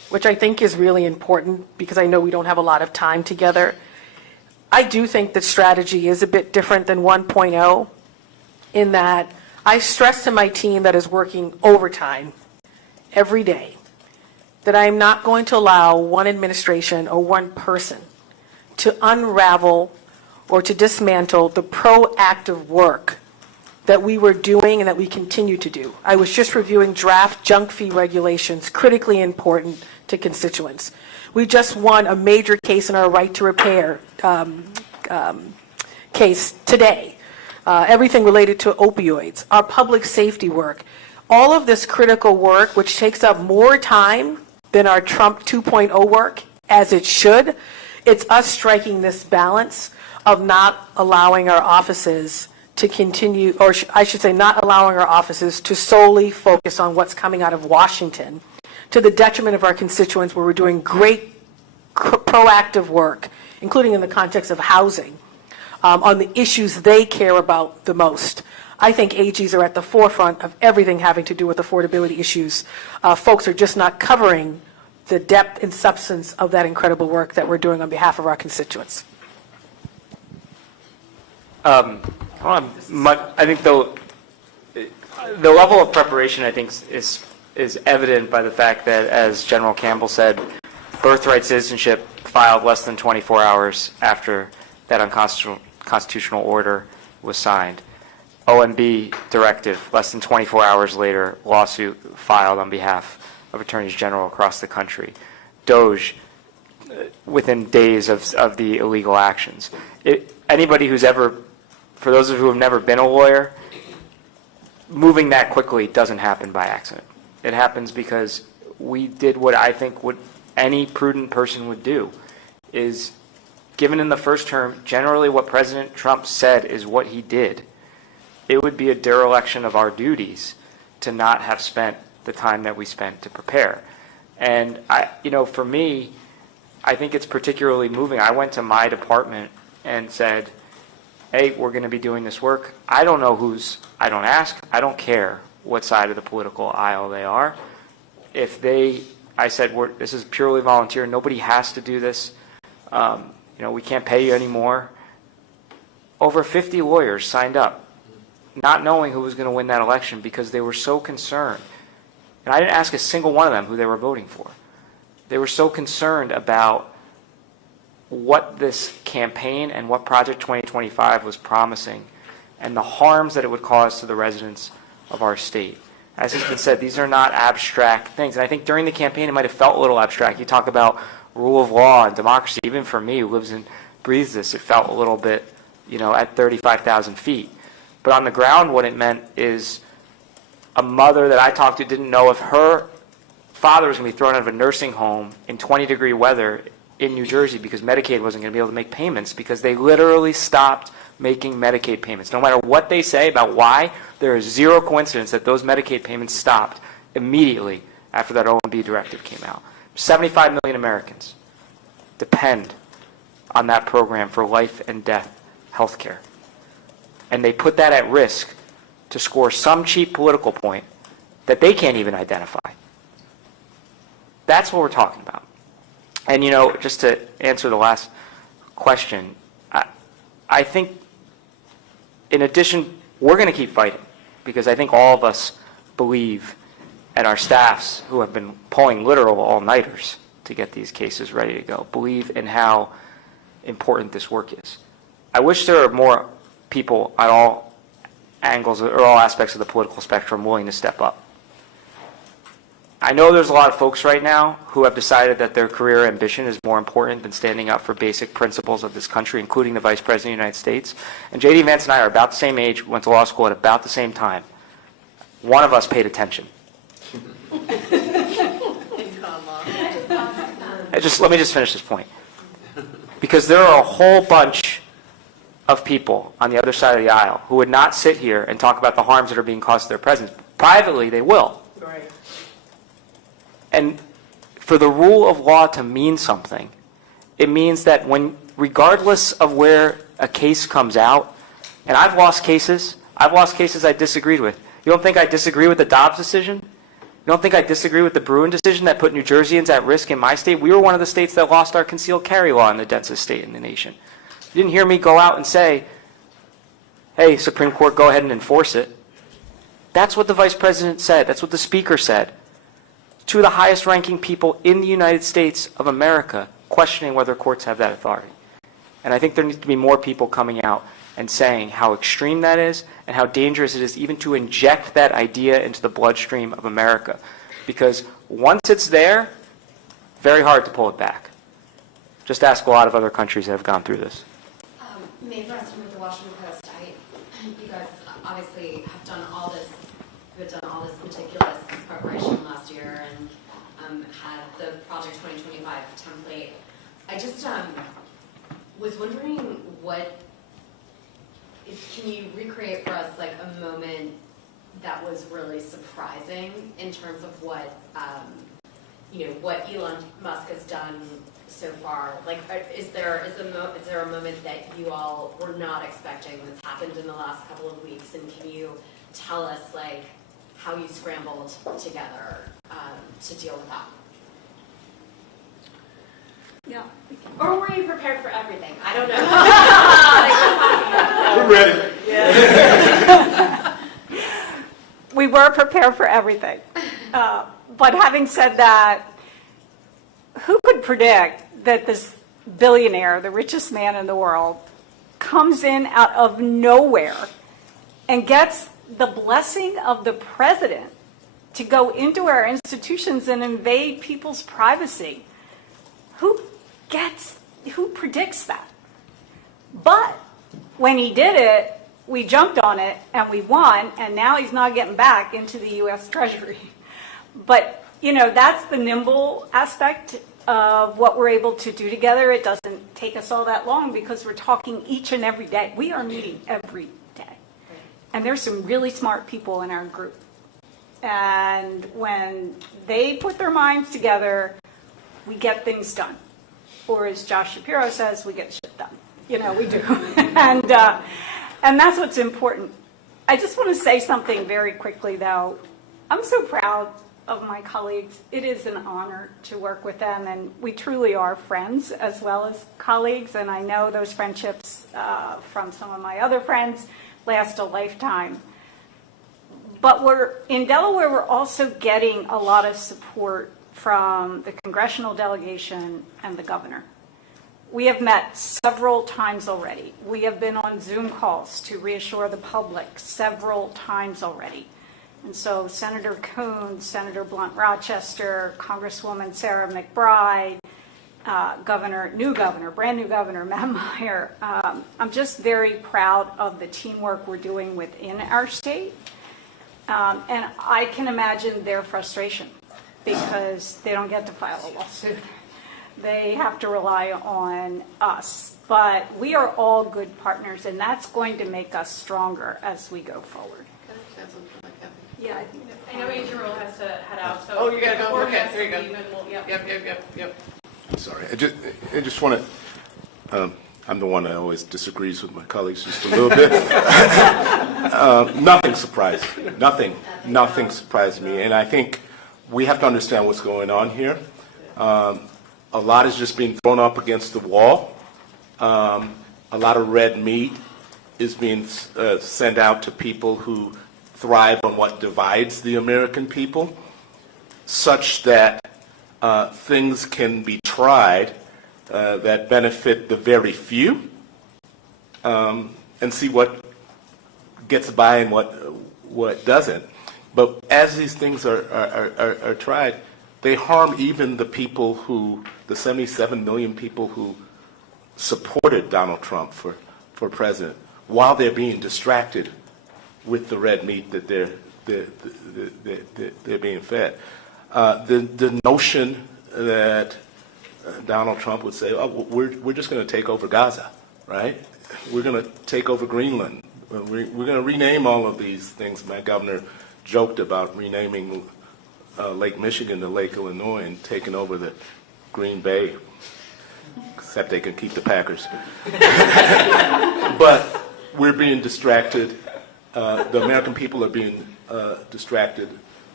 which I think is really important because I know we don't have a lot of time together. I do think that strategy is a bit different than 1.0 in that I stress to my team that is working overtime every day that I am not going to allow one administration or one person to unravel or to dismantle the proactive work that we were doing and that we continue to do. I was just reviewing draft junk fee regulations, critically important to constituents. We just won a major case in our right to repair case today. Everything related to opioids, our public safety work, all of this critical work, which takes up more time than our Trump 2.0 work, as it should. It's us striking this balance of not allowing our offices to continue, or I should say not allowing our offices to solely focus on what's coming out of Washington to the detriment of our constituents where we're doing great proactive work, including in the context of housing, on the issues they care about the most. I think AGs are at the forefront of everything having to do with affordability issues. Folks are just not covering the depth and substance of that incredible work that we're doing on behalf of our constituents. I think the level of preparation, I think, is evident by the fact that, as General Campbell said, birthright citizenship filed less than 24 hours after that unconstitutional order was signed. OMB directive, less than 24 hours later, lawsuit filed on behalf of attorneys general across the country. DOGE, within days of the illegal actions. Anybody who's ever, for those of you who have never been a lawyer, moving that quickly doesn't happen by accident. It happens because we did what I think what any prudent person would do, is given in the first term, generally what President Trump said is what he did. It would be a dereliction of our duties to not have spent the time that we spent to prepare. And for me, I think it's particularly moving. I went to my department and said, hey, we're going to be doing this work. I don't know I don't ask, I don't care what side of the political aisle they are. I said, this is purely volunteer. Nobody has to do this. We can't pay you anymore. Over 50 lawyers signed up, not knowing who was going to win that election because they were so concerned. And I didn't ask a single one of them who they were voting for. They were so concerned about what this campaign and what Project 2025 was promising and the harms that it would cause to the residents of our state. As has been said, these are not abstract things. And I think during the campaign it might have felt a little abstract. You talk about rule of law and democracy. Even for me, who lives and breathes this, it felt a little bit, at 35,000 feet. But on the ground, what it meant is a mother that I talked to didn't know if her father was going to be thrown out of a nursing home in 20-degree weather in New Jersey because Medicaid wasn't going to be able to make payments because they literally stopped making Medicaid payments. No matter what they say about why, there is zero coincidence that those Medicaid payments stopped immediately after that OMB directive came out. 75 million Americans depend on that program for life and death health care. And they put that at risk to score some cheap political point that they can't even identify. That's what we're talking about. And, just to answer the last question, I think, in addition, we're going to keep fighting because I think all of us believe, and our staffs who have been pulling literal all-nighters to get these cases ready to go, believe in how important this work is. I wish there were more people at all angles or all aspects of the political spectrum willing to step up. I know there's a lot of folks right now who have decided that their career ambition is more important than standing up for basic principles of this country, including the Vice President of the United States. And J.D. Vance and I are about the same age, went to law school at about the same time. One of us paid attention. Let me just finish this point. Because there are a whole bunch of people on the other side of the aisle who would not sit here and talk about the harms that are being caused to their presidents. Privately, they will. Right. And for the rule of law to mean something, it means that regardless of where a case comes out, and I've lost cases I disagreed with. You don't think I disagree with the Dobbs decision? You don't think I disagree with the Bruin decision that put New Jerseyans at risk in my state? We were one of the states that lost our concealed carry law in the densest state in the nation. You didn't hear me go out and say, hey, Supreme Court, go ahead and enforce it. That's what the Vice President said. That's what the Speaker said. Two of the highest ranking people in the United States of America questioning whether courts have that authority. And I think there needs to be more people coming out and saying how extreme that is and how dangerous it is even to inject that idea into the bloodstream of America. Because once it's there, very hard to pull it back. Just ask a lot of other countries that have gone through this. Mae Preston with the Washington Post. You guys obviously have done all this meticulous preparation last year and had the Project 2025 template. I just was wondering can you recreate for us like a moment that was really surprising in terms of what Elon Musk has done so far? Like, is there a moment that you all were not expecting that's happened in the last couple of weeks, and can you tell us like how you scrambled together to deal with that? Yeah. Or were you prepared for everything? I don't know. We're ready. We were prepared for everything. But having said that, who could predict that this billionaire, the richest man in the world, comes in out of nowhere and gets the blessing of the president to go into our institutions and invade people's privacy? Who predicts that? But when he did it, we jumped on it and we won, and now he's not getting back into the U.S. Treasury. But, that's the nimble aspect of what we're able to do together. It doesn't take us all that long because we're talking each and every day. We are meeting every day. And there's some really smart people in our group. And when they put their minds together, we get things done. Or as Josh Shapiro says, we get shit done. We do. And that's what's important. I just want to say something very quickly, though. I'm so proud of my colleagues. It is an honor to work with them, and we truly are friends as well as colleagues, and I know those friendships from some of my other friends last a lifetime. But in Delaware, we're also getting a lot of support from the congressional delegation and the governor. We have met several times already. We have been on Zoom calls to reassure the public several times already. And so Senator Coons, Senator Blunt Rochester, Congresswoman Sarah McBride, brand new governor Matt Meyer. I'm just very proud of the teamwork we're doing within our state. And I can imagine their frustration because they don't get to file a lawsuit. They have to rely on us. But we are all good partners, and that's going to make us stronger as we go forward. Yeah, I think I know AG Rule has to head out, so. Oh, you gotta go? Okay, has there you to go. leave and we'll- Yep. Sorry, I just want to, I'm the one that always disagrees with my colleagues just a little bit. Nothing surprised me, and I think we have to understand what's going on here. A lot is just being thrown up against the wall. A lot of red meat is being sent out to people who thrive on what divides the American people, such that things can be tried that benefit the very few, and see what gets by and what doesn't. But as these things are tried, they harm even the people the 77 million people who supported Donald Trump for president, while they're being distracted with the red meat that they're being fed. The notion that Donald Trump would say, "Oh, we're just going to take over Gaza, right? We're going to take over Greenland. We're going to rename all of these things." My governor joked about renaming Lake Michigan to Lake Illinois and taking over the Green Bay, except they can keep the Packers. But we're being distracted. The American people are being distracted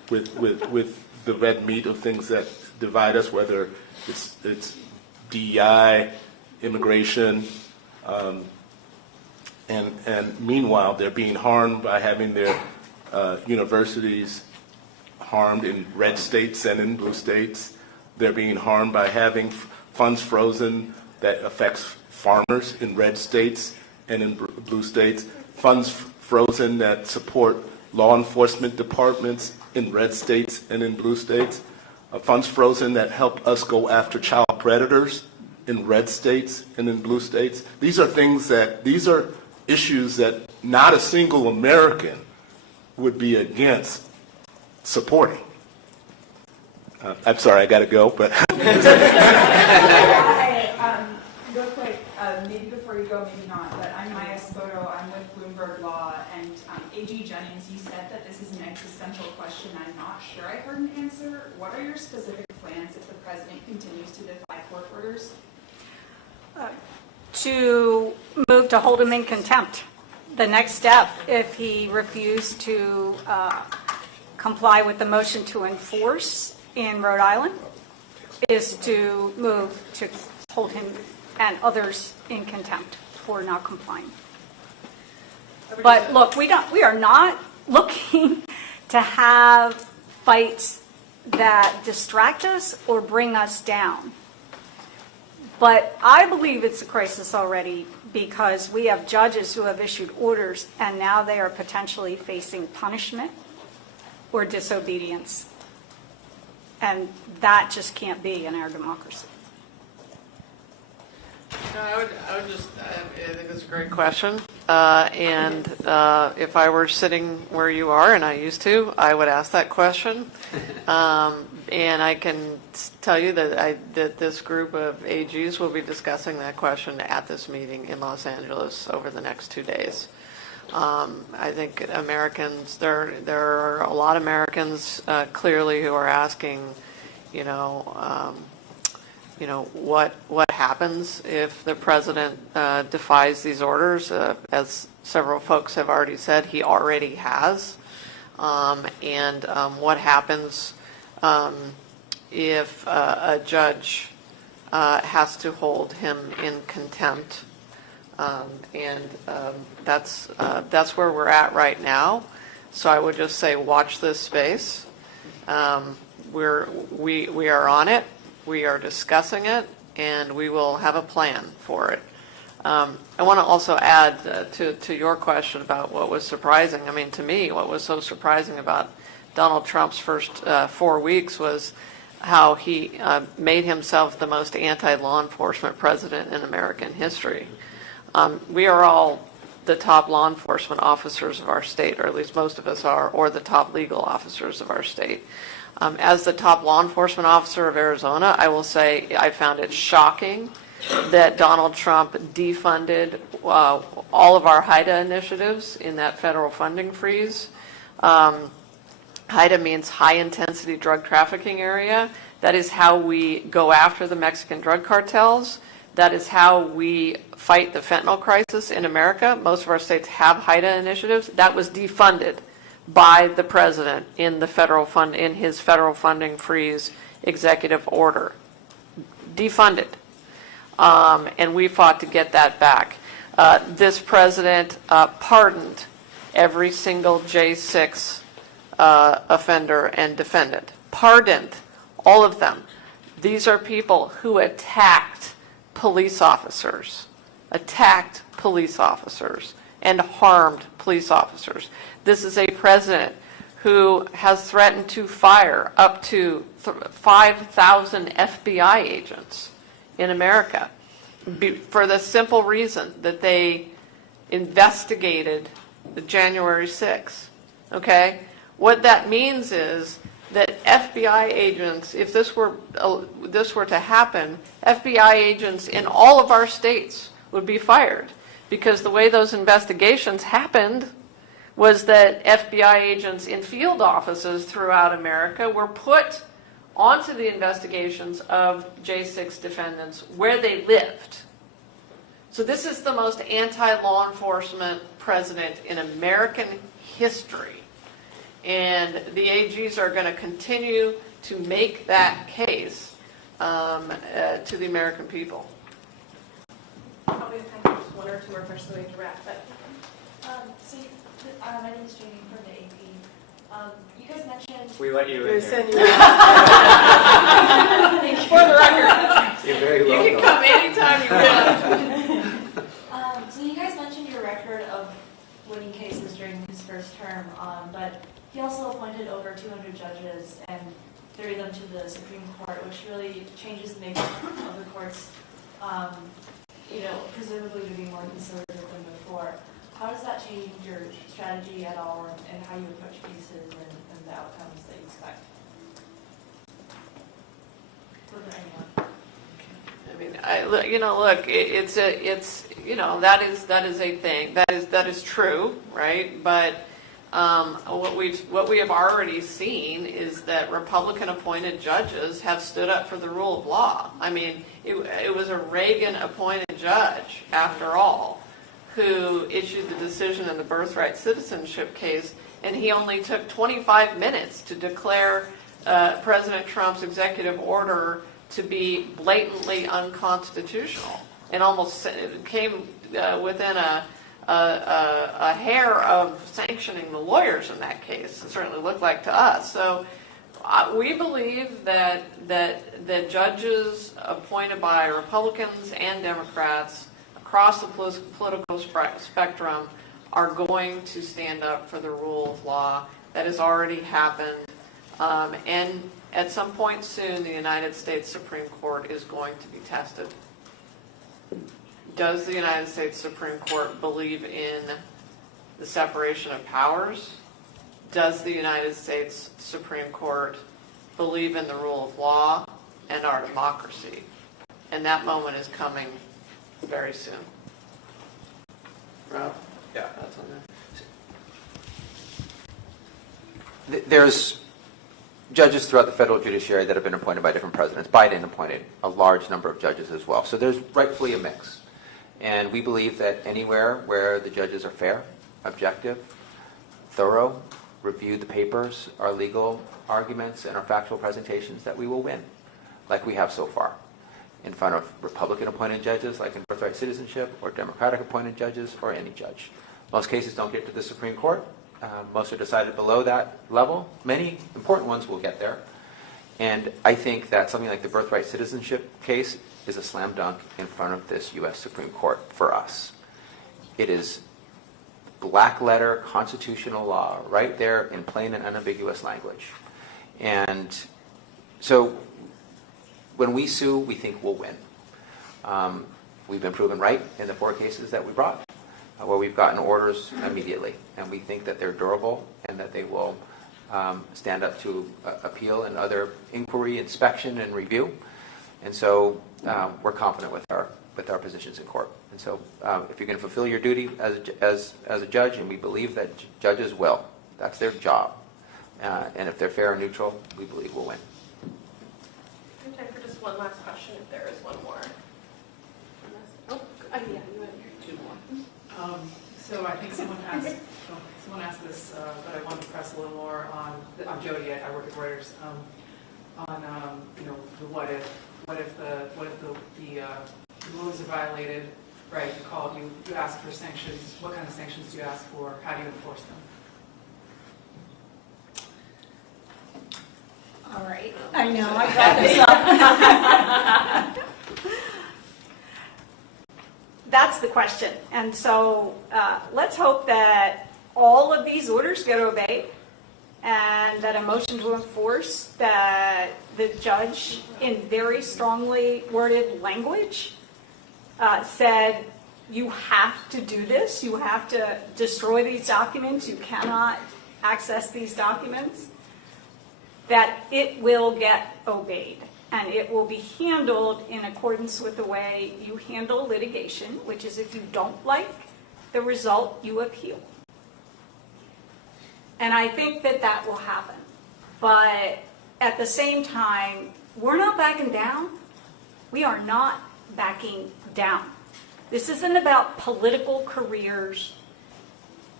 with the red meat of things that divide us, whether it's DEI, immigration, and meanwhile they're being harmed by having their universities harmed in red states and in blue states. They're being harmed by having funds frozen that affects farmers in red states and in blue states. Funds frozen that support law enforcement departments in red states and in blue states. Funds frozen that help us go after child predators in red states and in blue states. These are issues that not a single American would be against supporting. I'm sorry, I got to go, but. Hi, real quick, maybe before you go, maybe not, but I'm Maya Spoto, I'm with Bloomberg Law, and AG Jennings, you said that this is an existential question. I'm not sure I heard an answer. What are your specific plans if the president continues to defy court orders? To move to hold him in contempt. The next step, if he refused to comply with the motion to enforce in Rhode Island, is to move to hold him and others in contempt for not complying. But look, we are not looking to have fights that distract us or bring us down. But I believe it's a crisis already because we have judges who have issued orders and now they are potentially facing punishment or disobedience. And that just can't be in our democracy. I think that's a great question. And if I were sitting where you are, and I used to, I would ask that question. And I can tell you that this group of AGs will be discussing that question at this meeting in Los Angeles over the next 2 days. I think Americans, there are a lot of Americans clearly who are asking, what happens if the president defies these orders? As several folks have already said, he already has. And what happens if a judge has to hold him in contempt? That's where we're at right now. So I would just say watch this space. We are on it. We are discussing it, and we will have a plan for it. I want to also add to your question about what was surprising. I mean, to me, what was so surprising about Donald Trump's first 4 weeks was how he made himself the most anti-law enforcement president in American history. We are all the top law enforcement officers of our state, or at least most of us are, or the top legal officers of our state. As the top law enforcement officer of Arizona, I will say I found it shocking that Donald Trump defunded all of our HIDA initiatives in that federal funding freeze. HIDA means high intensity drug trafficking area. That is how we go after the Mexican drug cartels. That is how we fight the fentanyl crisis in America. Most of our states have HIDA initiatives. That was defunded by the president in the in his federal funding freeze executive order. Defunded. And we fought to get that back. This president pardoned every single J6 offender and defendant. Pardoned all of them. These are people who attacked police officers, and harmed police officers. This is a president who has threatened to fire up to 5,000 FBI agents in America for the simple reason that they investigated the January 6th. Okay? What that means is that FBI agents, if this were to happen, FBI agents in all of our states would be fired, because the way those investigations happened was that FBI agents in field offices throughout America were put onto the investigations of J6 defendants where they lived. So this is the most anti-law enforcement president in American history. And the AGs are going to continue to make that case to the American people. Probably have time for just one or two more questions so we can wrap, but My name is Jamie from the AP. You guys mentioned... We let you in We here. send you for the record. You're very You welcome. can come anytime you want. So you guys mentioned your record of winning cases during his first term, but he also appointed over 200 judges and 30 of them to the Supreme Court, which really changes the makeup of the courts, presumably to be more conservative than before. How does that change your strategy at all and how you approach cases and the outcomes that you expect? For anyone? I mean, look, that is a thing. That is true, right? But what we have already seen is that Republican-appointed judges have stood up for the rule of law. I mean, it was a Reagan-appointed judge, after all, who issued the decision in the birthright citizenship case, and he only took 25 minutes to declare President Trump's executive order to be blatantly unconstitutional, and almost came within a hair of sanctioning the lawyers in that case. It certainly looked like to us. So we believe that judges appointed by Republicans and Democrats across the political spectrum are going to stand up for the rule of law. That has already happened. And at some point soon, the United States Supreme Court is going to be tested. Does the United States Supreme Court believe in the separation of powers? Does the United States Supreme Court believe in the rule of law and our democracy? And that moment is coming very soon. Rob? Yeah. Thoughts on that? There's judges throughout the federal judiciary that have been appointed by different presidents. Biden appointed a large number of judges as well. So there's rightfully a mix. And we believe that anywhere where the judges are fair, objective, thorough, review the papers, our legal arguments, and our factual presentations, that we will win, like we have so far, in front of Republican-appointed judges, like in birthright citizenship, or Democratic-appointed judges, or any judge. Most cases don't get to the Supreme Court. Most are decided below that level. Many important ones will get there. And I think that something like the birthright citizenship case is a slam dunk in front of this U.S. Supreme Court for us. It is black letter constitutional law right there in plain and unambiguous language. And so when we sue, we think we'll win. We've been proven right in the 4 cases that we brought, where we've gotten orders immediately. And we think that they're durable and that they will stand up to appeal and other inquiry, inspection, and review. And so we're confident with our positions in court. And so if you're going to fulfill your duty as a judge, and we believe that judges will, that's their job. And if they're fair and neutral, we believe we'll win. We have time for just one last question, if there is one more. Oh, yeah, you went here. 2 more. So I think someone asked this, but I wanted to press a little more on. I'm Jody. I work at Reuters. On the what if the rules are violated, right? You ask for sanctions. What kind of sanctions do you ask for? How do you enforce them? All right, I know, I brought this up. That's the question. And so let's hope that all of these orders get obeyed, and that a motion to enforce, that the judge, in very strongly worded language, said, you have to do this, you have to destroy these documents, you cannot access these documents, that it will get obeyed. And it will be handled in accordance with the way you handle litigation, which is if you don't like the result, you appeal. And I think that that will happen. But at the same time, we're not backing down. We are not backing down. This isn't about political careers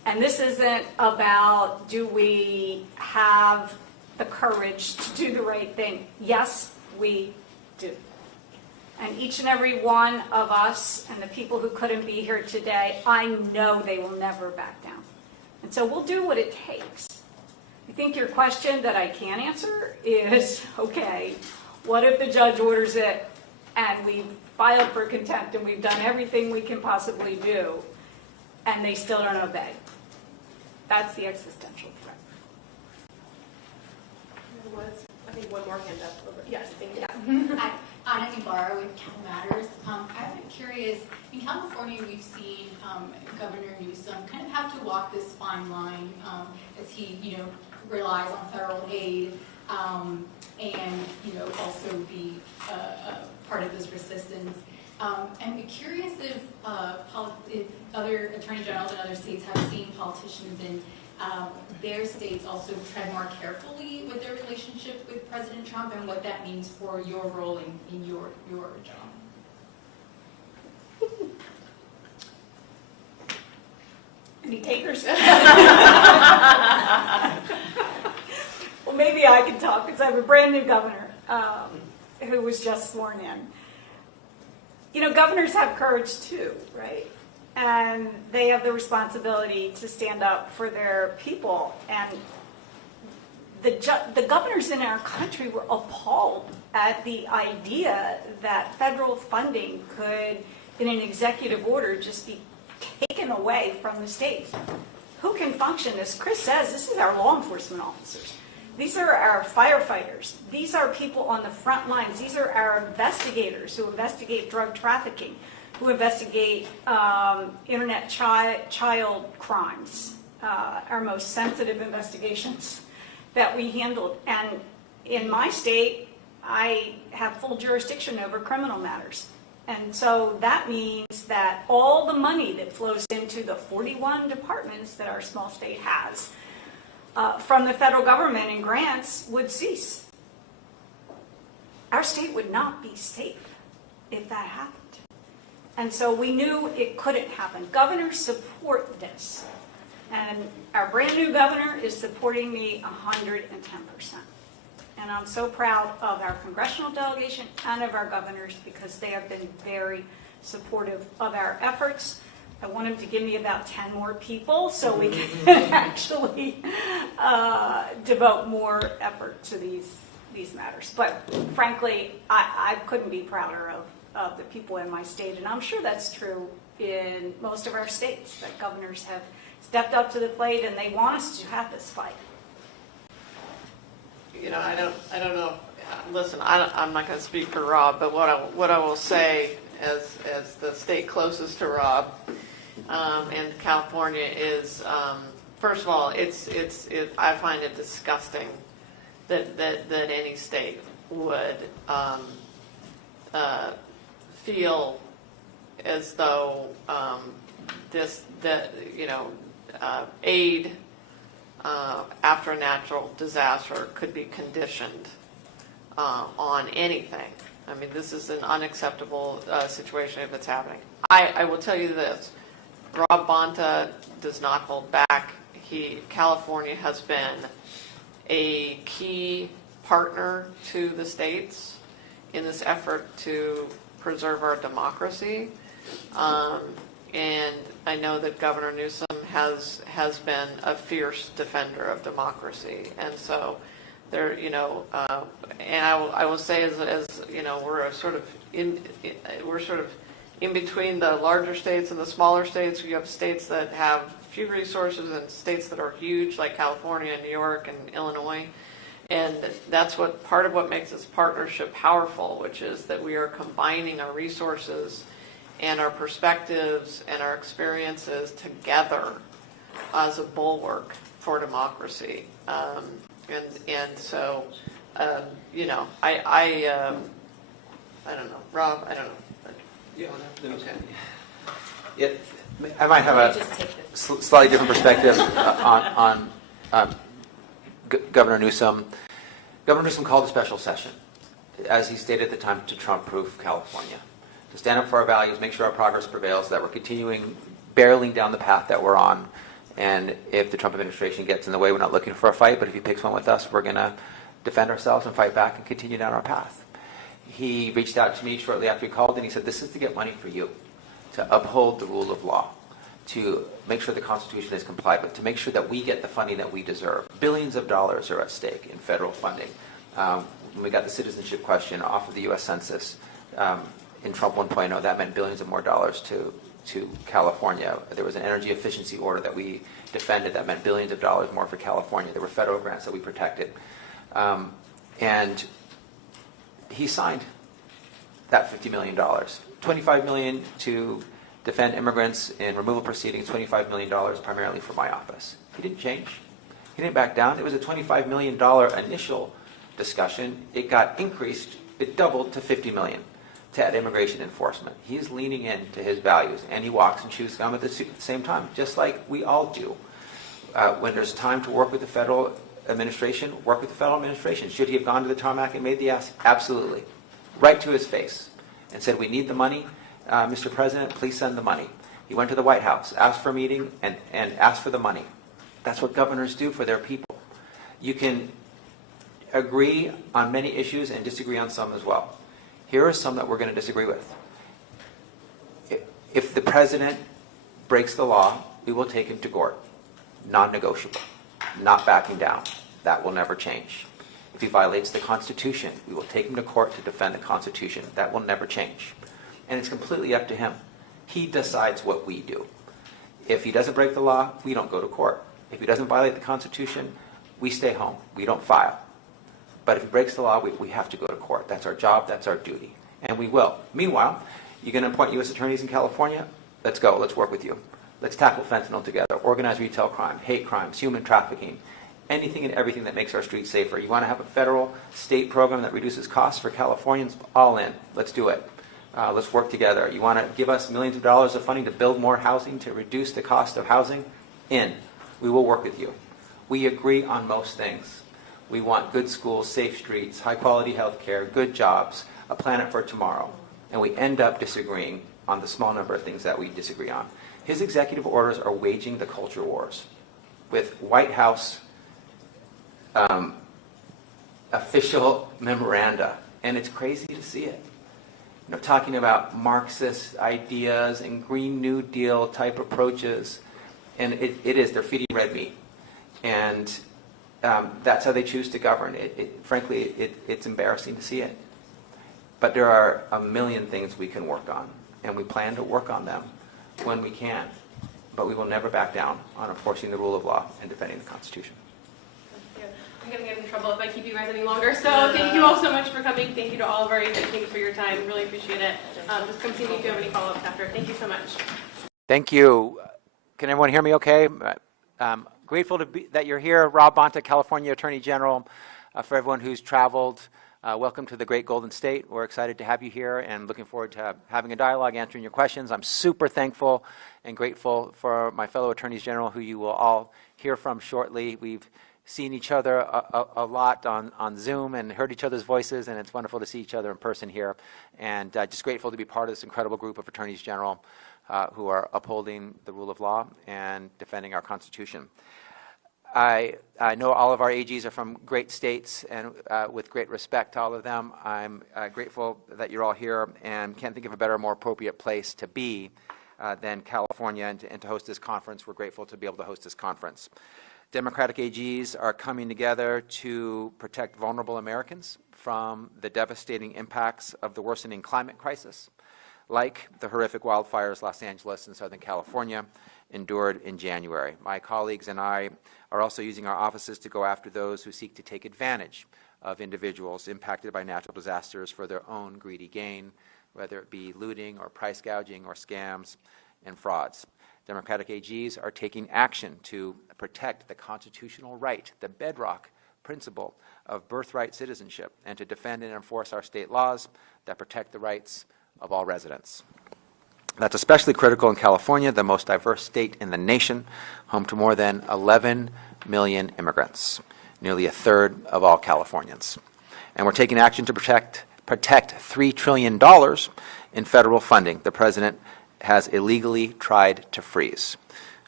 And this isn't about, do we have the courage to do the right thing? Yes, we do. And each and every one of us and the people who couldn't be here today, I know they will never back down. And so we'll do what it takes. I think your question that I can't answer is, okay, what if the judge orders it and we filed for contempt and we've done everything we can possibly do and they still don't obey? That's the existential threat. I think one more hand up over. Yes, thank you. Hi, Anna Ibarra with Cal Matters. I'm curious, in California we've seen Governor Newsom kind of have to walk this fine line as he, relies on federal aid and, also be part of this resistance. I'm curious if other attorney generals in other states have seen politicians in their states also tread more carefully with their relationship with President Trump and what that means for your role in your job. Any takers? Well, maybe I can talk because I have a brand new governor who was just sworn in. Governors have courage too, right? And they have the responsibility to stand up for their people. And the governors in our country were appalled at the idea that federal funding could, in an executive order, just be taken away from the states. Who can function? As Chris says, this is our law enforcement officers. These are our firefighters. These are people on the front lines. These are our investigators who investigate drug trafficking, who investigate internet child crimes, our most sensitive investigations that we handled. And in my state, I have full jurisdiction over criminal matters. And so that means that all the money that flows into the 41 departments that our small state has from the federal government and grants would cease. Our state would not be safe if that happened. And so we knew it couldn't happen. Governors support this. And our brand new governor is supporting me 110%. And I'm so proud of our congressional delegation and of our governors because they have been very supportive of our efforts. I want him to give me about 10 more people so we can actually devote more effort to these matters. But frankly, I couldn't be prouder of the people in my state, and I'm sure that's true in most of our states, that governors have stepped up to the plate and they want us to have this fight. I don't know. Listen, I'm not going to speak for Rob, but what I will say as the state closest to Rob and California is, first of all, I find it disgusting that any state would feel as though aid after a natural disaster could be conditioned on anything. I mean, this is an unacceptable situation if it's happening. I will tell you this. Rob Bonta does not hold back. California has been a key partner to the states in this effort to preserve our democracy. And I know that Governor Newsom has been a fierce defender of democracy. And so there, and I will say as we're sort of in between the larger states and the smaller states. You have states that have few resources and states that are huge, like California, New York, and Illinois. And that's part of what makes this partnership powerful, which is that we are combining our resources and our perspectives and our experiences together as a bulwark for democracy. And so, I don't know. Rob, I don't know. Yeah, I might have a slightly different perspective on Governor Newsom. Governor Newsom called a special session, as he stated at the time, to Trump-proof California, to stand up for our values, make sure our progress prevails, that we're continuing barreling down the path that we're on, And if the Trump administration gets in the way, we're not looking for a fight, but if he picks one with us, we're going to defend ourselves and fight back and continue down our path. He reached out to me shortly after he called, and he said, this is to get money for you, to uphold the rule of law, to make sure the Constitution is complied with, to make sure that we get the funding that we deserve. Billions of dollars are at stake in federal funding. When we got the citizenship question off of the U.S. Census in Trump 1.0, that meant billions of more dollars to California. There was an energy efficiency order that we defended that meant billions of dollars more for California. There were federal grants that we protected. And he signed that $50 million. $25 million to defend immigrants in removal proceedings, $25 million primarily for my office. He didn't change. He didn't back down. It was a $25 million initial discussion. It got increased. It doubled to $50 million to add immigration enforcement. He's leaning into his values, and he walks and chews gum at the same time, just like we all do. When there's time to work with the federal administration, work with the federal administration. Should he have gone to the tarmac and made the ask? Absolutely. Right to his face and said, we need the money. Mr. President, please send the money. He went to the White House, asked for a meeting, and asked for the money. That's what governors do for their people. You can agree on many issues and disagree on some as well. Here are some that we're going to disagree with. If the president breaks the law, we will take him to court. Non-negotiable. Not backing down. That will never change. If he violates the Constitution, we will take him to court to defend the Constitution. That will never change. And it's completely up to him. He decides what we do. If he doesn't break the law, we don't go to court. If he doesn't violate the Constitution, we stay home. We don't file. But if he breaks the law, we have to go to court. That's our job. That's our duty. And we will. Meanwhile, you're going to appoint U.S. attorneys in California? Let's go. Let's work with you. Let's tackle fentanyl together, organized retail crime, hate crimes, human trafficking, anything and everything that makes our streets safer. You want to have a federal, state program that reduces costs for Californians? All in. Let's do it. Let's work together. You want to give us millions of dollars of funding to build more housing, to reduce the cost of housing? In. We will work with you. We agree on most things. We want good schools, safe streets, high-quality health care, good jobs, a planet for tomorrow. And we end up disagreeing on the small number of things that we disagree on. His executive orders are waging the culture wars with White House official memoranda. And it's crazy to see it. You know, talking about Marxist ideas and Green New Deal type approaches. And it is, they're feeding red meat. And that's how they choose to govern. Frankly, it's embarrassing to see it. But there are a million things we can work on. And we plan to work on them when we can. But we will never back down on enforcing the rule of law and defending the Constitution. I'm going to get in trouble if I keep you guys any longer. So thank you all so much for coming. Thank you to all of our teams for your time. Really appreciate it. Just come see me if you have any follow-ups after. Thank you so much. Thank you. Can everyone hear me okay? Grateful that you're here. Rob Bonta, California Attorney General. For everyone who's traveled, welcome to the great Golden State. We're excited to have you here and looking forward to having a dialogue, answering your questions. I'm super thankful and grateful for my fellow attorneys general who you will all hear from shortly. We've seen each other a lot on Zoom and heard each other's voices, and it's wonderful to see each other in person here. And just grateful to be part of this incredible group of attorneys general who are upholding the rule of law and defending our Constitution. I know all of our AGs are from great states, and with great respect to all of them, I'm grateful that you're all here and can't think of a better, more appropriate place to be than California and to host this conference. We're grateful to be able to host this conference. Democratic AGs are coming together to protect vulnerable Americans from the devastating impacts of the worsening climate crisis, like the horrific wildfires Los Angeles and Southern California endured in January. My colleagues and I are also using our offices to go after those who seek to take advantage of individuals impacted by natural disasters for their own greedy gain, whether it be looting or price gouging or scams and frauds. Democratic AGs are taking action to protect the constitutional right, the bedrock principle of birthright citizenship, and to defend and enforce our state laws that protect the rights of all residents. That's especially critical in California, the most diverse state in the nation, home to more than 11 million immigrants, nearly a third of all Californians. And we're taking action to protect $3 trillion in federal funding the president has illegally tried to freeze.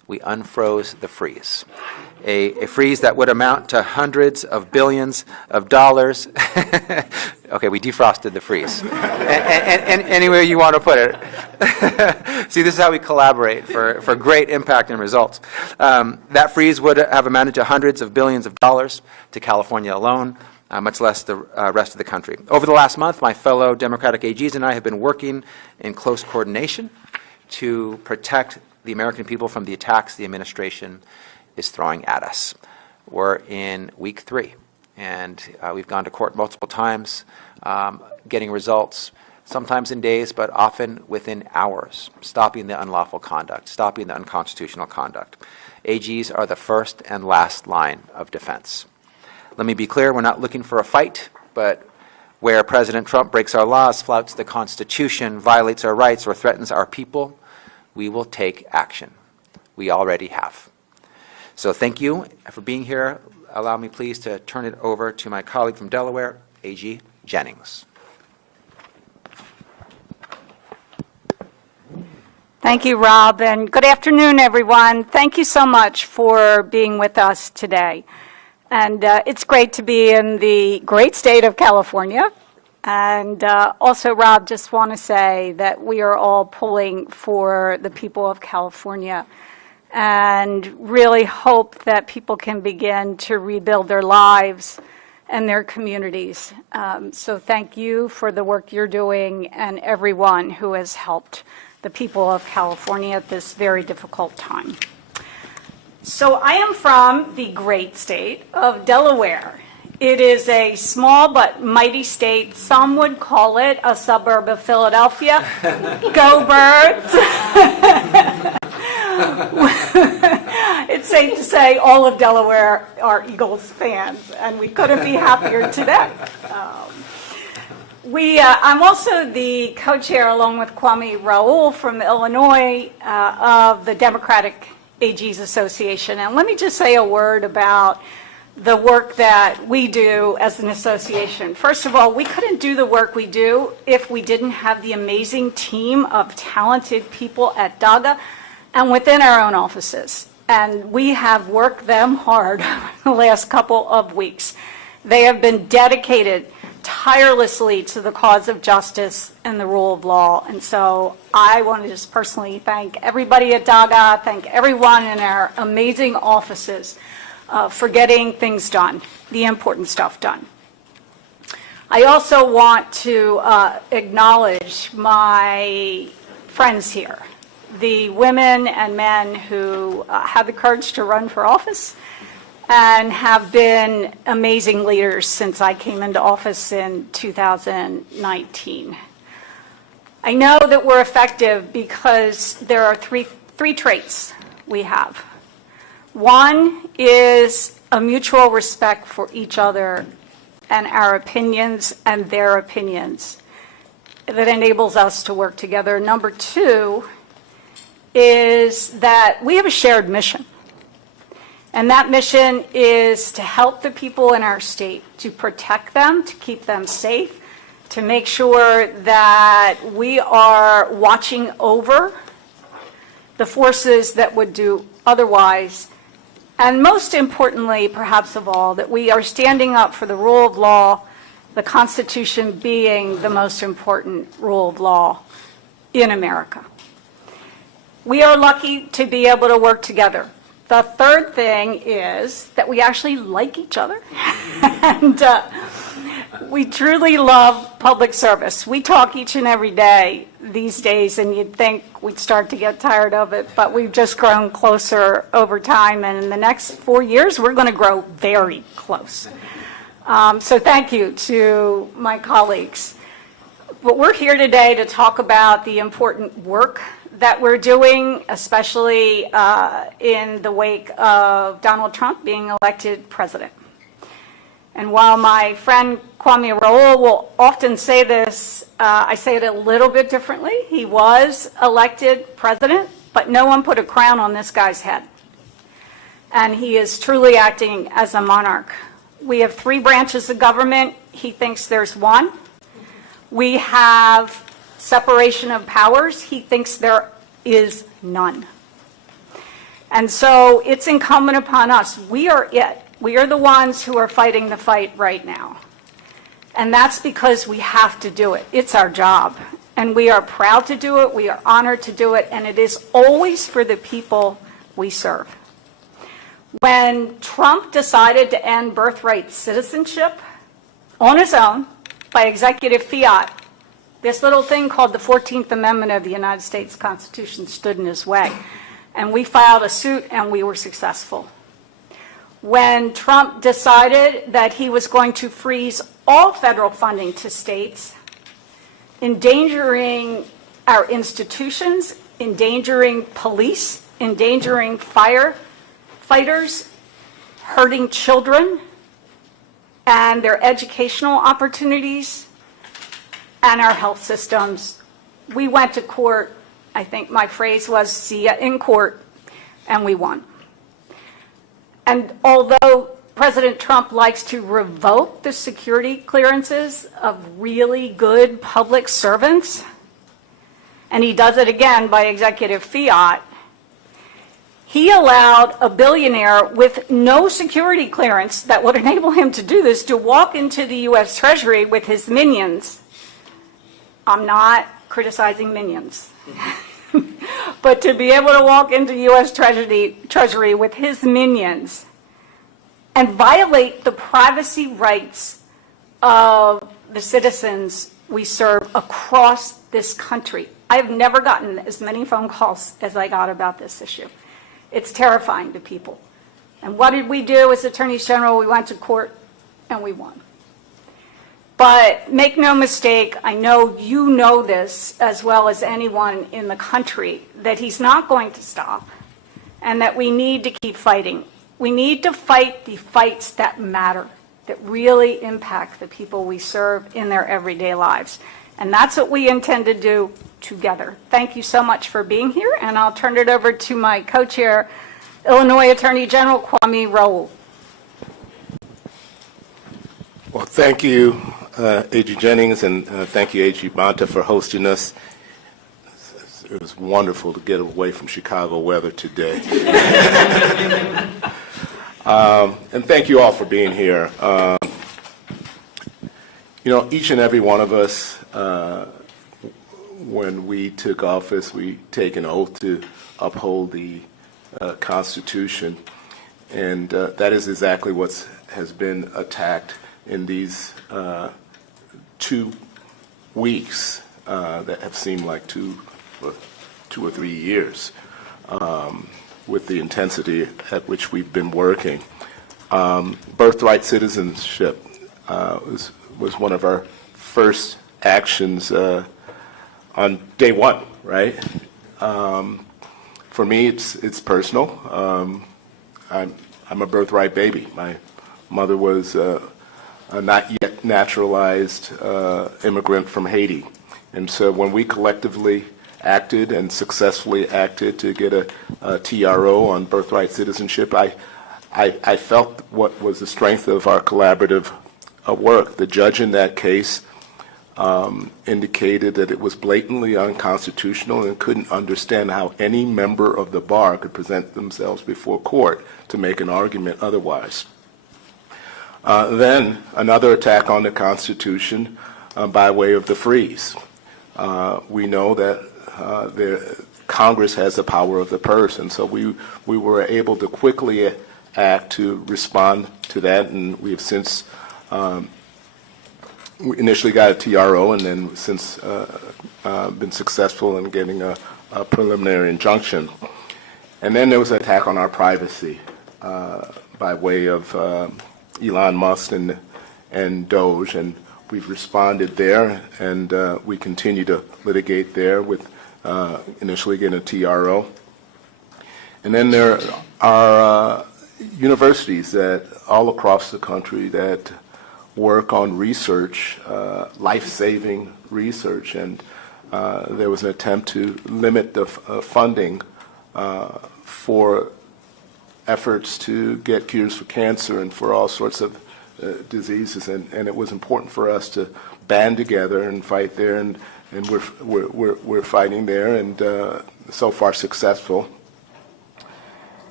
we unfroze the freeze. A freeze that would amount to hundreds of billions of dollars. Okay, we defrosted the freeze. And anywhere you want to put it. See, this is how we collaborate for great impact and results. That freeze would have amounted to hundreds of billions of dollars to California alone, much less the rest of the country. Over the last month, my fellow Democratic AGs and I have been working in close coordination to protect the American people from the attacks the administration is throwing at us. We're in week 3, and we've gone to court multiple times, getting results, sometimes in days, but often within hours, stopping the unlawful conduct, stopping the unconstitutional conduct. AGs are the first and last line of defense. Let me be clear, we're not looking for a fight, but where President Trump breaks our laws, flouts the Constitution, violates our rights, or threatens our people, we will take action. We already have. So thank you for being here. Allow me please to turn it over to my colleague from Delaware, AG Jennings. Thank you, Rob, and good afternoon, everyone. Thank you so much for being with us today. And it's great to be in the great state of California. And also, Rob, just want to say that we are all pulling for the people of California and really hope that people can begin to rebuild their lives and their communities. So thank you for the work you're doing and everyone who has helped the people of California at this very difficult time. So I am from the great state of Delaware. It is a small but mighty state. Some would call it a suburb of Philadelphia. Go Birds! It's safe to say all of Delaware are Eagles fans, and we couldn't be happier today. I'm also the co-chair, along with Kwame Raoul from Illinois, of the Democratic AGs Association. And let me just say a word about the work that we do as an association. First of all, we couldn't do the work we do if we didn't have the amazing team of talented people at DOGE and within our own offices. And we have worked them hard the last couple of weeks. They have been dedicated tirelessly to the cause of justice and the rule of law. And so I want to just personally thank everybody at DOGE, thank everyone in our amazing offices for getting things done, the important stuff done. I also want to acknowledge my friends here, the women and men who have the courage to run for office and have been amazing leaders since I came into office in 2019. I know that we're effective because there are three traits we have. One is a mutual respect for each other and our opinions and their opinions that enables us to work together. Number 2 is that we have a shared mission. And that mission is to help the people in our state, to protect them, to keep them safe, to make sure that we are watching over the forces that would do otherwise. And most importantly, perhaps of all, that we are standing up for the rule of law, the Constitution being the most important rule of law in America. We are lucky to be able to work together. The third thing is that we actually like each other. And we truly love public service. We talk each and every day these days, and you'd think we'd start to get tired of it, but we've just grown closer over time, and in the next 4 years, we're going to grow very close. So thank you to my colleagues. But we're here today to talk about the important work that we're doing, especially in the wake of Donald Trump being elected president. And while my friend Kwame Raoul will often say this, I say it a little bit differently. He was elected president, but no one put a crown on this guy's head. And he is truly acting as a monarch. We have 3 branches of government. He thinks there's 1. We have separation of powers. He thinks there is none. And so it's incumbent upon us. We are it. We are the ones who are fighting the fight right now. And that's because we have to do it. It's our job. And we are proud to do it. We are honored to do it. And it is always for the people we serve. When Trump decided to end birthright citizenship on his own by executive fiat, this little thing called the 14th Amendment of the United States Constitution stood in his way. And we filed a suit and we were successful. When Trump decided that he was going to freeze all federal funding to states, endangering our institutions, endangering police, endangering firefighters, hurting children and their educational opportunities and our health systems, we went to court. I think my phrase was, see ya in court, and we won. And although President Trump likes to revoke the security clearances of really good public servants, and he does it again by executive fiat, he allowed a billionaire with no security clearance that would enable him to do this to walk into the U.S. Treasury with his minions. I'm not criticizing minions. But to be able to walk into U.S. Treasury with his minions and violate the privacy rights of the citizens we serve across this country. I have never gotten as many phone calls as I got about this issue. It's terrifying to people. And what did we do as attorneys general? We went to court and we won. But make no mistake, I know you know this as well as anyone in the country, that he's not going to stop and that we need to keep fighting. We need to fight the fights that matter, that really impact the people we serve in their everyday lives. And that's what we intend to do together. Thank you so much for being here, and I'll turn it over to my co-chair, Illinois Attorney General Kwame Raoul. Well, thank you, A.G. Jennings, and thank you, A.G. Bonta, for hosting us. It was wonderful to get away from Chicago weather today. And thank you all for being here. You know, each and every one of us, when we took office, we take an oath to uphold the Constitution, and that is exactly what has been attacked in these 2 weeks that have seemed like 2 or 3 years, with the intensity at which we've been working. Birthright citizenship was one of our first actions on day one, right? For me, it's personal. I'm a birthright baby. My mother was a not yet naturalized immigrant from Haiti. And so when we collectively acted and successfully acted to get a TRO on birthright citizenship, I felt what was the strength of our collaborative work. The judge in that case indicated that it was blatantly unconstitutional and couldn't understand how any member of the bar could present themselves before court to make an argument otherwise. Then another attack on the Constitution by way of the freeze. We know that Congress has the power of the purse, and so we were able to quickly act to respond to that, and we have since we initially got a TRO and then since been successful in getting a preliminary injunction. And then there was an attack on our privacy by way of Elon Musk and DOGE, and we've responded there, and we continue to litigate there with initially getting a TRO. And then there are universities that all across the country that work on research, life-saving research, and there was an attempt to limit the funding for efforts to get cures for cancer and for all sorts of diseases, and it was important for us to band together and fight there, and we're fighting there, and so far successful.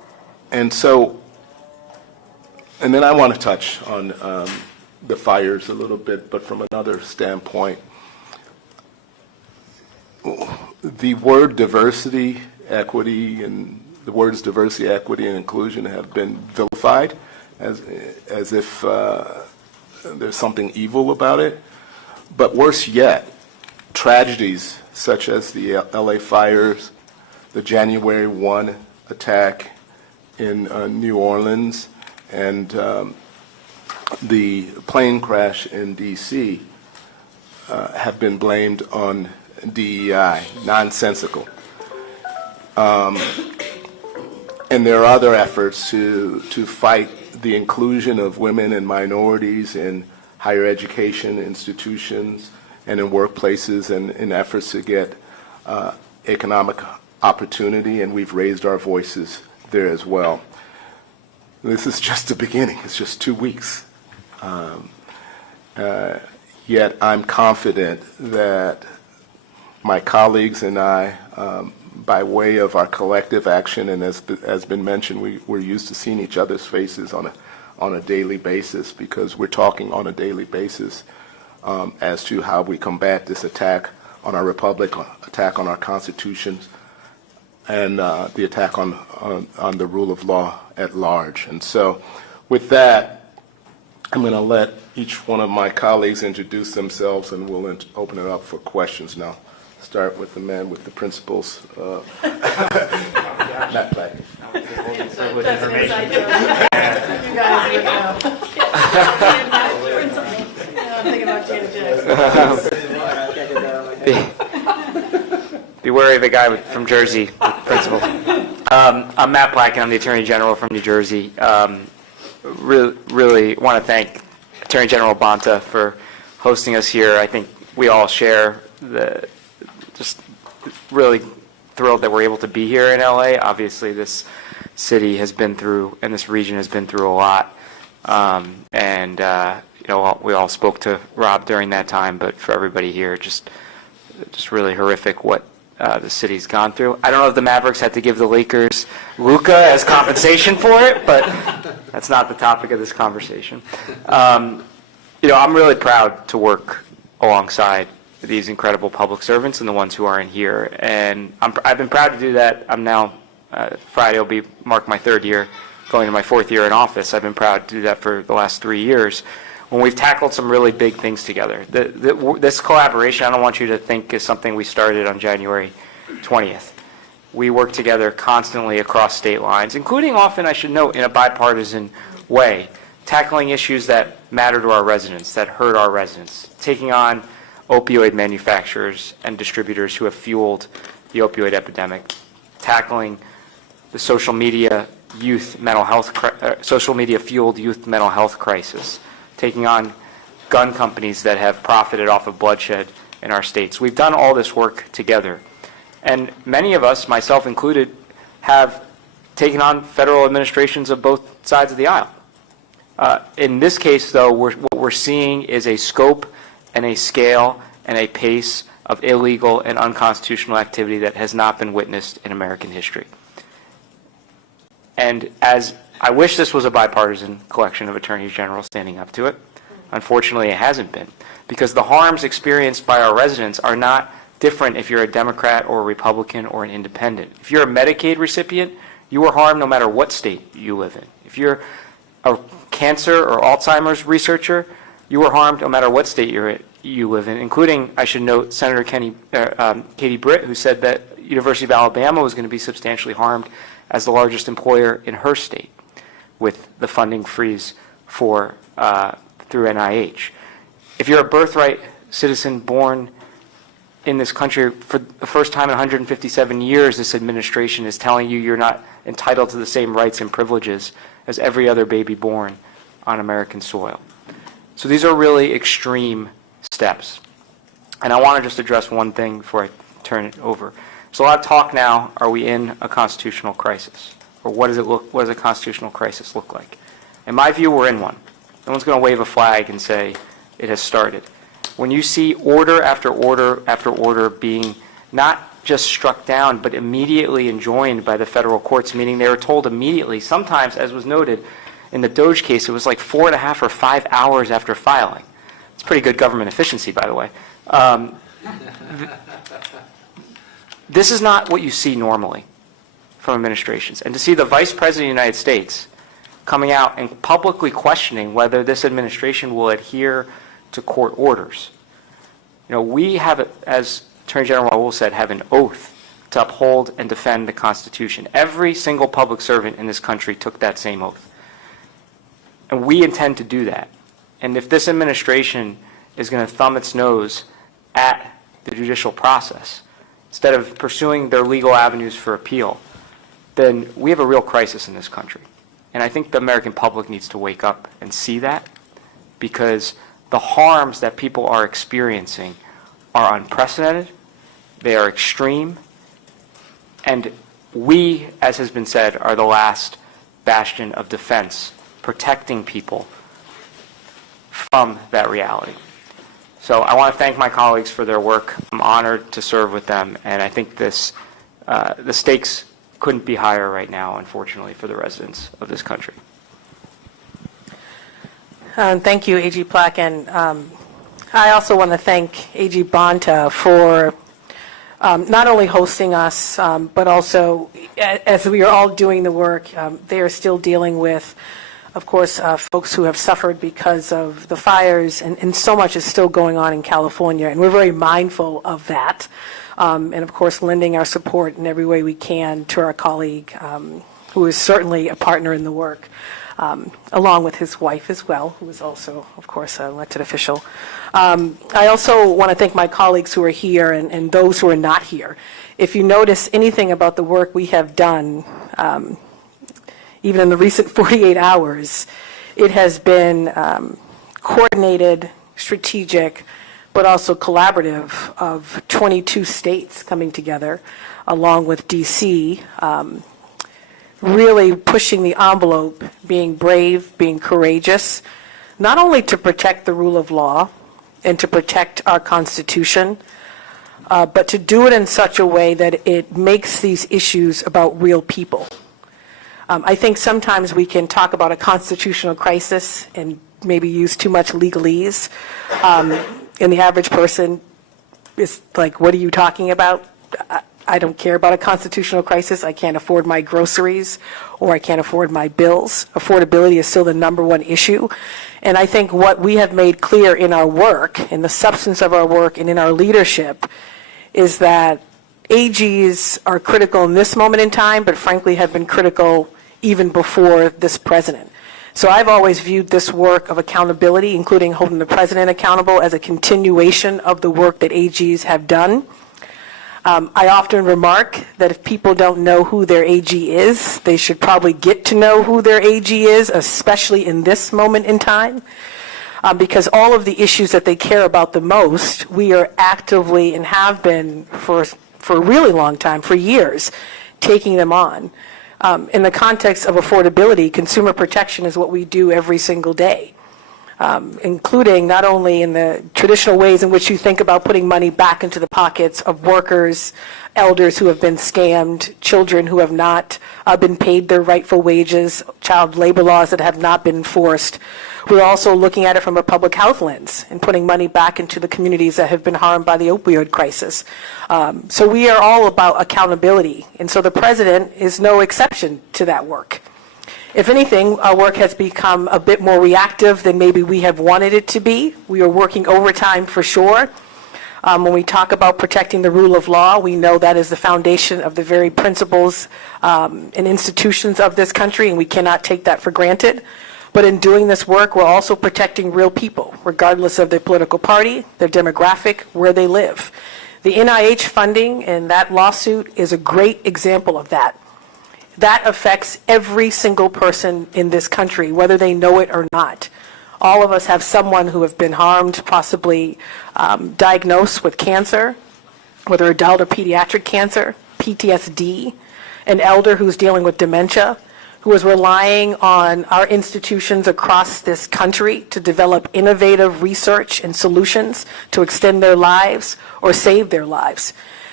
And so, and then I want to touch on the fires a little bit, but from another standpoint. The word diversity, equity, and the words diversity, equity, and inclusion have been vilified as if there's something evil about it. But worse yet, tragedies such as the LA fires, the January 1 attack in New Orleans, and the plane crash in D.C. Have been blamed on DEI, nonsensical. And there are other efforts to fight the inclusion of women and minorities in higher education institutions and in workplaces, and in efforts to get economic opportunity, and we've raised our voices there as well. This is just the beginning. It's just 2 weeks. Yet I'm confident that my colleagues and I, by way of our collective action, and as been mentioned, we're used to seeing each other's faces on a daily basis, because we're talking on a daily basis as to how we combat this attack on our republic, attack on our constitutions, and the attack on the rule of law at large. And so with that, I'm going to let each one of my colleagues introduce themselves, and we'll open it up for questions now. Start with the man with the principles. Not black. Be wary of a guy from Jersey with principles. I'm Matt Black, I'm the Attorney General from New Jersey. Really want to thank Attorney General Bonta for hosting us here. I think we all share just really thrilled that we're able to be here in LA. Obviously, this city has been through, and this region has been through a lot. We all spoke to Rob during that time, but for everybody here, just really horrific what the city's gone through. I don't know if the Mavericks had to give the Lakers Luka as compensation for it, but that's not the topic of this conversation. I'm really proud to work alongside these incredible public servants and the ones who are in here, and I've been proud to do that. I'm now Friday will mark my 3rd year, going to my 4th year in office. I've been proud to do that for the last 3 years, when we've tackled some really big things together. This collaboration, I don't want you to think, is something we started on January 20th. We work together constantly across state lines, including often, I should note, in a bipartisan way, tackling issues that matter to our residents, that hurt our residents, taking on opioid manufacturers and distributors who have fueled the opioid epidemic, tackling the social media fueled youth mental health crisis, taking on gun companies that have profited off of bloodshed in our states. We've done all this work together. And many of us, myself included, have taken on federal administrations of both sides of the aisle. In this case, though, what we're seeing is a scope and a scale and a pace of illegal and unconstitutional activity that has not been witnessed in American history. And as I wish this was a bipartisan collection of attorneys general standing up to it, unfortunately it hasn't been, because the harms experienced by our residents are not different if you're a Democrat or a Republican or an independent. If you're a Medicaid recipient, you are harmed no matter what state you live in. If you're a cancer or Alzheimer's researcher, you are harmed no matter what state you live in, including, I should note, Senator Katie Britt, who said that University of Alabama was going to be substantially harmed as the largest employer in her state with the funding freeze through NIH. If you're a birthright citizen born in this country, for the first time in 157 years, this administration is telling you you're not entitled to the same rights and privileges as every other baby born on American soil. So these are really extreme steps. And I want to just address one thing before I turn it over. There's a lot of talk now, are we in a constitutional crisis? Or what does a constitutional crisis look like? In my view, we're in one. No one's going to wave a flag and say it has started. When you see order after order after order being not just struck down, but immediately enjoined by the federal courts, meaning they were told immediately. Sometimes, as was noted in the DOGE case, it was like 4.5 or 5 hours after filing. It's pretty good government efficiency, by the way. This is not what you see normally from administrations. And to see the Vice President of the United States coming out and publicly questioning whether this administration will adhere to court orders. You know, we have, as Attorney General Raul said, have an oath to uphold and defend the Constitution. Every single public servant in this country took that same oath. And we intend to do that. And if this administration is going to thumb its nose at the judicial process, instead of pursuing their legal avenues for appeal, then we have a real crisis in this country. And I think the American public needs to wake up and see that, because the harms that people are experiencing are unprecedented, they are extreme, and we, as has been said, are the last bastion of defense, protecting people from that reality. So I want to thank my colleagues for their work. I'm honored to serve with them, and I think this, the stakes couldn't be higher right now, unfortunately, for the residents of this country. Thank you, AG Plack, and I also want to thank AG Bonta for not only hosting us, but also, as we are all doing the work, they are still dealing with, of course, folks who have suffered because of the fires, and so much is still going on in California, and we're very mindful of that, and of course lending our support in every way we can to our colleague, who is certainly a partner in the work, along with his wife as well, who is also, of course, an elected official. I also want to thank my colleagues who are here and those who are not here. If you notice anything about the work we have done, even in the recent 48 hours, it has been coordinated, strategic, but also collaborative of 22 states coming together, along with DC, really pushing the envelope, being brave, being courageous, not only to protect the rule of law and to protect our Constitution, but to do it in such a way that it makes these issues about real people. I think sometimes we can talk about a constitutional crisis and maybe use too much legalese, and the average person is like, what are you talking about? I don't care about a constitutional crisis. I can't afford my groceries, or I can't afford my bills. Affordability is still the #1 issue. And I think what we have made clear in our work, in the substance of our work, and in our leadership, is that AGs are critical in this moment in time, but frankly have been critical even before this president. So I've always viewed this work of accountability, including holding the president accountable, as a continuation of the work that AGs have done. I often remark that if people don't know who their AG is, they should probably get to know who their AG is, especially in this moment in time, because all of the issues that they care about the most, we are actively and have been for a really long time, for years, taking them on. In the context of affordability, consumer protection is what we do every single day, including not only in the traditional ways in which you think about putting money back into the pockets of workers, elders who have been scammed, children who have not been paid their rightful wages, child labor laws that have not been enforced. We're also looking at it from a public health lens and putting money back into the communities that have been harmed by the opioid crisis. So we are all about accountability, and so the president is no exception to that work. If anything, our work has become a bit more reactive than maybe we have wanted it to be. We are working overtime for sure. When we talk about protecting the rule of law, we know that is the foundation of the very principles and institutions of this country, and we cannot take that for granted. But in doing this work, we're also protecting real people, regardless of their political party, their demographic, where they live. The NIH funding and that lawsuit is a great example of that. That affects every single person in this country, whether they know it or not. All of us have someone who have been harmed, possibly diagnosed with cancer, whether adult or pediatric cancer, PTSD, an elder who's dealing with dementia, who is relying on our institutions across this country to develop innovative research and solutions to extend their lives or save their lives.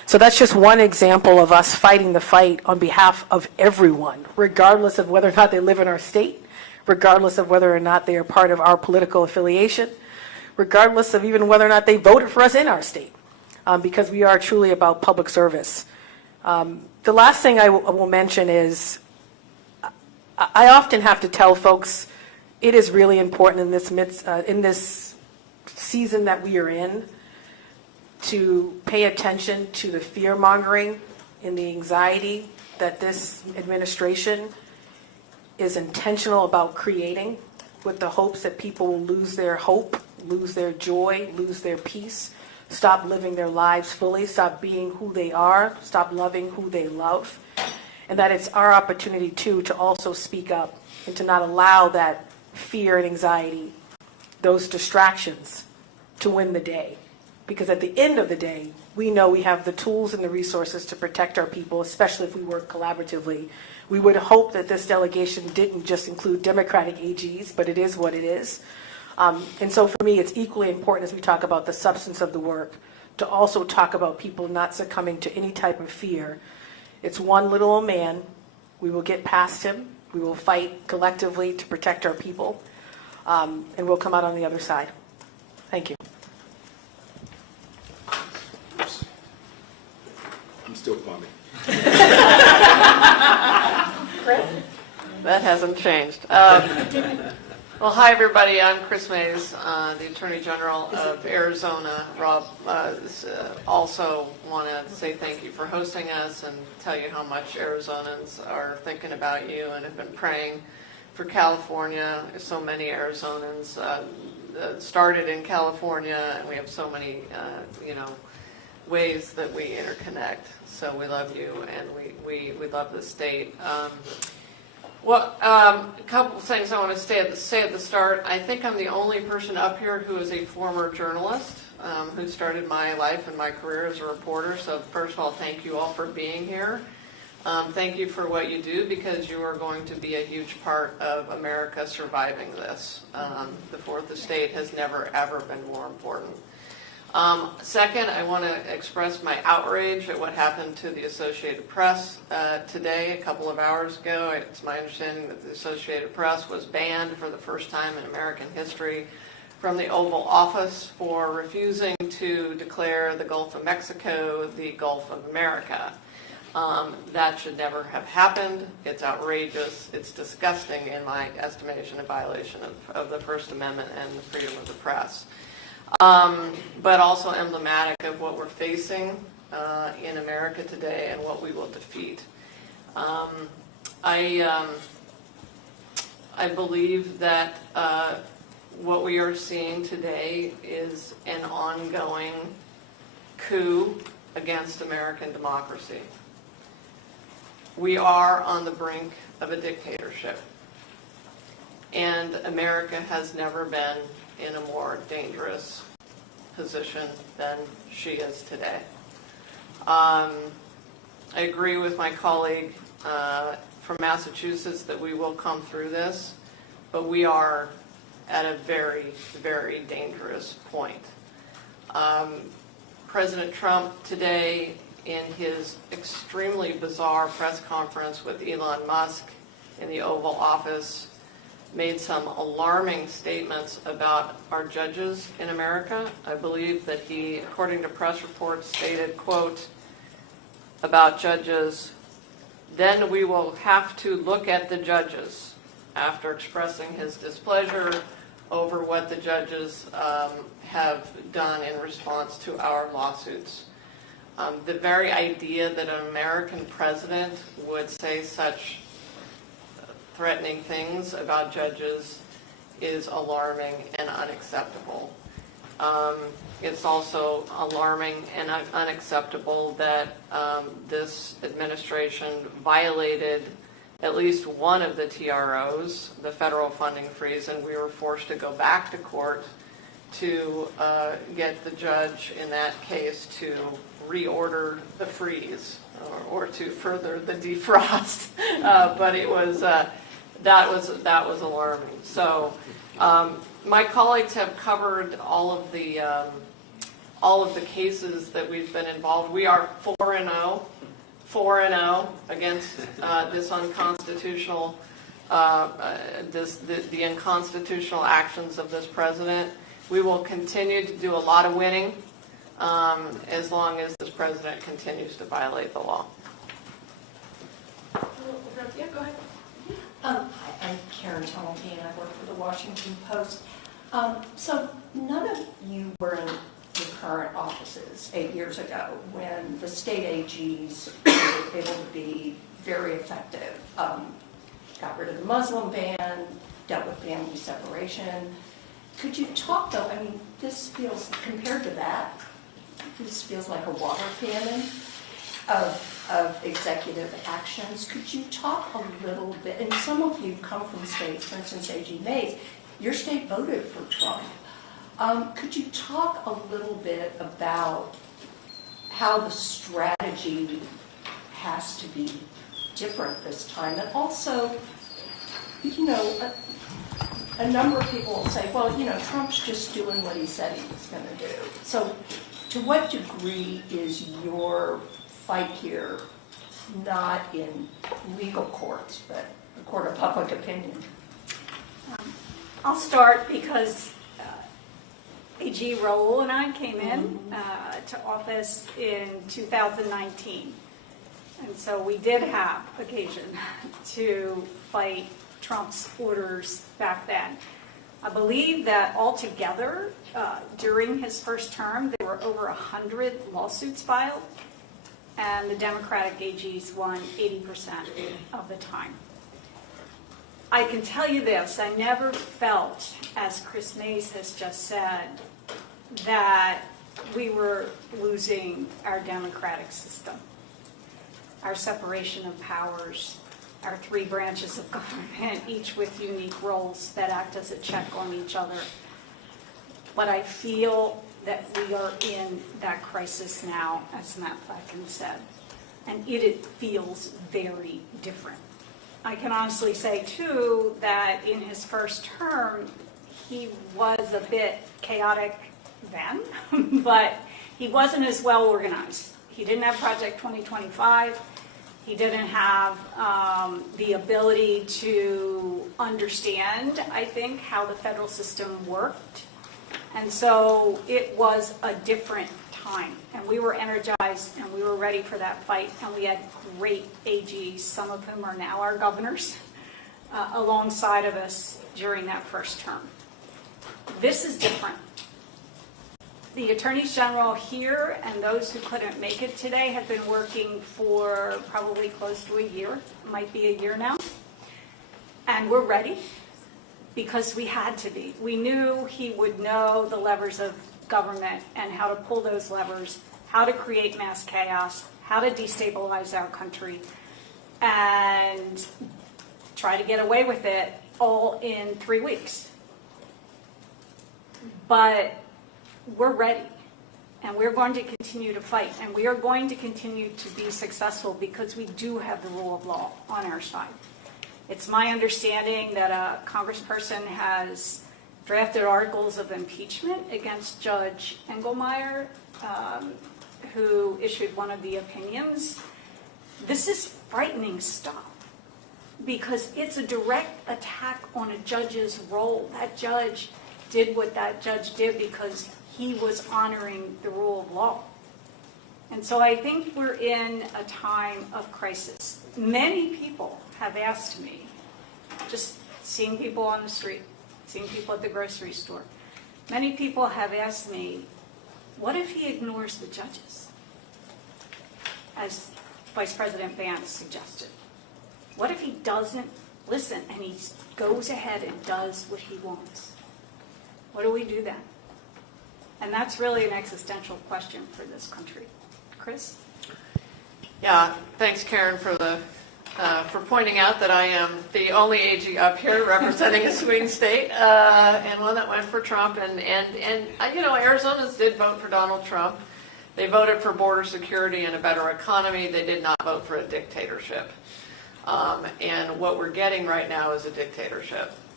So that's just one example of us fighting the fight on behalf of everyone, regardless of whether or not they live in our state, regardless of whether or not they are part of our political affiliation, regardless of even whether or not they voted for us in our state, because we are truly about public service. The last thing I will mention is I often have to tell folks it is really important in this season that we are in to pay attention to the fear-mongering and the anxiety that this administration is intentional about creating, with the hopes that people will lose their hope, lose their joy, lose their peace, stop living their lives fully, stop being who they are, stop loving who they love. And that it's our opportunity, too, to also speak up and to not allow that fear and anxiety, those distractions, to win the day. Because at the end of the day, we know we have the tools and the resources to protect our people, especially if we work collaboratively. We would hope that this delegation didn't just include Democratic AGs, but it is what it is. And so for me, it's equally important as we talk about the substance of the work to also talk about people not succumbing to any type of fear. It's one little old man. We will get past him. We will fight collectively to protect our people. And we'll come out on the other side. Thank you. I'm still Kwame. That hasn't changed. Well, hi, everybody. I'm Chris Mays, the Attorney General of Arizona. Rob, also want to say thank you for hosting us and tell you how much Arizonans are thinking about you and have been praying for California. So many Arizonans started in California, and we have so many, ways that we interconnect. So we love you, and we love the state. A couple of things I want to say at the start. I think I'm the only person up here who is a former journalist who started my life and my career as a reporter. So first of all, thank you all for being here. Thank you for what you do, because you are going to be a huge part of America surviving this. The fourth estate has never, ever been more important. Second, I want to express my outrage at what happened to the Associated Press today, a couple of hours ago. It's my understanding that the Associated Press was banned for the first time in American history from the Oval Office for refusing to declare the Gulf of Mexico the Gulf of America. That should never have happened. It's outrageous. It's disgusting, in my estimation, a violation of the First Amendment and the freedom of the press. But also emblematic of what we're facing in America today and what we will defeat. I believe that what we are seeing today is an ongoing coup against American democracy. We are on the brink of a dictatorship, and America has never been in a more dangerous position than she is today. I agree with my colleague from Massachusetts that we will come through this, but we are at a very, very dangerous point. President Trump today, in his extremely bizarre press conference with Elon Musk in the Oval Office, made some alarming statements about our judges in America. I believe that he, according to press reports, stated, quote, about judges, "Then we will have to look at the judges," after expressing his displeasure over what the judges have done in response to our lawsuits. The very idea that an American president would say such threatening things about judges is alarming and unacceptable. It's also alarming and unacceptable that this administration violated at least one of the TROs, the federal funding freeze, and we were forced to go back to court to get the judge in that case to reorder the freeze or to further the defrost. But it was that was alarming. So my colleagues have covered all of the all of the cases that we've been involved. We are 4-0 against this unconstitutional, the unconstitutional actions of this president. We will continue to do a lot of winning as long as this president continues to violate the law. Yeah, go ahead. I'm Karen Tumulty, and I work for the Washington Post. So none of you were in your current offices 8 years ago when the state AGs were able to be very effective. Got rid of the Muslim ban, dealt with family separation. Could you talk, though, I mean, this feels, compared to that, this feels like a water cannon of executive actions. Could you talk a little bit, and some of you come from states, for instance, AG Mays, your state voted for Trump. Could you talk a little bit about how the strategy has to be different this time? And also, you know, a number of people will say, well, you know, Trump's just doing what he said he was going to do. So to what degree is your fight here not in legal courts, but a court of public opinion? I'll start because AG Raoul and I came in to office in 2019. And so we did have occasion to fight Trump's orders back then. I believe that altogether, during his first term, there were over 100 lawsuits filed, and the Democratic AGs won 80% of the time. I can tell you this, I never felt, as Chris Mays has just said, that we were losing our democratic system, our separation of powers, our three branches of government, each with unique roles that act as a check on each other. But I feel that we are in that crisis now, as Matt Plotkin said, and it feels very different. I can honestly say, too, that in his first term, he was a bit chaotic then, but he wasn't as well organized. He didn't have Project 2025. He didn't have the ability to understand, I think, how the federal system worked. And so it was a different time. And we were energized and we were ready for that fight. And we had great AGs, some of whom are now our governors, alongside of us during that first term. This is different. The attorneys general here and those who couldn't make it today have been working for probably close to a year, might be a year now. And we're ready because we had to be. We knew he would know the levers of government and how to pull those levers, how to create mass chaos, how to destabilize our country, and try to get away with it all in 3 weeks. But we're ready, and we're going to continue to fight, and we are going to continue to be successful because we do have the rule of law on our side. It's my understanding that a congressperson has drafted articles of impeachment against Judge Engelmeyer, who issued one of the opinions. This is frightening stuff because it's a direct attack on a judge's role. That judge did what that judge did because he was honoring the rule of law. And so I think we're in a time of crisis. Many people have asked me, just seeing people on the street, seeing people at the grocery store, many people have asked me, what if he ignores the judges? As Vice President Vance suggested. What if he doesn't listen and he goes ahead and does what he wants? What do we do then? And that's really an existential question for this country. Chris? Yeah, thanks, Karen, for pointing out that I am the only AG up here representing a swing state and one that went for Trump. And you know, Arizonans did vote for Donald Trump. They voted for border security and a better economy. They did not vote for a dictatorship. And what we're getting right now is a dictatorship.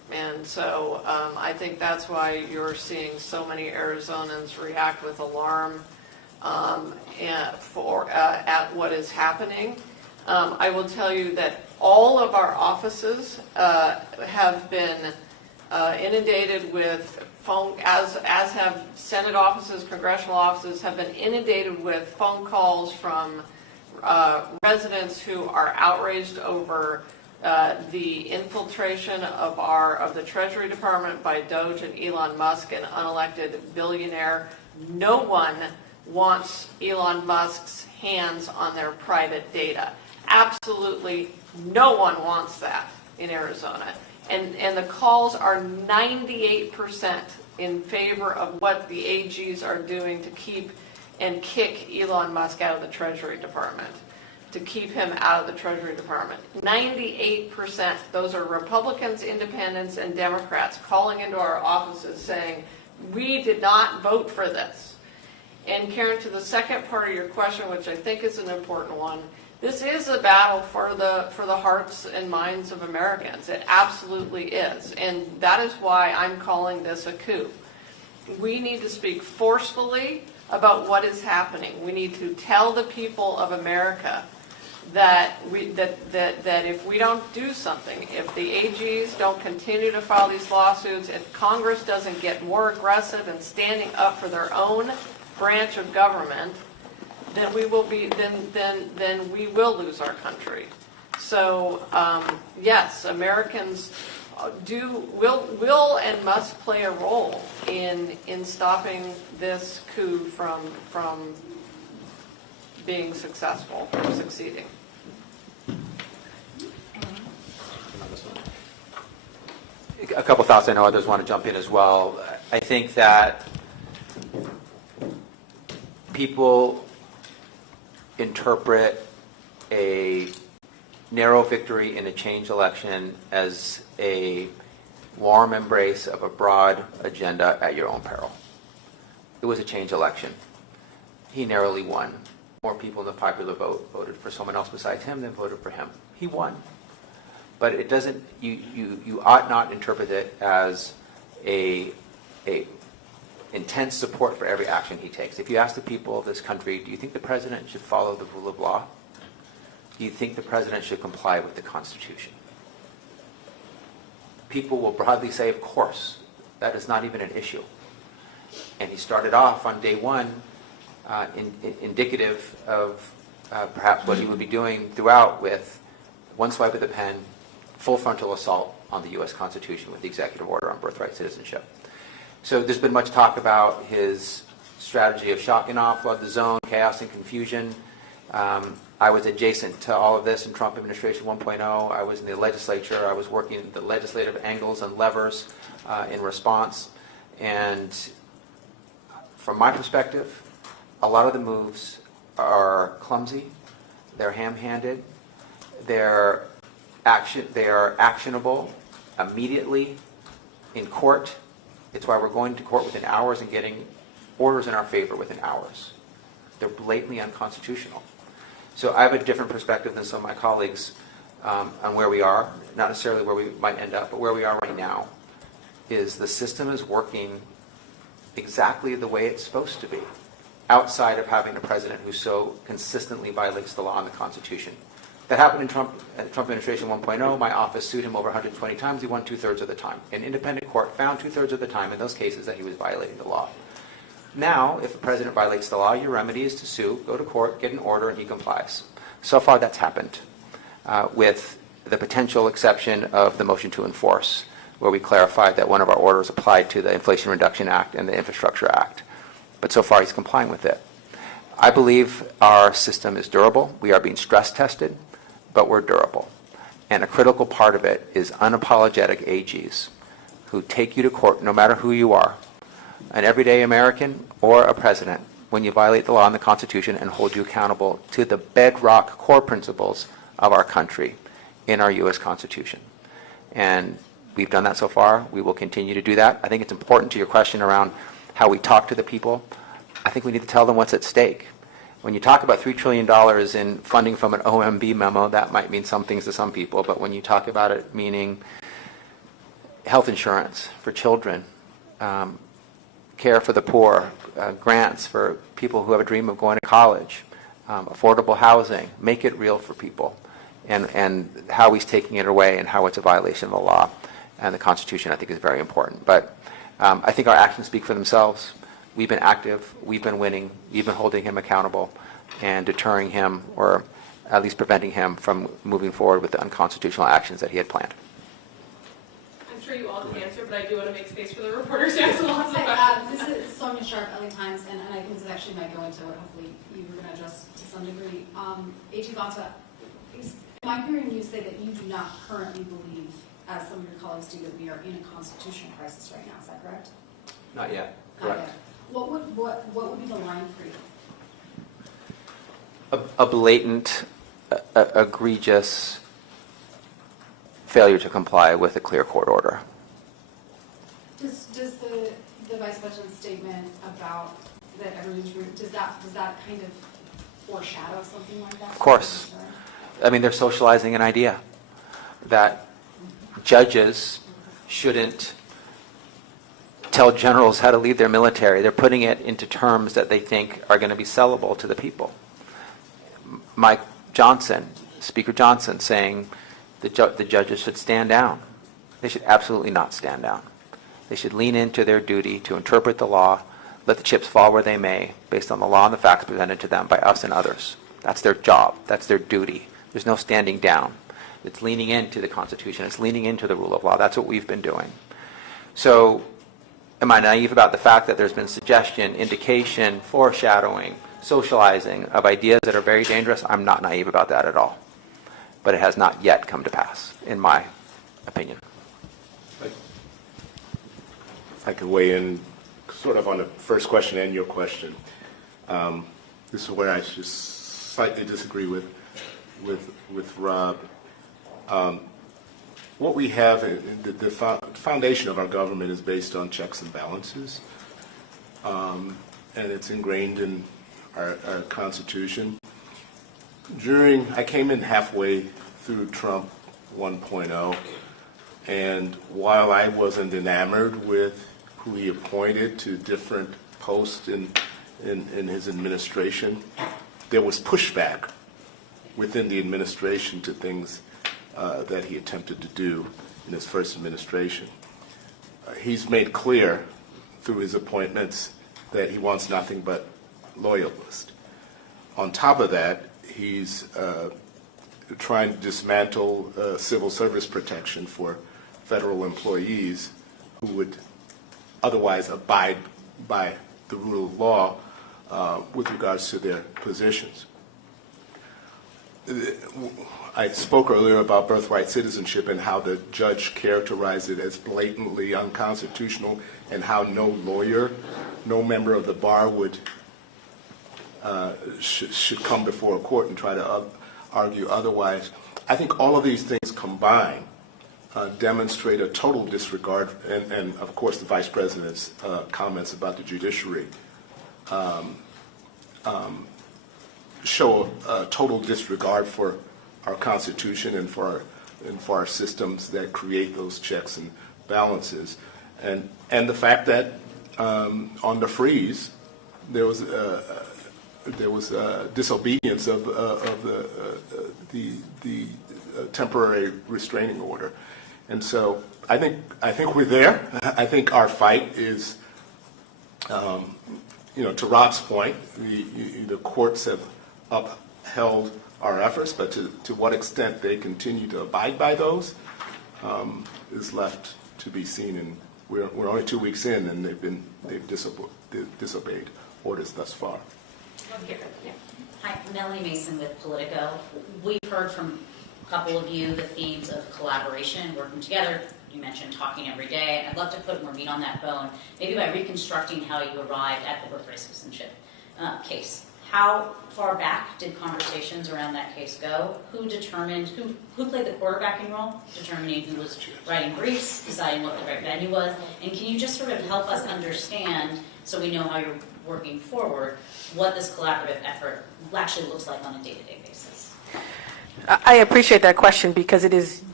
And so I think that's why you're seeing so many Arizonans react with alarm at what is happening. I will tell you that all of our offices have been inundated with phone, as have Senate offices, congressional offices, have been inundated with phone calls from residents who are outraged over the infiltration of the Treasury Department by DOGE and Elon Musk, an unelected billionaire. No one wants Elon Musk's hands on their private data. Absolutely no one wants that in Arizona. And the calls are 98% in favor of what the AGs are doing to keep and kick Elon Musk out of the Treasury Department, to keep him out of the Treasury Department. 98%, those are Republicans, Independents, and Democrats calling into our offices saying, we did not vote for this. And Karen, to the second part of your question, which I think is an important one, this is a battle for the hearts and minds of Americans. It absolutely is. And that is why I'm calling this a coup. We need to speak forcefully about what is happening. We need to tell the people of America that if we don't do something, if the AGs don't continue to file these lawsuits, if Congress doesn't get more aggressive in standing up for their own branch of government, then we will lose our country. So yes, Americans will and must play a role in stopping this coup from being successful, from succeeding. A couple thoughts. I know others want to jump in as well. I think that people interpret a narrow victory in a change election as a warm embrace of a broad agenda at your own peril. It was a change election. He narrowly won. More people in the popular vote voted for someone else besides him than voted for him. He won. But it doesn't, you ought not interpret it as a intense support for every action he takes. If you ask the people of this country, do you think the president should follow the rule of law? Do you think the president should comply with the Constitution? People will broadly say, of course. That is not even an issue. And he started off on day one indicative of perhaps what he would be doing throughout, with one swipe of the pen, full frontal assault on the U.S. Constitution with the executive order on birthright citizenship. So there's been much talk about his strategy of shock and awe, flood the zone, chaos and confusion. I was adjacent to all of this in Trump administration 1.0. I was in the legislature. I was working the legislative angles and levers in response. And from my perspective, a lot of the moves are clumsy. They're ham-handed. They are actionable immediately in court. It's why we're going to court within hours and getting orders in our favor within hours. They're blatantly unconstitutional. So I have a different perspective than some of my colleagues on where we are, not necessarily where we might end up, but where we are right now is the system is working exactly the way it's supposed to be, outside of having a president who so consistently violates the law and the Constitution. That happened in Trump administration 1.0. My office sued him over 120 times. He won 2/3 of the time. An independent court found 2/3 of the time in those cases that he was violating the law. Now, if a president violates the law, your remedy is to sue, go to court, get an order, and he complies. So far, that's happened, with the potential exception of the motion to enforce, where we clarified that one of our orders applied to the Inflation Reduction Act and the Infrastructure Act. But so far, he's complying with it. I believe our system is durable. We are being stress tested, but we're durable. And a critical part of it is unapologetic AGs who take you to court, no matter who you are, an everyday American or a president, when you violate the law and the Constitution, and hold you accountable to the bedrock core principles of our country in our U.S. Constitution. And we've done that so far. We will continue to do that. I think it's important to your question around how we talk to the people. I think we need to tell them what's at stake. When you talk about $3 trillion in funding from an OMB memo, that might mean some things to some people, but when you talk about it meaning health insurance for children, care for the poor, grants for people who have a dream of going to college, affordable housing, make it real for people, and how he's taking it away and how it's a violation of the law and the Constitution, I think, is very important. But I think our actions speak for themselves. We've been active, we've been winning, we've been holding him accountable and deterring him, or at least preventing him from moving forward with the unconstitutional actions that he had planned. I'm sure you all can answer, but I do want to make space for the reporters to ask lots of questions. Hi, this is Sonia Sharp, LA Times, and I think this actually might go into what hopefully you were going to address to some degree. AG Bonta, am I hearing you say that you do not currently believe, as some of your colleagues do, that we are in a constitutional crisis right now? Is that correct? Not yet. Not yet. What would be the line for you? A blatant, egregious failure to comply with a clear court order. Does the Vice President's statement about that everyone's room, does that kind of foreshadow something like that? Of course. I mean, they're socializing an idea that judges shouldn't tell generals how to lead their military. They're putting it into terms that they think are going to be sellable to the people. Mike Johnson, Speaker Johnson, saying the judges should stand down. They should absolutely not stand down. They should lean into their duty to interpret the law, let the chips fall where they may, based on the law and the facts presented to them by us and others. That's their job. That's their duty. There's no standing down. It's leaning into the Constitution. It's leaning into the rule of law. That's what we've been doing. So am I naive about the fact that there's been suggestion, indication, foreshadowing, socializing of ideas that are very dangerous? I'm not naive about that at all. But it has not yet come to pass, in my opinion. If I could weigh in sort of on the first question and your question. This is where I just slightly disagree with Rob. What we have, the foundation of our government is based on checks and balances, and it's ingrained in our Constitution. I came in halfway through Trump 1.0, and while I wasn't enamored with who he appointed to different posts in his administration, there was pushback within the administration to things that he attempted to do in his first administration. He's made clear through his appointments that he wants nothing but loyalists. On top of that, he's trying to dismantle civil service protection for federal employees who would otherwise abide by the rule of law with regards to their positions. I spoke earlier about birthright citizenship and how the judge characterized it as blatantly unconstitutional, and how no lawyer, no member of the bar would should come before a court and try to argue otherwise. I think all of these things combined demonstrate a total disregard, and of course the Vice President's comments about the judiciary show a total disregard for our Constitution and for our systems that create those checks and balances, and the fact that on the freeze there was disobedience of the temporary restraining order, and so I think we're there. I think our fight is, to Rob's point, the courts have upheld our efforts, but to what extent they continue to abide by those is left to be seen. And we're only 2 weeks in, and they've disobeyed orders thus far. Hi, Melanie Mason with Politico. We've heard from a couple of you the themes of collaboration, working together. You mentioned talking every day. I'd love to put more meat on that bone, maybe by reconstructing how you arrived at the birthright citizenship case. How far back did conversations around that case go? Who determined, who played the quarterbacking role, determining who was writing briefs, deciding what the right venue was? And can you just sort of help us understand, so we know how you're working forward, what this collaborative effort actually looks like on a day-to-day basis? I appreciate that question because it is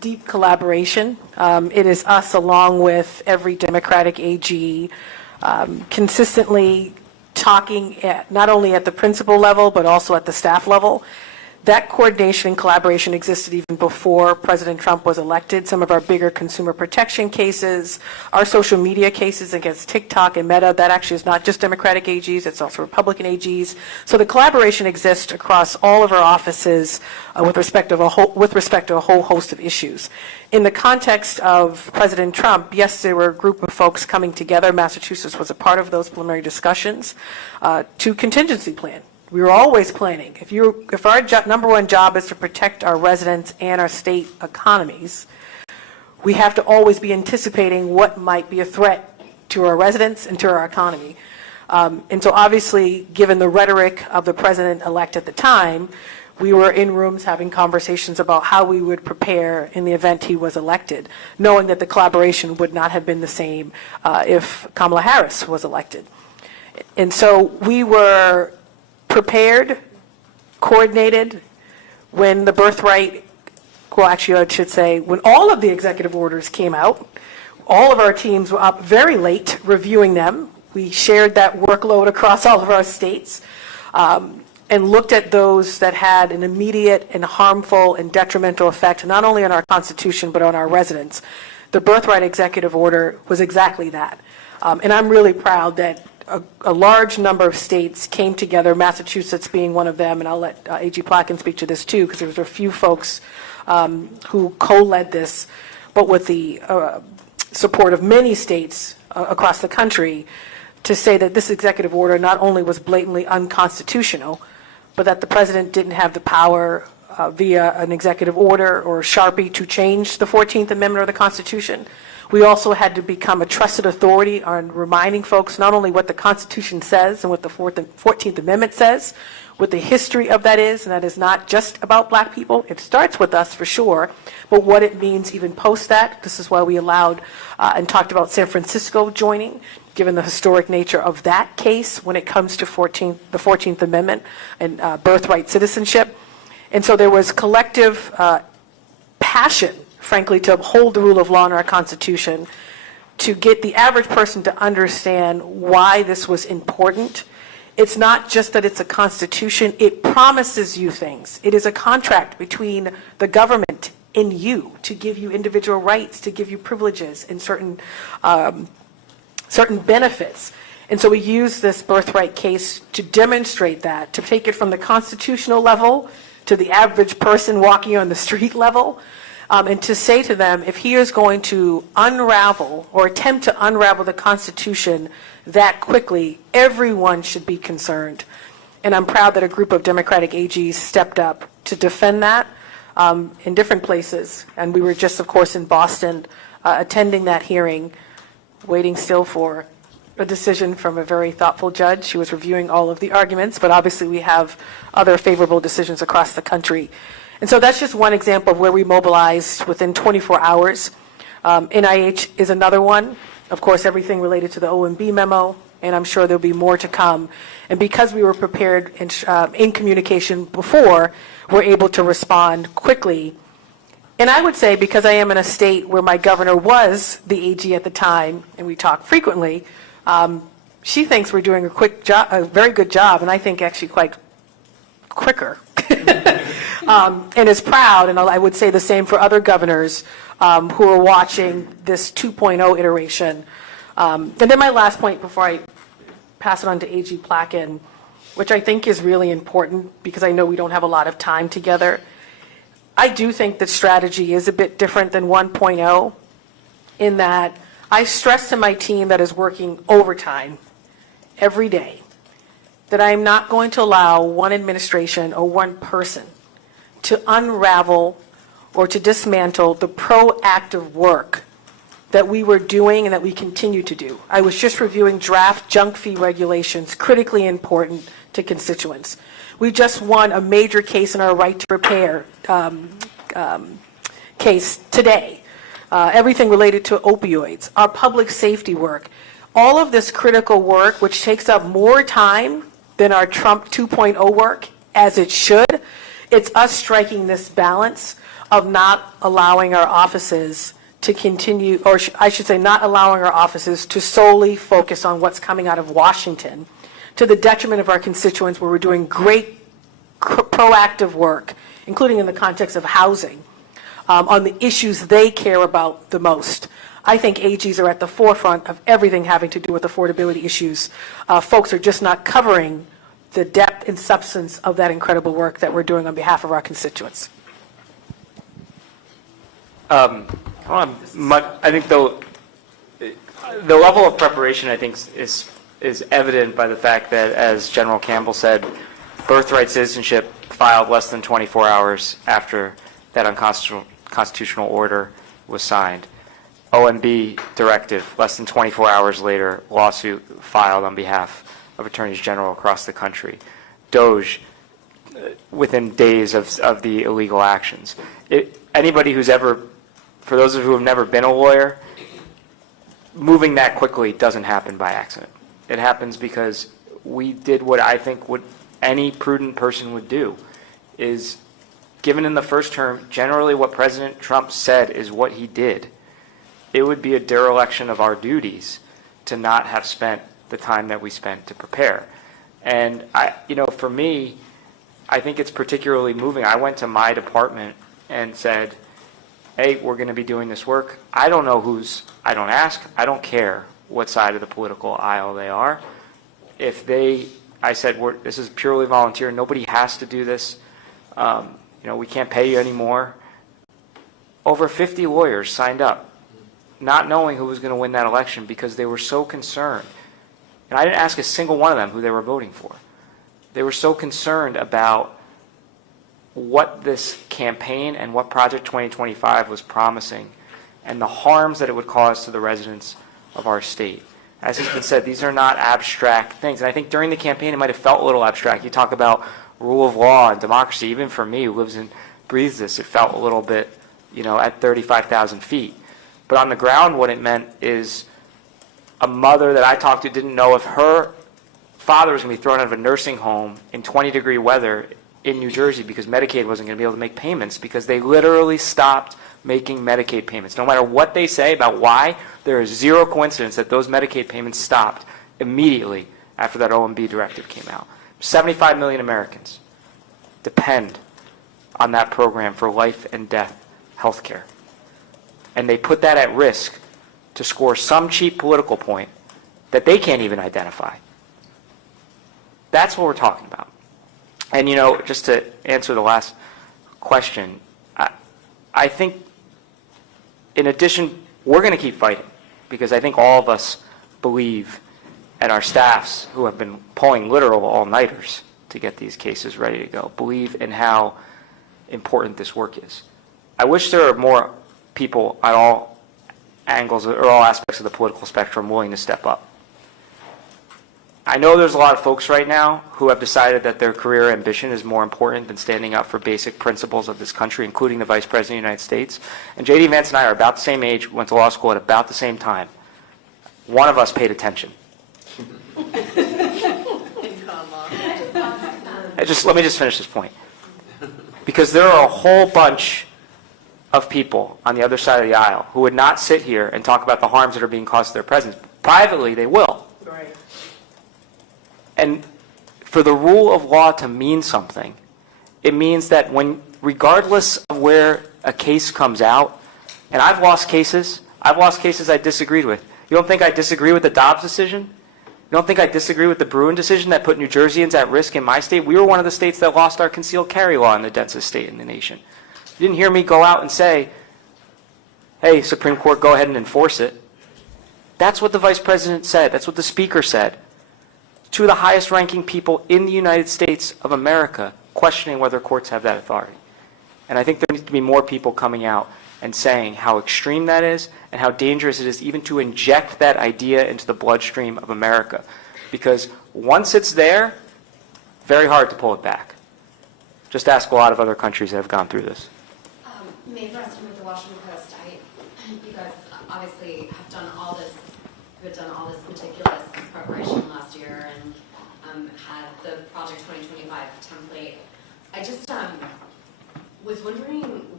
deep collaboration. It is us, along with every Democratic AG, consistently talking not only at the principal level, but also at the staff level. That coordination and collaboration existed even before President Trump was elected. Some of our bigger consumer protection cases, our social media cases against TikTok and Meta, that actually is not just Democratic AGs, it's also Republican AGs. So the collaboration exists across all of our offices with respect to a whole host of issues. In the context of President Trump, yes, there were a group of folks coming together. Massachusetts was a part of those preliminary discussions to contingency plan. We were always planning. If our number one job is to protect our residents and our state economies, we have to always be anticipating what might be a threat to our residents and to our economy. And so obviously, given the rhetoric of the president-elect at the time, we were in rooms having conversations about how we would prepare in the event he was elected, knowing that the collaboration would not have been the same if Kamala Harris was elected. And so we were prepared, coordinated, when the birthright, well, actually, I should say, when all of the executive orders came out, all of our teams were up very late reviewing them. We shared that workload across all of our states and looked at those that had an immediate and harmful and detrimental effect, not only on our Constitution, but on our residents. The birthright executive order was exactly that. And I'm really proud that a large number of states came together, Massachusetts being one of them, and I'll let AG Plotkin speak to this too, because there was a few folks who co-led this, but with the support of many states across the country, to say that this executive order not only was blatantly unconstitutional, but that the president didn't have the power via an executive order or Sharpie to change the 14th Amendment of the Constitution. We also had to become a trusted authority on reminding folks not only what the Constitution says and what the 14th Amendment says, what the history of that is, and that is not just about black people. It starts with us for sure, but what it means even post that. This is why we allowed and talked about San Francisco joining, given the historic nature of that case when it comes to the 14th Amendment and birthright citizenship. And so there was collective passion, frankly, to uphold the rule of law in our Constitution, to get the average person to understand why this was important. It's not just that it's a constitution, it promises you things. It is a contract between the government and you to give you individual rights, to give you privileges and certain benefits. And so we use this birthright case to demonstrate that, to take it from the constitutional level to the average person walking on the street level, and to say to them, if he is going to unravel or attempt to unravel the Constitution that quickly, everyone should be concerned. And I'm proud that a group of Democratic AGs stepped up to defend that in different places. And we were just, of course, in Boston attending that hearing, waiting still for a decision from a very thoughtful judge. She was reviewing all of the arguments, but obviously we have other favorable decisions across the country. And so that's just one example of where we mobilized within 24 hours. NIH is another one. Of course, everything related to the OMB memo, and I'm sure there'll be more to come. And because we were prepared in communication before, we're able to respond quickly. And I would say, because I am in a state where my governor was the AG at the time, and we talk frequently, she thinks we're doing a very good job, and I think actually quite quicker. And is proud, and I would say the same for other governors who are watching this 2.0 iteration. And then my last point before I pass it on to AG Plotkin, which I think is really important because I know we don't have a lot of time together. I do think that strategy is a bit different than 1.0 in that I stress to my team that is working overtime every day that I am not going to allow one administration or one person to unravel or to dismantle the proactive work that we were doing and that we continue to do. I was just reviewing draft junk fee regulations, critically important to constituents. We just won a major case in our right to repair case today. Everything related to opioids, our public safety work, all of this critical work, which takes up more time than our Trump 2.0 work, as it should. It's us striking this balance of not allowing our offices to continue, or I should say, not allowing our offices to solely focus on what's coming out of Washington, to the detriment of our constituents, where we're doing great proactive work, including in the context of housing, on the issues they care about the most. I think AGs are at the forefront of everything having to do with affordability issues. Folks are just not covering the depth and substance of that incredible work that we're doing on behalf of our constituents. I think the level of preparation, I think, is evident by the fact that, as General Campbell said, birthright citizenship filed less than 24 hours after that unconstitutional order was signed. OMB directive, less than 24 hours later, lawsuit filed on behalf of attorneys general across the country. DOGE, within days of the illegal actions. Anybody who's ever, for those of you who have never been a lawyer, moving that quickly doesn't happen by accident. It happens because we did what I think what any prudent person would do, is given in the first term, generally what President Trump said is what he did. It would be a dereliction of our duties to not have spent the time that we spent to prepare. And for me, I think it's particularly moving. I went to my department and said, hey, we're going to be doing this work. I don't know I don't ask, I don't care what side of the political aisle they are. I said, this is purely volunteer. Nobody has to do this. We can't pay you anymore. Over 50 lawyers signed up, not knowing who was going to win that election because they were so concerned. And I didn't ask a single one of them who they were voting for. They were so concerned about what this campaign and what Project 2025 was promising and the harms that it would cause to the residents of our state. As has been said, these are not abstract things. And I think during the campaign it might have felt a little abstract. You talk about rule of law and democracy. Even for me, who lives and breathes this, it felt a little bit, at 35,000 feet. But on the ground, what it meant is a mother that I talked to didn't know if her father was going to be thrown out of a nursing home in 20-degree weather in New Jersey because Medicaid wasn't going to be able to make payments, because they literally stopped making Medicaid payments. No matter what they say about why, there is zero coincidence that those Medicaid payments stopped immediately after that OMB directive came out. 75 million Americans depend on that program for life and death health care. And they put that at risk to score some cheap political point that they can't even identify. That's what we're talking about. And, just to answer the last question, I think, in addition, we're going to keep fighting, because I think all of us believe, and our staffs who have been pulling literal all-nighters to get these cases ready to go, believe in how important this work is. I wish there were more people at all angles or all aspects of the political spectrum willing to step up. I know there's a lot of folks right now who have decided that their career ambition is more important than standing up for basic principles of this country, including the Vice President of the United States. And J.D. Vance and I are about the same age, went to law school at about the same time. One of us paid attention. Let me just finish this point. Because there are a whole bunch of people on the other side of the aisle who would not sit here and talk about the harms that are being caused to their presidents. Privately, they will. Right. And for the rule of law to mean something, it means that regardless of where a case comes out, and I've lost cases I disagreed with. You don't think I disagree with the Dobbs decision? You don't think I disagree with the Bruin decision that put New Jerseyans at risk in my state? We were one of the states that lost our concealed carry law in the densest state in the nation. You didn't hear me go out and say, hey, Supreme Court, go ahead and enforce it. That's what the Vice President said. That's what the Speaker said. Two of the highest ranking people in the United States of America questioning whether courts have that authority. And I think there needs to be more people coming out and saying how extreme that is and how dangerous it is even to inject that idea into the bloodstream of America. Because once it's there, very hard to pull it back. Just ask a lot of other countries that have gone through this. Mae Preston with the Washington Post. You guys obviously have done all this meticulous preparation last year and had the Project 2025 template. I just was wondering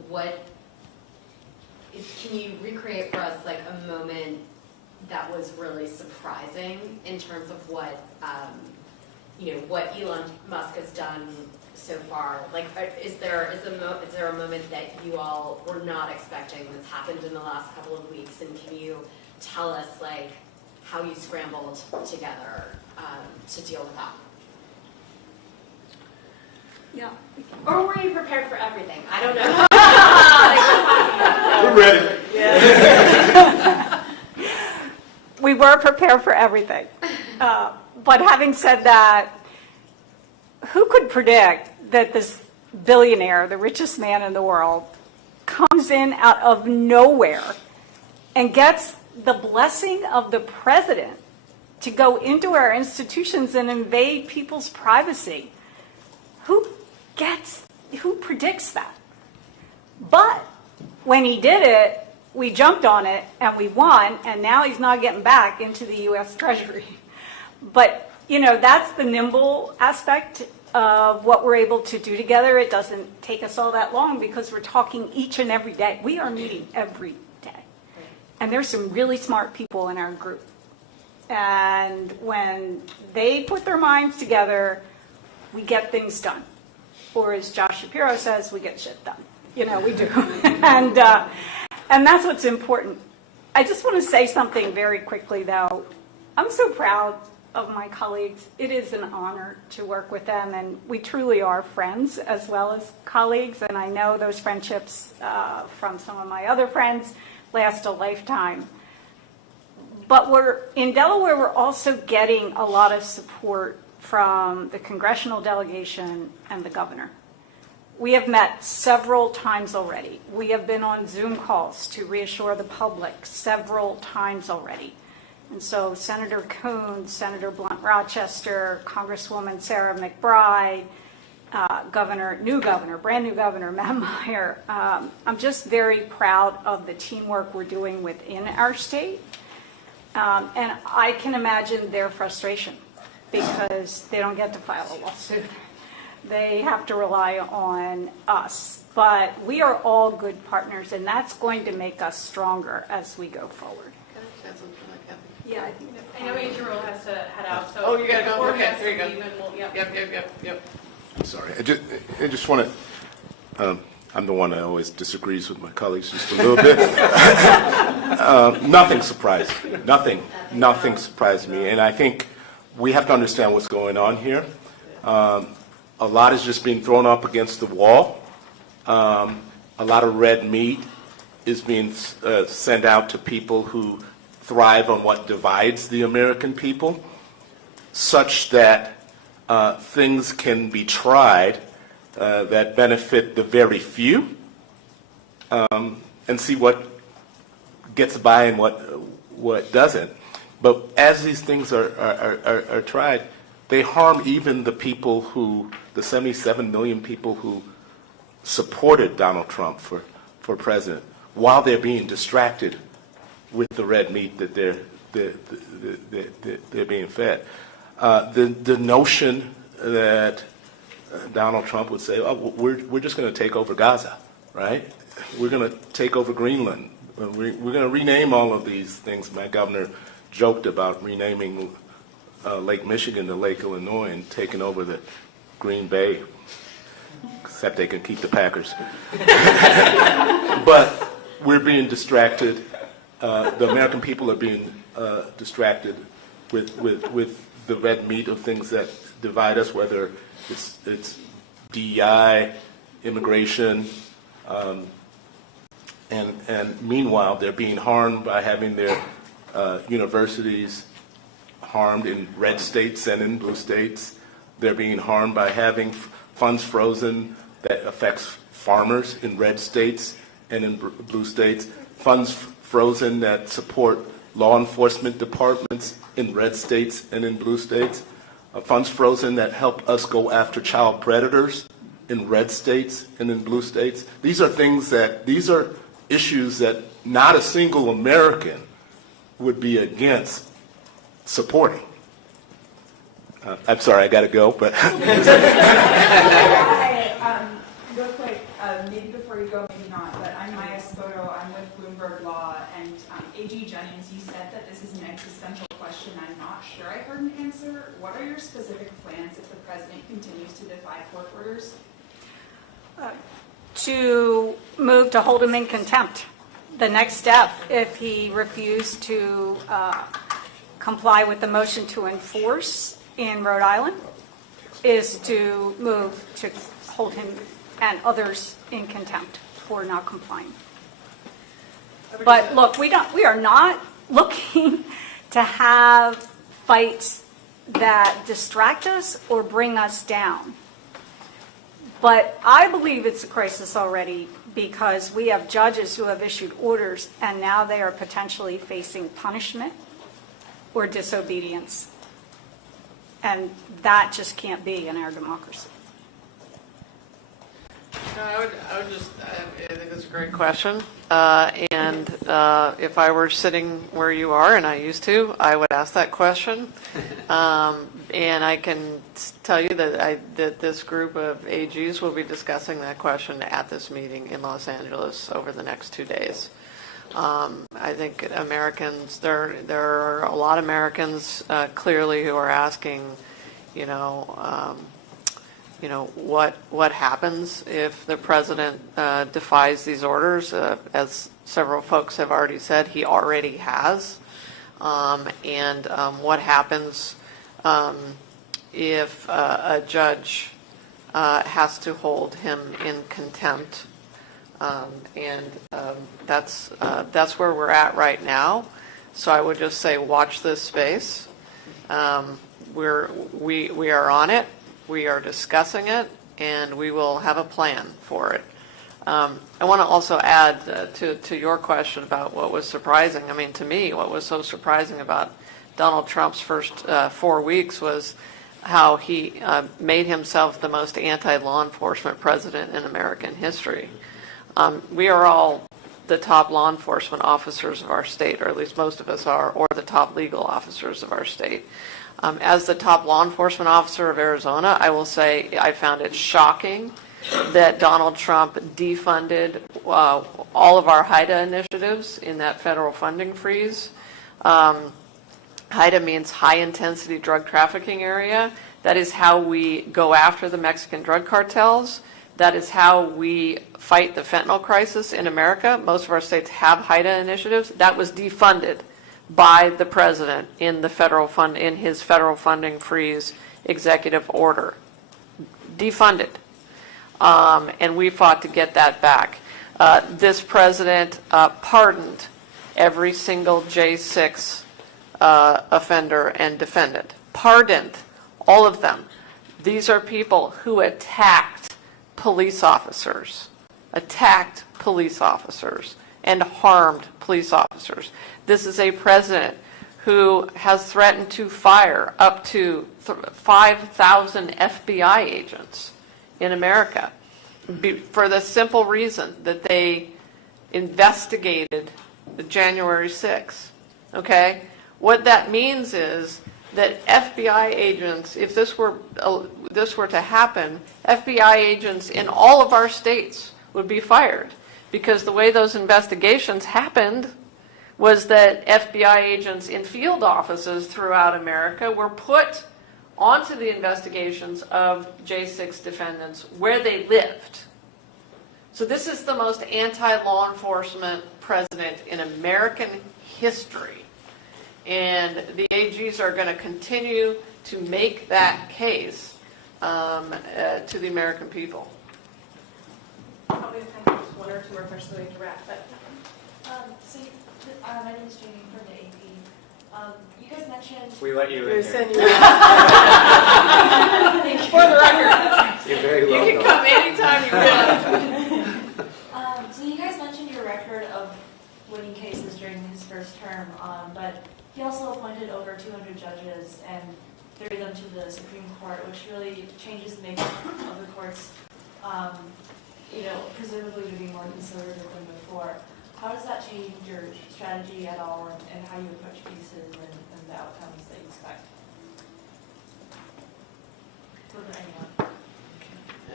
can you recreate for us like a moment that was really surprising in terms of what, what Elon Musk has done so far? Like, is there a moment that you all were not expecting that's happened in the last couple of weeks? And can you tell us like how you scrambled together to deal with that? Yeah. Or were you prepared for everything? I don't know. We're ready. We were prepared for everything. But having said that, who could predict that this billionaire, the richest man in the world, comes in out of nowhere and gets the blessing of the president to go into our institutions and invade people's privacy? Who predicts that? But when he did it, we jumped on it and we won, and now he's not getting back into the U.S. Treasury. But, that's the nimble aspect of what we're able to do together. It doesn't take us all that long because we're talking each and every day. We are meeting every day. And there's some really smart people in our group. And when they put their minds together, we get things done. Or as Josh Shapiro says, we get shit done. We do. And that's what's important. I just want to say something very quickly, though. I'm so proud of my colleagues. It is an honor to work with them, and we truly are friends as well as colleagues, and I know those friendships from some of my other friends last a lifetime. But in Delaware, we're also getting a lot of support from the congressional delegation and the governor. We have met several times already. We have been on Zoom calls to reassure the public several times already. And so Senator Coons, Senator Blunt Rochester, Congresswoman Sarah McBride, brand new governor Matt Meyer. I'm just very proud of the teamwork we're doing within our state. And I can imagine their frustration because they don't get to file a lawsuit. They have to rely on us. But we are all good partners, and that's going to make us stronger as we go forward. Yeah, I think I know AG Rule has to head out, so. Oh, you gotta go? before Okay, he has there you to go. leave, and we'll- Yep. I'm sorry. I just want to, I'm the one that always disagrees with my colleagues just a little bit. Nothing surprised me. Nothing surprised me. And I think we have to understand what's going on here. A lot is just being thrown up against the wall. A lot of red meat is being sent out to people who thrive on what divides the American people, such that things can be tried that benefit the very few, and see what gets by and what doesn't. But as these things are tried, they harm even the people the 77 million people who supported Donald Trump for president, while they're being distracted with the red meat that they're being fed. The notion that Donald Trump would say, "Oh, we're just going to take over Gaza, right? We're going to take over Greenland. We're going to rename all of these things." My governor joked about renaming Lake Michigan to Lake Illinois and taking over the Green Bay, except they can keep the Packers. But we're being distracted. The American people are being distracted with the red meat of things that divide us, whether it's DEI, immigration, and meanwhile they're being harmed by having their universities harmed in red states and in blue states. They're being harmed by having funds frozen that affects farmers in red states and in blue states. Funds frozen that support law enforcement departments in red states and in blue states. Funds frozen that help us go after child predators in red states and in blue states. These are issues that not a single American would be against supporting. I'm sorry, I got to go, but. Real quick, maybe before you go, maybe not, but I'm Maya Spoto, I'm with Bloomberg Law, and AG Jennings, you said that this is an existential question. I'm not sure I heard an answer. What are your specific plans if the president continues to defy court orders? To move to hold him in contempt. The next step, if he refused to comply with the motion to enforce in Rhode Island, is to move to hold him and others in contempt for not complying. But look, we are not looking to have fights that distract us or bring us down. But I believe it's a crisis already because we have judges who have issued orders and now they are potentially facing punishment or disobedience. And that just can't be in our democracy. I think that's a great question. And if I were sitting where you are, and I used to, I would ask that question. And I can tell you that this group of AGs will be discussing that question at this meeting in Los Angeles over the next 2 days. I think Americans, there are a lot of Americans clearly who are asking, what happens if the president defies these orders? As several folks have already said, he already has. And what happens if a judge has to hold him in contempt? That's where we're at right now. So I would just say watch this space. We are on it. We are discussing it, and we will have a plan for it. I want to also add to your question about what was surprising. I mean, to me, what was so surprising about Donald Trump's first 4 weeks was how he made himself the most anti-law enforcement president in American history. We are all the top law enforcement officers of our state, or at least most of us are, or the top legal officers of our state. As the top law enforcement officer of Arizona, I will say I found it shocking that Donald Trump defunded all of our HIDA initiatives in that federal funding freeze. HIDA means high intensity drug trafficking area. That is how we go after the Mexican drug cartels. That is how we fight the fentanyl crisis in America. Most of our states have HIDA initiatives. That was defunded by the president in the in his federal funding freeze executive order. Defunded. And we fought to get that back. This president pardoned every single J6 offender and defendant. Pardoned all of them. These are people who attacked police officers, and harmed police officers. This is a president who has threatened to fire up to 5,000 FBI agents in America for the simple reason that they investigated the January 6th. Okay? What that means is that FBI agents, if this were to happen, FBI agents in all of our states would be fired, because the way those investigations happened was that FBI agents in field offices throughout America were put onto the investigations of J6 defendants where they lived. So this is the most anti-law enforcement president in American history. And the AGs are going to continue to make that case to the American people. Probably time for just one or two more questions so we can wrap. But my name is Jamie from the AP. You guys mentioned... We let you in here. For the record. You're very welcome. You can come anytime you want. So you guys mentioned your record of winning cases during his first term, but he also appointed over 200 judges and threw them to the Supreme Court, which really changes the makeup of the courts, presumably to be more conservative than before. How does that change your strategy at all and how you approach cases and the outcomes that you expect? For anyone.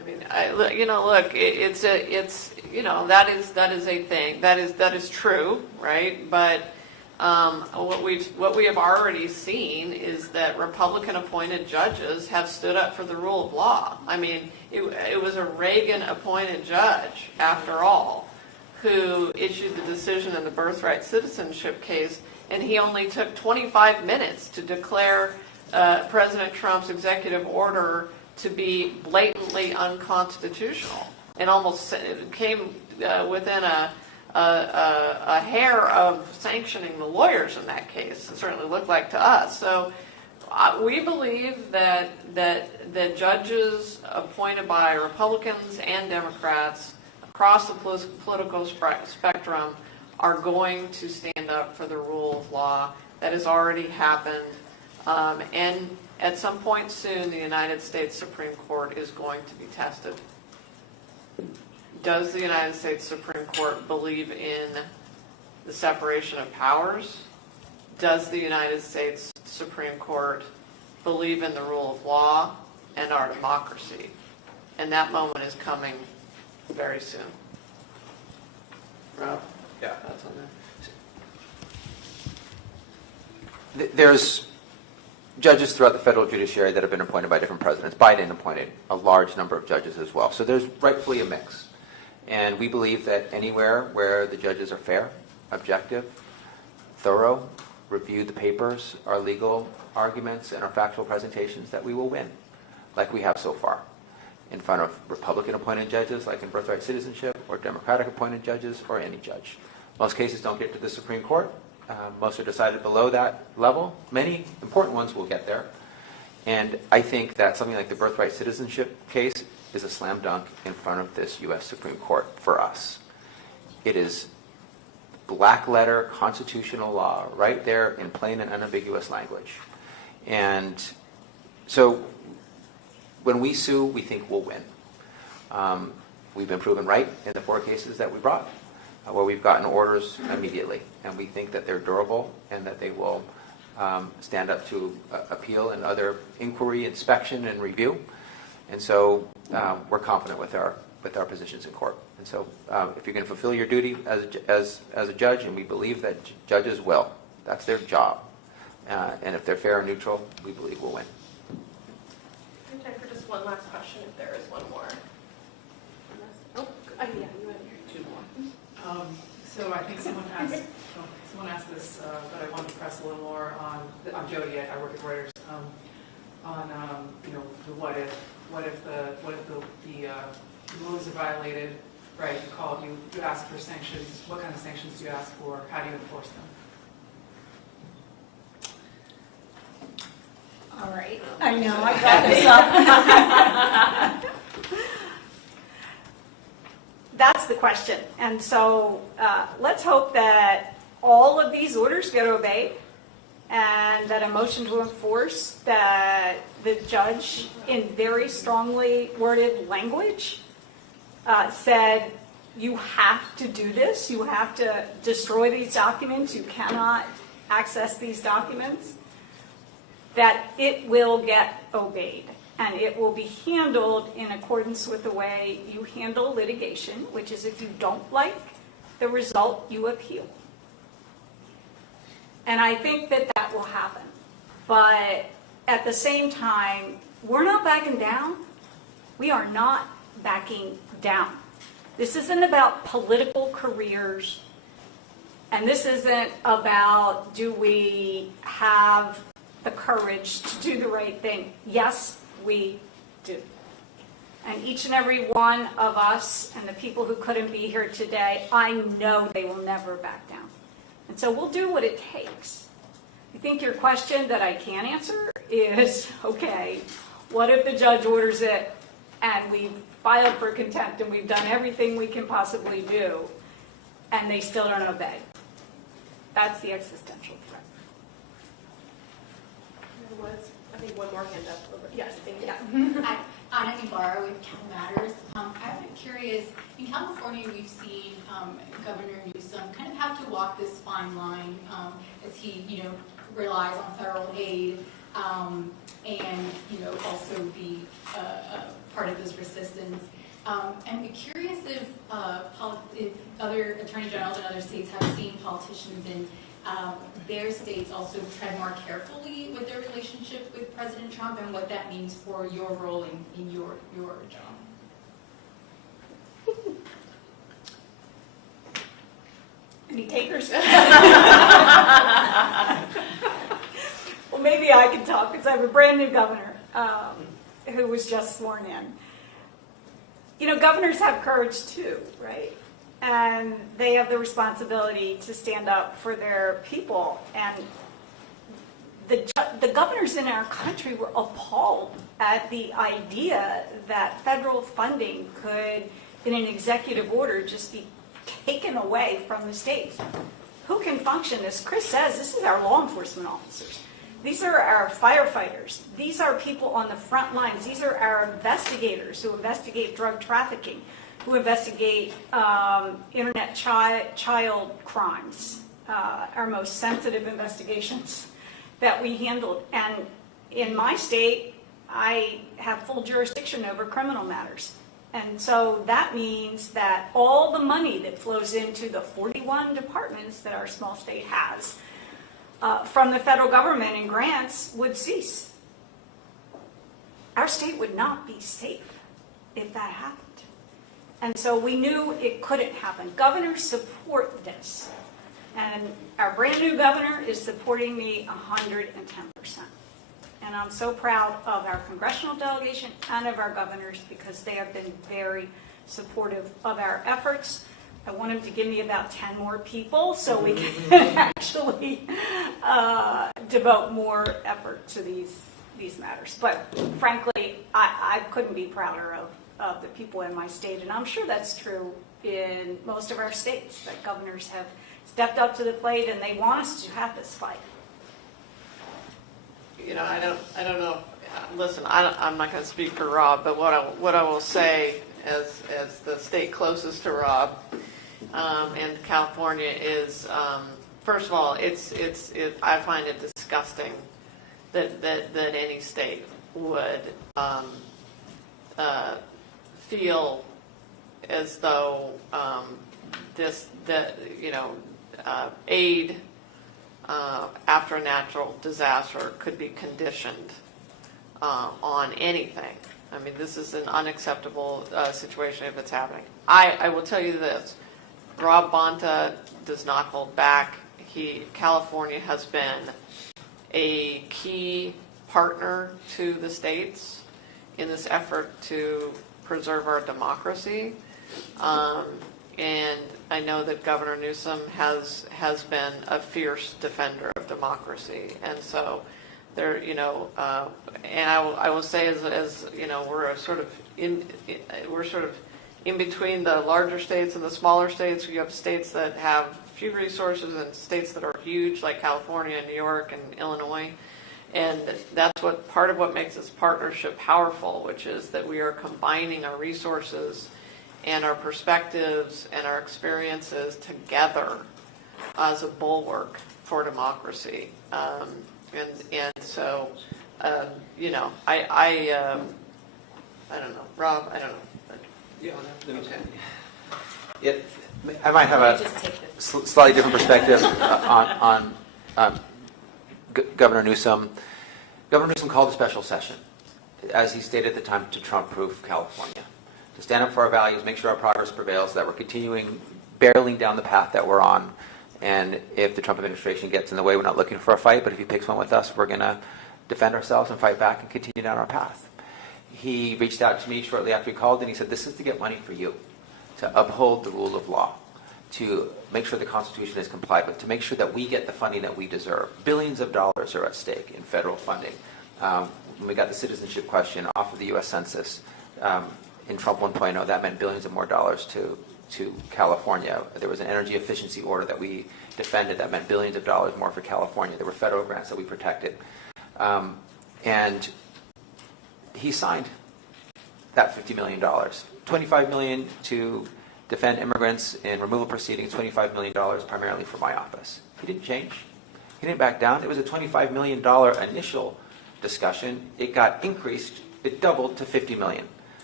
Look, that is a thing. That is true, right? But what we have already seen is that Republican-appointed judges have stood up for the rule of law. I mean, it was a Reagan-appointed judge, after all, who issued the decision in the birthright citizenship case, and he only took 25 minutes to declare President Trump's executive order to be blatantly unconstitutional, and almost came within a hair of sanctioning the lawyers in that case. It certainly looked like to us. So we believe that judges appointed by Republicans and Democrats across the political spectrum are going to stand up for the rule of law. That has already happened. And at some point soon, the United States Supreme Court is going to be tested. Does the United States Supreme Court believe in the separation of powers? Does the United States Supreme Court believe in the rule of law and our democracy? And that moment is coming very soon. Rob? Yeah. That's on there. There's judges throughout the federal judiciary that have been appointed by different presidents. Biden appointed a large number of judges as well. So there's rightfully a mix. And we believe that anywhere where the judges are fair, objective, thorough, review the papers, our legal arguments, and our factual presentations, that we will win, like we have so far, in front of Republican-appointed judges, like in birthright citizenship, or Democratic-appointed judges, or any judge. Most cases don't get to the Supreme Court. Most are decided below that level. Many important ones will get there. And I think that something like the birthright citizenship case is a slam dunk in front of this U.S. Supreme Court for us. It is black letter constitutional law right there in plain and unambiguous language. And so when we sue, we think we'll win. We've been proven right in the 4 cases that we brought, where we've gotten orders immediately. And we think that they're durable and that they will stand up to appeal and other inquiry, inspection, and review. And so we're confident with our positions in court. And so if you're going to fulfill your duty as a judge, and we believe that judges will, that's their job. And if they're fair and neutral, we believe we'll win. We have time for just one last question, if there is one more. Oh, yeah, you went here. 2 more. So I think someone asked this, but I wanted to press a little more on. I'm Jody. I work at Reuters. On the what if the rules are violated, right? You ask for sanctions. What kind of sanctions do you ask for? How do you enforce them? All right. I know, I brought this up. That's the question. And so let's hope that all of these orders get obeyed, and that a motion to enforce, that the judge, in very strongly worded language, said, you have to do this, you have to destroy these documents, you cannot access these documents, that it will get obeyed. And it will be handled in accordance with the way you handle litigation, which is if you don't like the result, you appeal. And I think that that will happen. But at the same time, we're not backing down. We are not backing down. This isn't about political careers. And this isn't about, do we have the courage to do the right thing? Yes, we do. And each and every one of us and the people who couldn't be here today, I know they will never back down. And so we'll do what it takes. I think your question that I can't answer is, okay, what if the judge orders it and we've filed for contempt and we've done everything we can possibly do and they still don't obey? That's the existential threat. There was, I think, one more hand up over. Yes, thank you. Hi, Anna Ibarra with Cal Matters. I'm curious, in California we've seen Governor Newsom kind of have to walk this fine line as he, relies on federal aid and, also the part of this resistance. I'm curious if other attorney generals in other states have seen politicians in their states also tread more carefully with their relationship with President Trump, and what that means for your role in your job. Any takers? Well, maybe I can talk because I have a brand new governor who was just sworn in. You know, governors have courage too, right? And they have the responsibility to stand up for their people. And the governors in our country were appalled at the idea that federal funding could, in an executive order, just be taken away from the states. Who can function? As Chris says, this is our law enforcement officers. These are our firefighters. These are people on the front lines. These are our investigators who investigate drug trafficking, who investigate internet child crimes, our most sensitive investigations that we handled. And in my state, I have full jurisdiction over criminal matters. And so that means that all the money that flows into the 41 departments that our small state has from the federal government and grants would cease. Our state would not be safe if that happened. And so we knew it couldn't happen. Governors support this. And our brand new governor is supporting me 110%. And I'm so proud of our congressional delegation and of our governors because they have been very supportive of our efforts. I want them to give me about 10 more people so we can actually devote more effort to these matters. But frankly, I couldn't be prouder of the people in my state, and I'm sure that's true in most of our states, that governors have stepped up to the plate and they want us to have this fight. You know, I don't know. Listen, I'm not going to speak for Rob, but what I will say as the state closest to Rob and California is, first of all, I find it disgusting that any state would feel as though aid after a natural disaster could be conditioned on anything. I mean, this is an unacceptable situation if it's happening. I will tell you this, Rob Bonta does not hold back. California has been a key partner to the states in this effort to preserve our democracy. And I know that Governor Newsom has been a fierce defender of democracy, and so there, and I will say as we're sort of in between the larger states and the smaller states. You have states that have few resources and states that are huge, like California, New York, and Illinois. And that's part of what makes this partnership powerful, which is that we are combining our resources and our perspectives and our experiences together as a bulwark for democracy. And so, I don't know. Rob, I don't know. I might have a slightly different perspective on Governor Newsom. Governor Newsom called a special session, as he stated at the time, to Trump-proof California, to stand up for our values, make sure our progress prevails, that we're continuing barreling down the path that we're on. And if the Trump administration gets in the way, we're not looking for a fight, but if he picks one with us, we're going to defend ourselves and fight back and continue down our path. He reached out to me shortly after he called, and he said, this is to get money for you, to uphold the rule of law, to make sure the Constitution is complied with, to make sure that we get the funding that we deserve. Billions of dollars are at stake in federal funding. When we got the citizenship question off of the U.S. Census in Trump 1.0, that meant billions of more dollars to California. There was an energy efficiency order that we defended that meant billions of dollars more for California. There were federal grants that we protected. And he signed that $50 million. $25 million to defend immigrants in removal proceedings, $25 million primarily for my office. He didn't change. He didn't back down. It was a $25 million initial discussion. It got increased. It doubled to $50 million.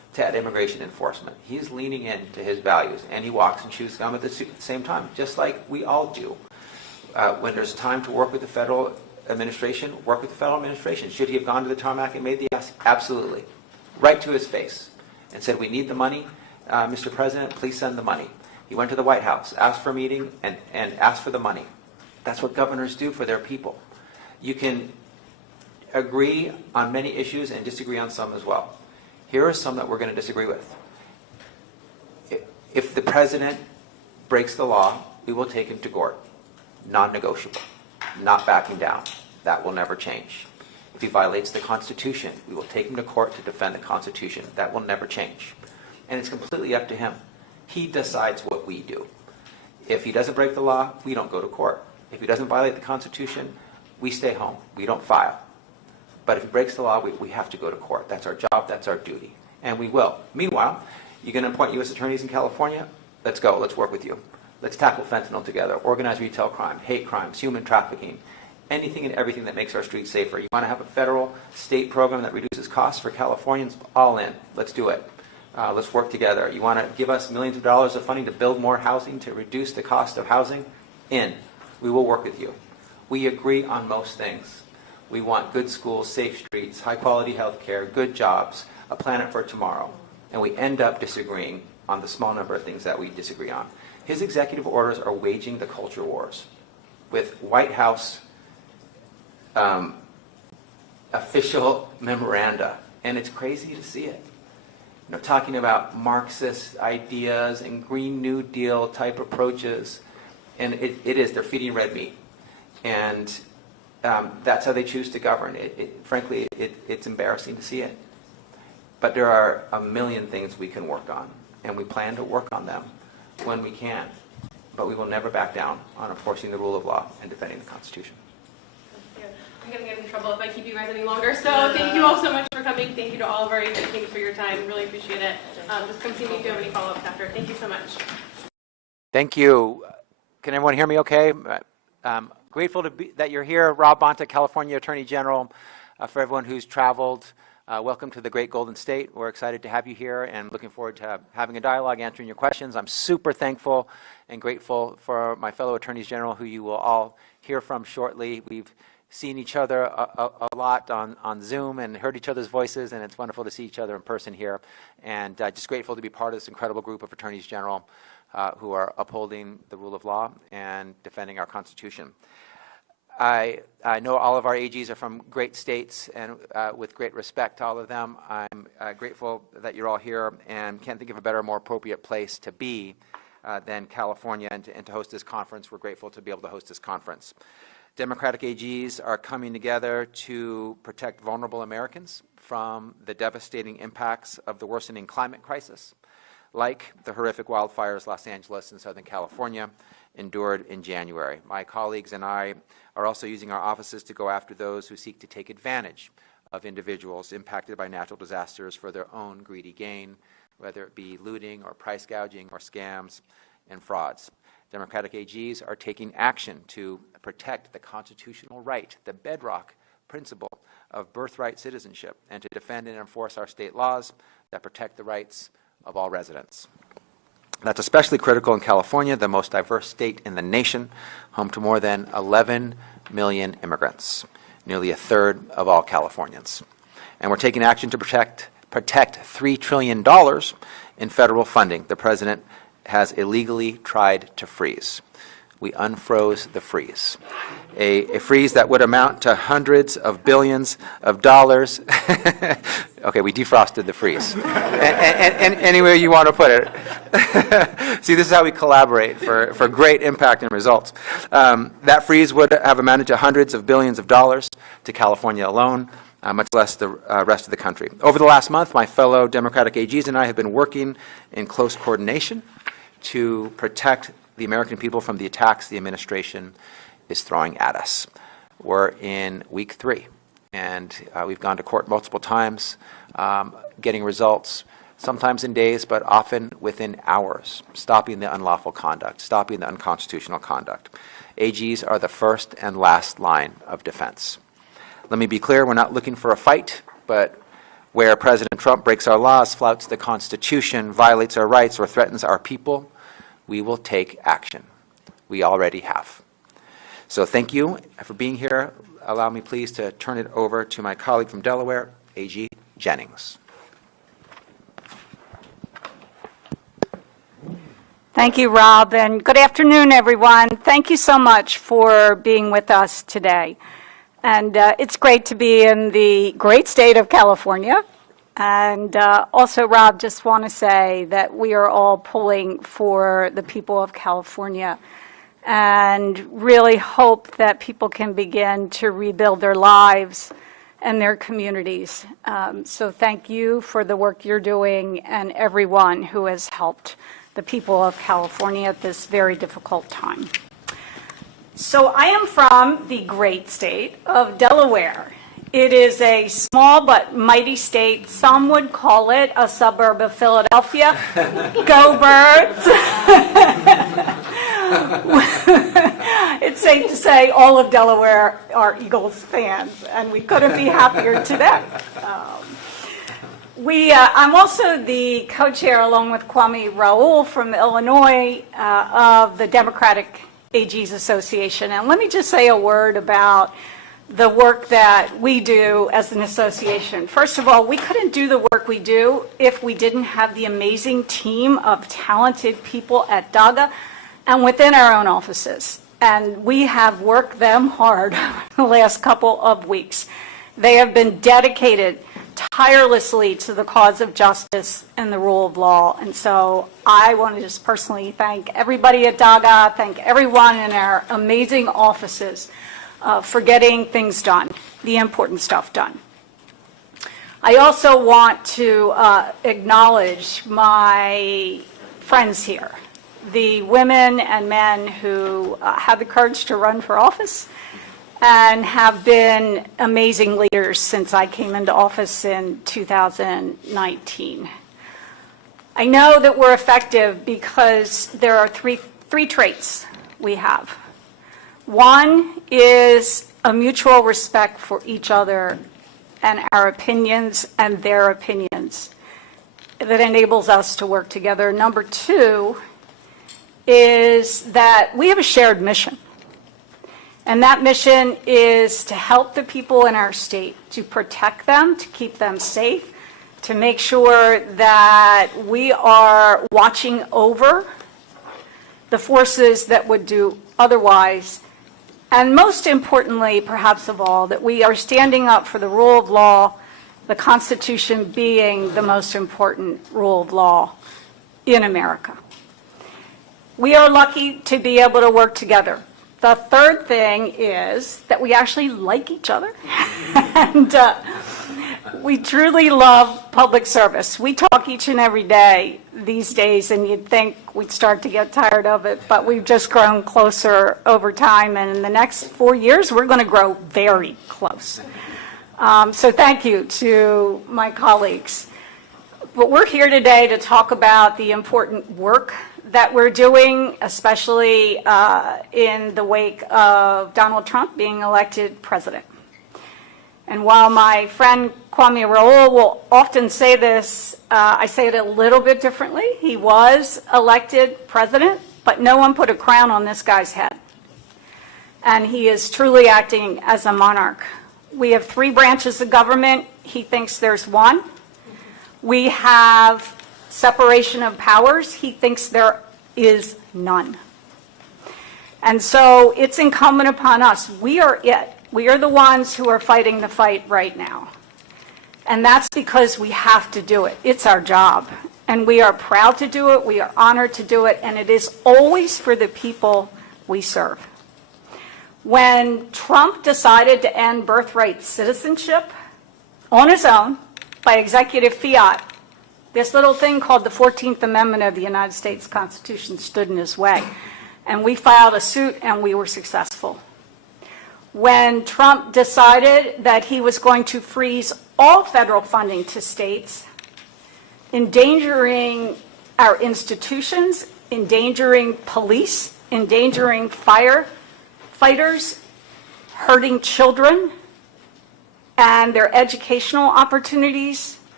to immigration enforcement. He's leaning into his values, and he walks and chews gum at the same time, just like we all do. When there's time to work with the federal administration, work with the federal administration. Should he have gone to the tarmac and made the ask? Absolutely. Right to his face and said, we need the money. Mr. President, please send the money. He went to the White House, asked for a meeting, and asked for the money. That's what governors do for their people. You can agree on many issues and disagree on some as well. Here are some that we're going to disagree with. If the president breaks the law, we will take him to court. Non-negotiable. Not backing down. That will never change. If he violates the Constitution, we will take him to court to defend the Constitution. That will never change. And it's completely up to him. He decides what we do. If he doesn't break the law, we don't go to court. If he doesn't violate the Constitution, we stay home. We don't file. But if he breaks the law, we have to go to court. That's our job. That's our duty. And we will. Meanwhile, you're going to appoint U.S. attorneys in California? Let's go. Let's work with you. Let's tackle fentanyl together, organized retail crime, hate crimes, human trafficking, anything and everything that makes our streets safer. You want to have a federal, state program that reduces costs for Californians? All in. Let's do it. Let's work together. You want to give us millions of dollars of funding to build more housing, to reduce the cost of housing? In. We will work with you. We agree on most things. We want good schools, safe streets, high-quality health care, good jobs, a planet for tomorrow. And we end up disagreeing on the small number of things that we disagree on. His executive orders are waging the culture wars with White House official memoranda. And it's crazy to see it. You know, talking about Marxist ideas and Green New Deal type approaches. And it is, they're feeding red meat. And that's how they choose to govern. Frankly, it's embarrassing to see it. But there are a million things we can work on. And we plan to work on them when we can. But we will never back down on enforcing the rule of law and defending the Constitution. I'm going to get in trouble if I keep you guys any longer. So thank you all so much for coming. Thank you to all of our agents. Thank you for your time. Really appreciate it. Just come see me if you have any follow-ups after. Thank you so much. Thank you. Can everyone hear me okay? Grateful that you're here. Rob Bonta, California Attorney General. For everyone who's traveled, welcome to the great Golden State. We're excited to have you here and looking forward to having a dialogue, answering your questions. I'm super thankful and grateful for my fellow Attorneys General who you will all hear from shortly. We've seen each other a lot on Zoom and heard each other's voices, and it's wonderful to see each other in person here. And just grateful to be part of this incredible group of Attorneys General who are upholding the rule of law and defending our Constitution. I know all of our AGs are from great states, and with great respect to all of them, I'm grateful that you're all here and can't think of a better, more appropriate place to be than California and to host this conference. We're grateful to be able to host this conference. Democratic AGs are coming together to protect vulnerable Americans from the devastating impacts of the worsening climate crisis, like the horrific wildfires Los Angeles and Southern California endured in January. My colleagues and I are also using our offices to go after those who seek to take advantage of individuals impacted by natural disasters for their own greedy gain, whether it be looting or price gouging or scams and frauds. Democratic AGs are taking action to protect the constitutional right, the bedrock principle of birthright citizenship, and to defend and enforce our state laws that protect the rights of all residents. That's especially critical in California, the most diverse state in the nation, home to more than 11 million immigrants, nearly a third of all Californians. And we're taking action to protect $3 trillion in federal funding the president has illegally tried to freeze. We unfroze the freeze. A freeze that would amount to hundreds of billions of dollars. Okay, we defrosted the freeze. And anywhere you want to put it. See, this is how we collaborate for great impact and results. That freeze would have amounted to hundreds of billions of dollars to California alone, much less the rest of the country. Over the last month, my fellow Democratic AGs and I have been working in close coordination to protect the American people from the attacks the administration is throwing at us. We're in week 3, and we've gone to court multiple times, getting results, sometimes in days, but often within hours, stopping the unlawful conduct, stopping the unconstitutional conduct. AGs are the first and last line of defense. Let me be clear, we're not looking for a fight, but Where President Trump breaks our laws, flouts the Constitution, violates our rights, or threatens our people, we will take action. We already have. So thank you for being here. Allow me, please, to turn it over to my colleague from Delaware, A.G. Jennings. Thank you, Rob, and good afternoon, everyone. Thank you so much for being with us today. And it's great to be in the great state of California. And also, Rob, just want to say that we are all pulling for the people of California and really hope that people can begin to rebuild their lives and their communities. So thank you for the work you're doing and everyone who has helped the people of California at this very difficult time. So I am from the great state of Delaware. It is a small but mighty state. Some would call it a suburb of Philadelphia. Go Birds! It's safe to say all of Delaware are Eagles fans, and we couldn't be happier today. I'm also the co-chair, along with Kwame Raoul from Illinois, of the Democratic AG's Association. And let me just say a word about the work that we do as an association. First of all, we couldn't do the work we do if we didn't have the amazing team of talented people at DOGE and within our own offices. And we have worked them hard the last couple of weeks. They have been dedicated tirelessly to the cause of justice and the rule of law. And so I want to just personally thank everybody at DOGE, thank everyone in our amazing offices for getting things done, the important stuff done. I also want to acknowledge my friends here, the women and men who have the courage to run for office and have been amazing leaders since I came into office in 2019. I know that we're effective because there are three traits we have. One is a mutual respect for each other and our opinions and their opinions that enables us to work together. Number two is that we have a shared mission. And that mission is to help the people in our state, to protect them, to keep them safe, to make sure that we are watching over the forces that would do otherwise. And most importantly, perhaps of all, that we are standing up for the rule of law, the Constitution being the most important rule of law in America. We are lucky to be able to work together. The third thing is that we actually like each other, and we truly love public service. We talk each and every day these days, and you'd think we'd start to get tired of it, but we've just grown closer over time, and in the next 4 years, we're going to grow very close. So thank you to my colleagues. But we're here today to talk about the important work that we're doing, especially in the wake of Donald Trump being elected president. And while my friend Kwame Raoul will often say this, I say it a little bit differently. He was elected president, but no one put a crown on this guy's head. And he is truly acting as a monarch. We have 3 branches of government. He thinks there's one. We have separation of powers. He thinks there is none. And so it's incumbent upon us. We are it. We are the ones who are fighting the fight right now. And that's because we have to do it. It's our job. And we are proud to do it. We are honored to do it. And it is always for the people we serve. When Trump decided to end birthright citizenship on his own by executive fiat, this little thing called the 14th Amendment of the United States Constitution stood in his way. And we filed a suit and we were successful. When Trump decided that he was going to freeze all federal funding to states, endangering our institutions, endangering police, endangering firefighters, hurting children and their educational opportunities,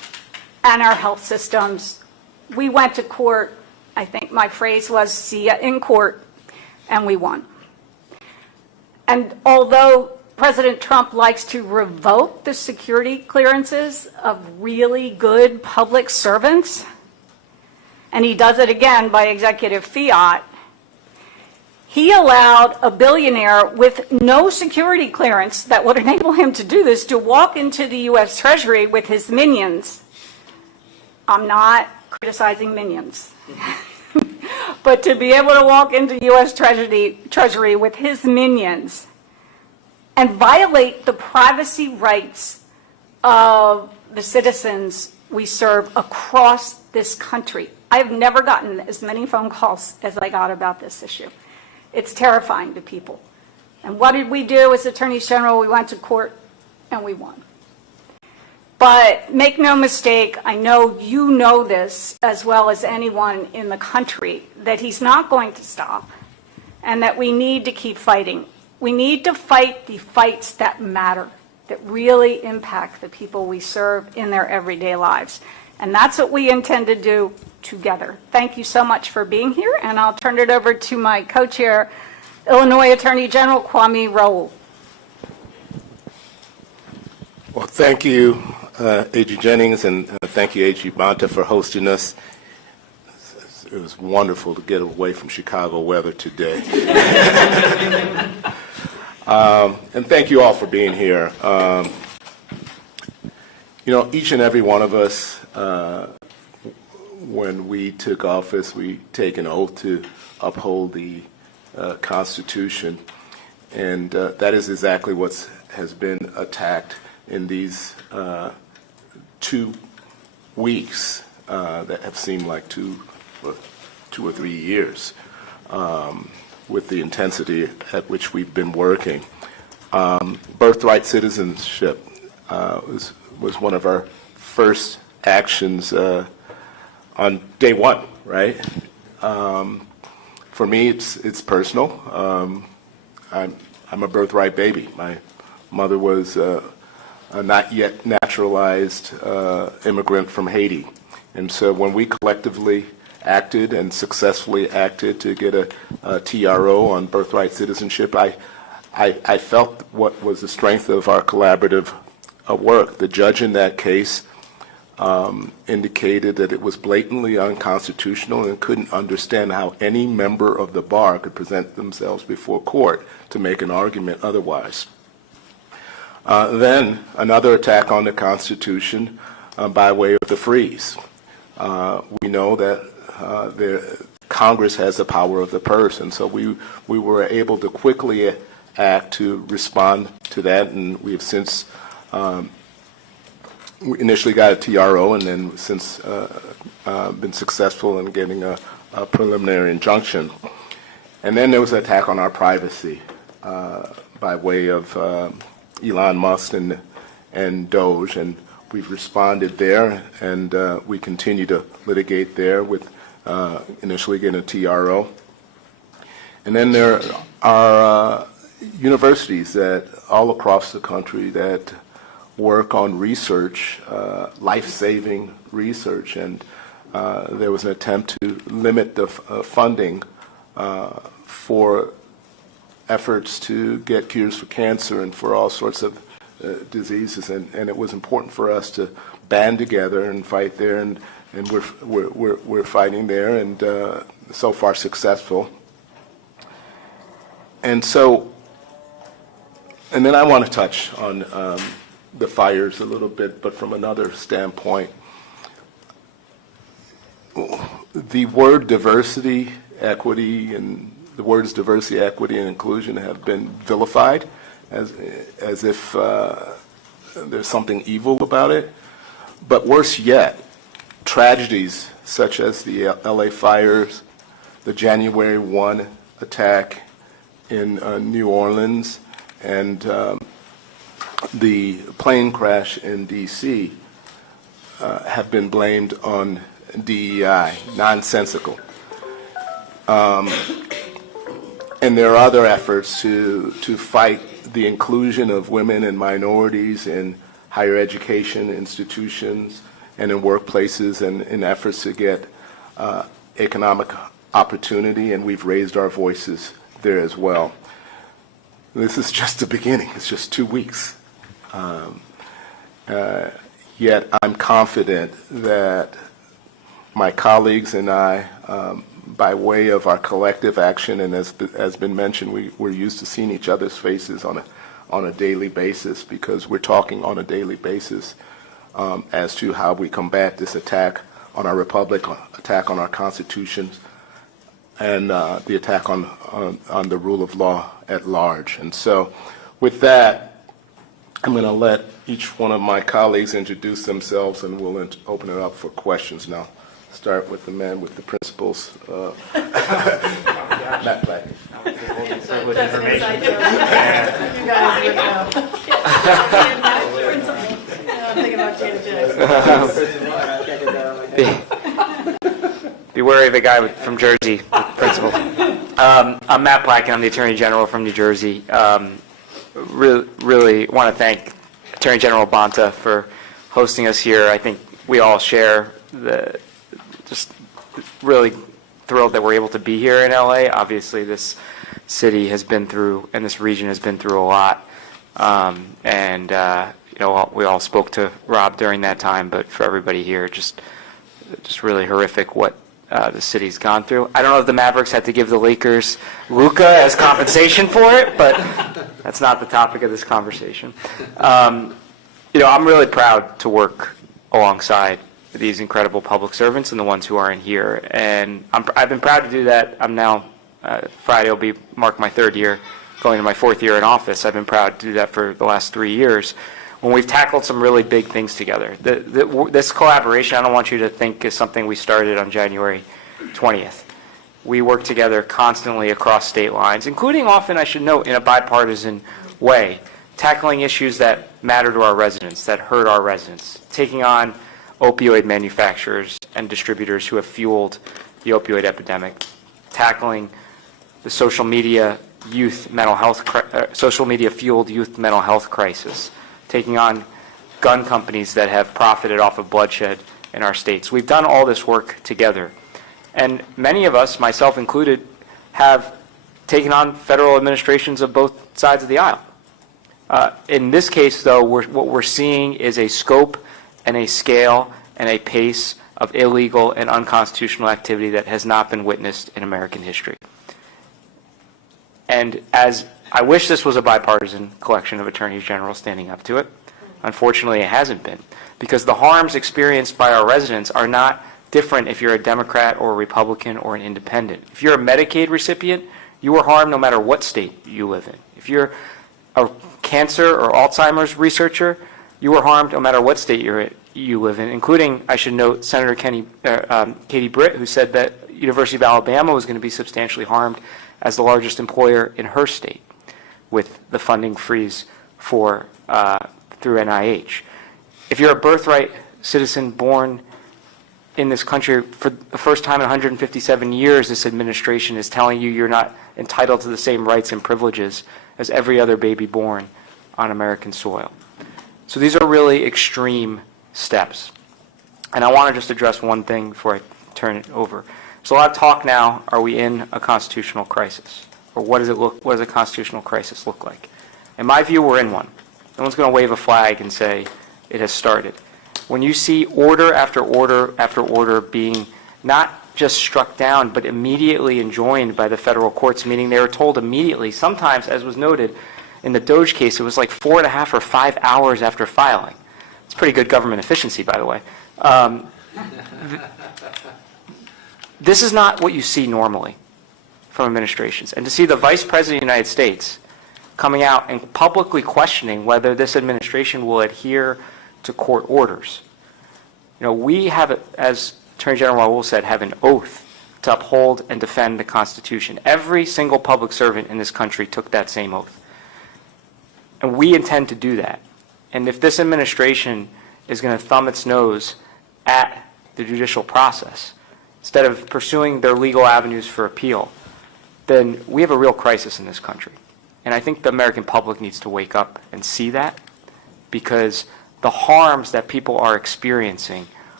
and our health systems. We went to court. I think my phrase was, see ya in court, and we won. And although President Trump likes to revoke the security clearances of really good public servants, and he does it again by executive fiat, he allowed a billionaire with no security clearance that would enable him to do this to walk into the U.S. Treasury with his minions. I'm not criticizing minions. But to be able to walk into U.S. Treasury with his minions and violate the privacy rights of the citizens we serve across this country. I have never gotten as many phone calls as I got about this issue. It's terrifying to people. And what did we do as Attorneys General? We went to court and we won. But make no mistake, I know you know this as well as anyone in the country, that he's not going to stop and that we need to keep fighting. We need to fight the fights that matter, that really impact the people we serve in their everyday lives. And that's what we intend to do together. Thank you so much for being here, and I'll turn it over to my co-chair, Illinois Attorney General Kwame Raoul. Well, thank you, A.G. Jennings, and thank you, A.G. Bonta, for hosting us. It was wonderful to get away from Chicago weather today. And thank you all for being here. You know, each and every one of us, when we took office, we take an oath to uphold the Constitution, and that is exactly what has been attacked in these 2 weeks that have seemed like 2 or 3 years, with the intensity at which we've been working. Birthright citizenship was one of our first actions on day one, right? For me, it's personal. I'm a birthright baby. My mother was a not yet naturalized immigrant from Haiti. And so when we collectively acted and successfully acted to get a TRO on birthright citizenship, I felt what was the strength of our collaborative work. The judge in that case indicated that it was blatantly unconstitutional and couldn't understand how any member of the bar could present themselves before court to make an argument otherwise. Then another attack on the Constitution by way of the freeze. We know that Congress has the power of the purse, and so we were able to quickly act to respond to that, and we have since we initially got a TRO and then since been successful in getting a preliminary injunction. And then there was an attack on our privacy by way of Elon Musk and DOGE, and we've responded there, and we continue to litigate there with initially getting a TRO. And then there are universities that all across the country that work on research, life-saving research, and there was an attempt to limit the funding for efforts to get cures for cancer and for all sorts of diseases, and it was important for us to band together and fight there, and we're fighting there, and so far successful. And so, and then I want to touch on the fires a little bit, but from another standpoint. The word diversity, equity, and the words diversity, equity, and inclusion have been vilified as if there's something evil about it. But worse yet, tragedies such as the LA fires, the January 1 attack in New Orleans, and the plane crash in D.C. Have been blamed on DEI, nonsensical. And there are other efforts to fight the inclusion of women and minorities in higher education institutions and in workplaces and in efforts to get economic opportunity, and we've raised our voices there as well. This is just the beginning. It's just 2 weeks. Yet I'm confident that my colleagues and I, by way of our collective action, and as been mentioned, we're used to seeing each other's faces on a daily basis, because we're talking on a daily basis as to how we combat this attack on our republic, attack on our constitutions, and the attack on the rule of law at large. And so with that, I'm going to let each one of my colleagues introduce themselves, and we'll open it up for questions now. Start with the man with the principles. Matt Black. That's an inside joke. You guys would know. I'm thinking about Janet Jackson. Be wary of a guy from Jersey with principles. I'm Matt Black, and I'm the Attorney General from New Jersey. Really want to thank Attorney General Bonta for hosting us here. I think we all share just really thrilled that we're able to be here in LA. Obviously, this city has been through, and this region has been through a lot. We all spoke to Rob during that time, but for everybody here, just really horrific what the city's gone through. I don't know if the Mavericks had to give the Lakers Luka as compensation for it, but that's not the topic of this conversation. I'm really proud to work alongside these incredible public servants and the ones who are in here, and I've been proud to do that. I'm now Friday will mark my 3rd year, going to my 4th year in office. I've been proud to do that for the last 3 years, when we've tackled some really big things together. This collaboration, I don't want you to think, is something we started on January 20th. We work together constantly across state lines, including often, I should note, in a bipartisan way, tackling issues that matter to our residents, that hurt our residents, taking on opioid manufacturers and distributors who have fueled the opioid epidemic, tackling the social media fueled youth mental health crisis, taking on gun companies that have profited off of bloodshed in our states. We've done all this work together. And many of us, myself included, have taken on federal administrations of both sides of the aisle. In this case, though, what we're seeing is a scope and a scale and a pace of illegal and unconstitutional activity that has not been witnessed in American history. And as I wish this was a bipartisan collection of attorneys general standing up to it, unfortunately it hasn't been, because the harms experienced by our residents are not different if you're a Democrat or a Republican or an independent. If you're a Medicaid recipient, you are harmed no matter what state you live in. If you're a cancer or Alzheimer's researcher, you are harmed no matter what state you live in, including, I should note, Senator Katie Britt, who said that University of Alabama was going to be substantially harmed as the largest employer in her state with the funding freeze through NIH. If you're a birthright citizen born in this country, for the first time in 157 years, this administration is telling you you're not entitled to the same rights and privileges as every other baby born on American soil. So these are really extreme steps. And I want to just address one thing before I turn it over. There's a lot of talk now, are we in a constitutional crisis? Or what does a constitutional crisis look like? In my view, we're in one. No one's going to wave a flag and say it has started. When you see order after order after order being not just struck down, but immediately enjoined by the federal courts, meaning they were told immediately, sometimes, as was noted in the DOGE case, it was like 4.5 or 5 hours after filing. It's pretty good government efficiency, by the way. This is not what you see normally from administrations. And to see the Vice President of the United States coming out and publicly questioning whether this administration will adhere to court orders. We have, as Attorney General Raul said, have an oath to uphold and defend the Constitution. Every single public servant in this country took that same oath. And we intend to do that. And if this administration is going to thumb its nose at the judicial process, instead of pursuing their legal avenues for appeal, then we have a real crisis in this country. And I think the American public needs to wake up and see that, because the harms that people are experiencing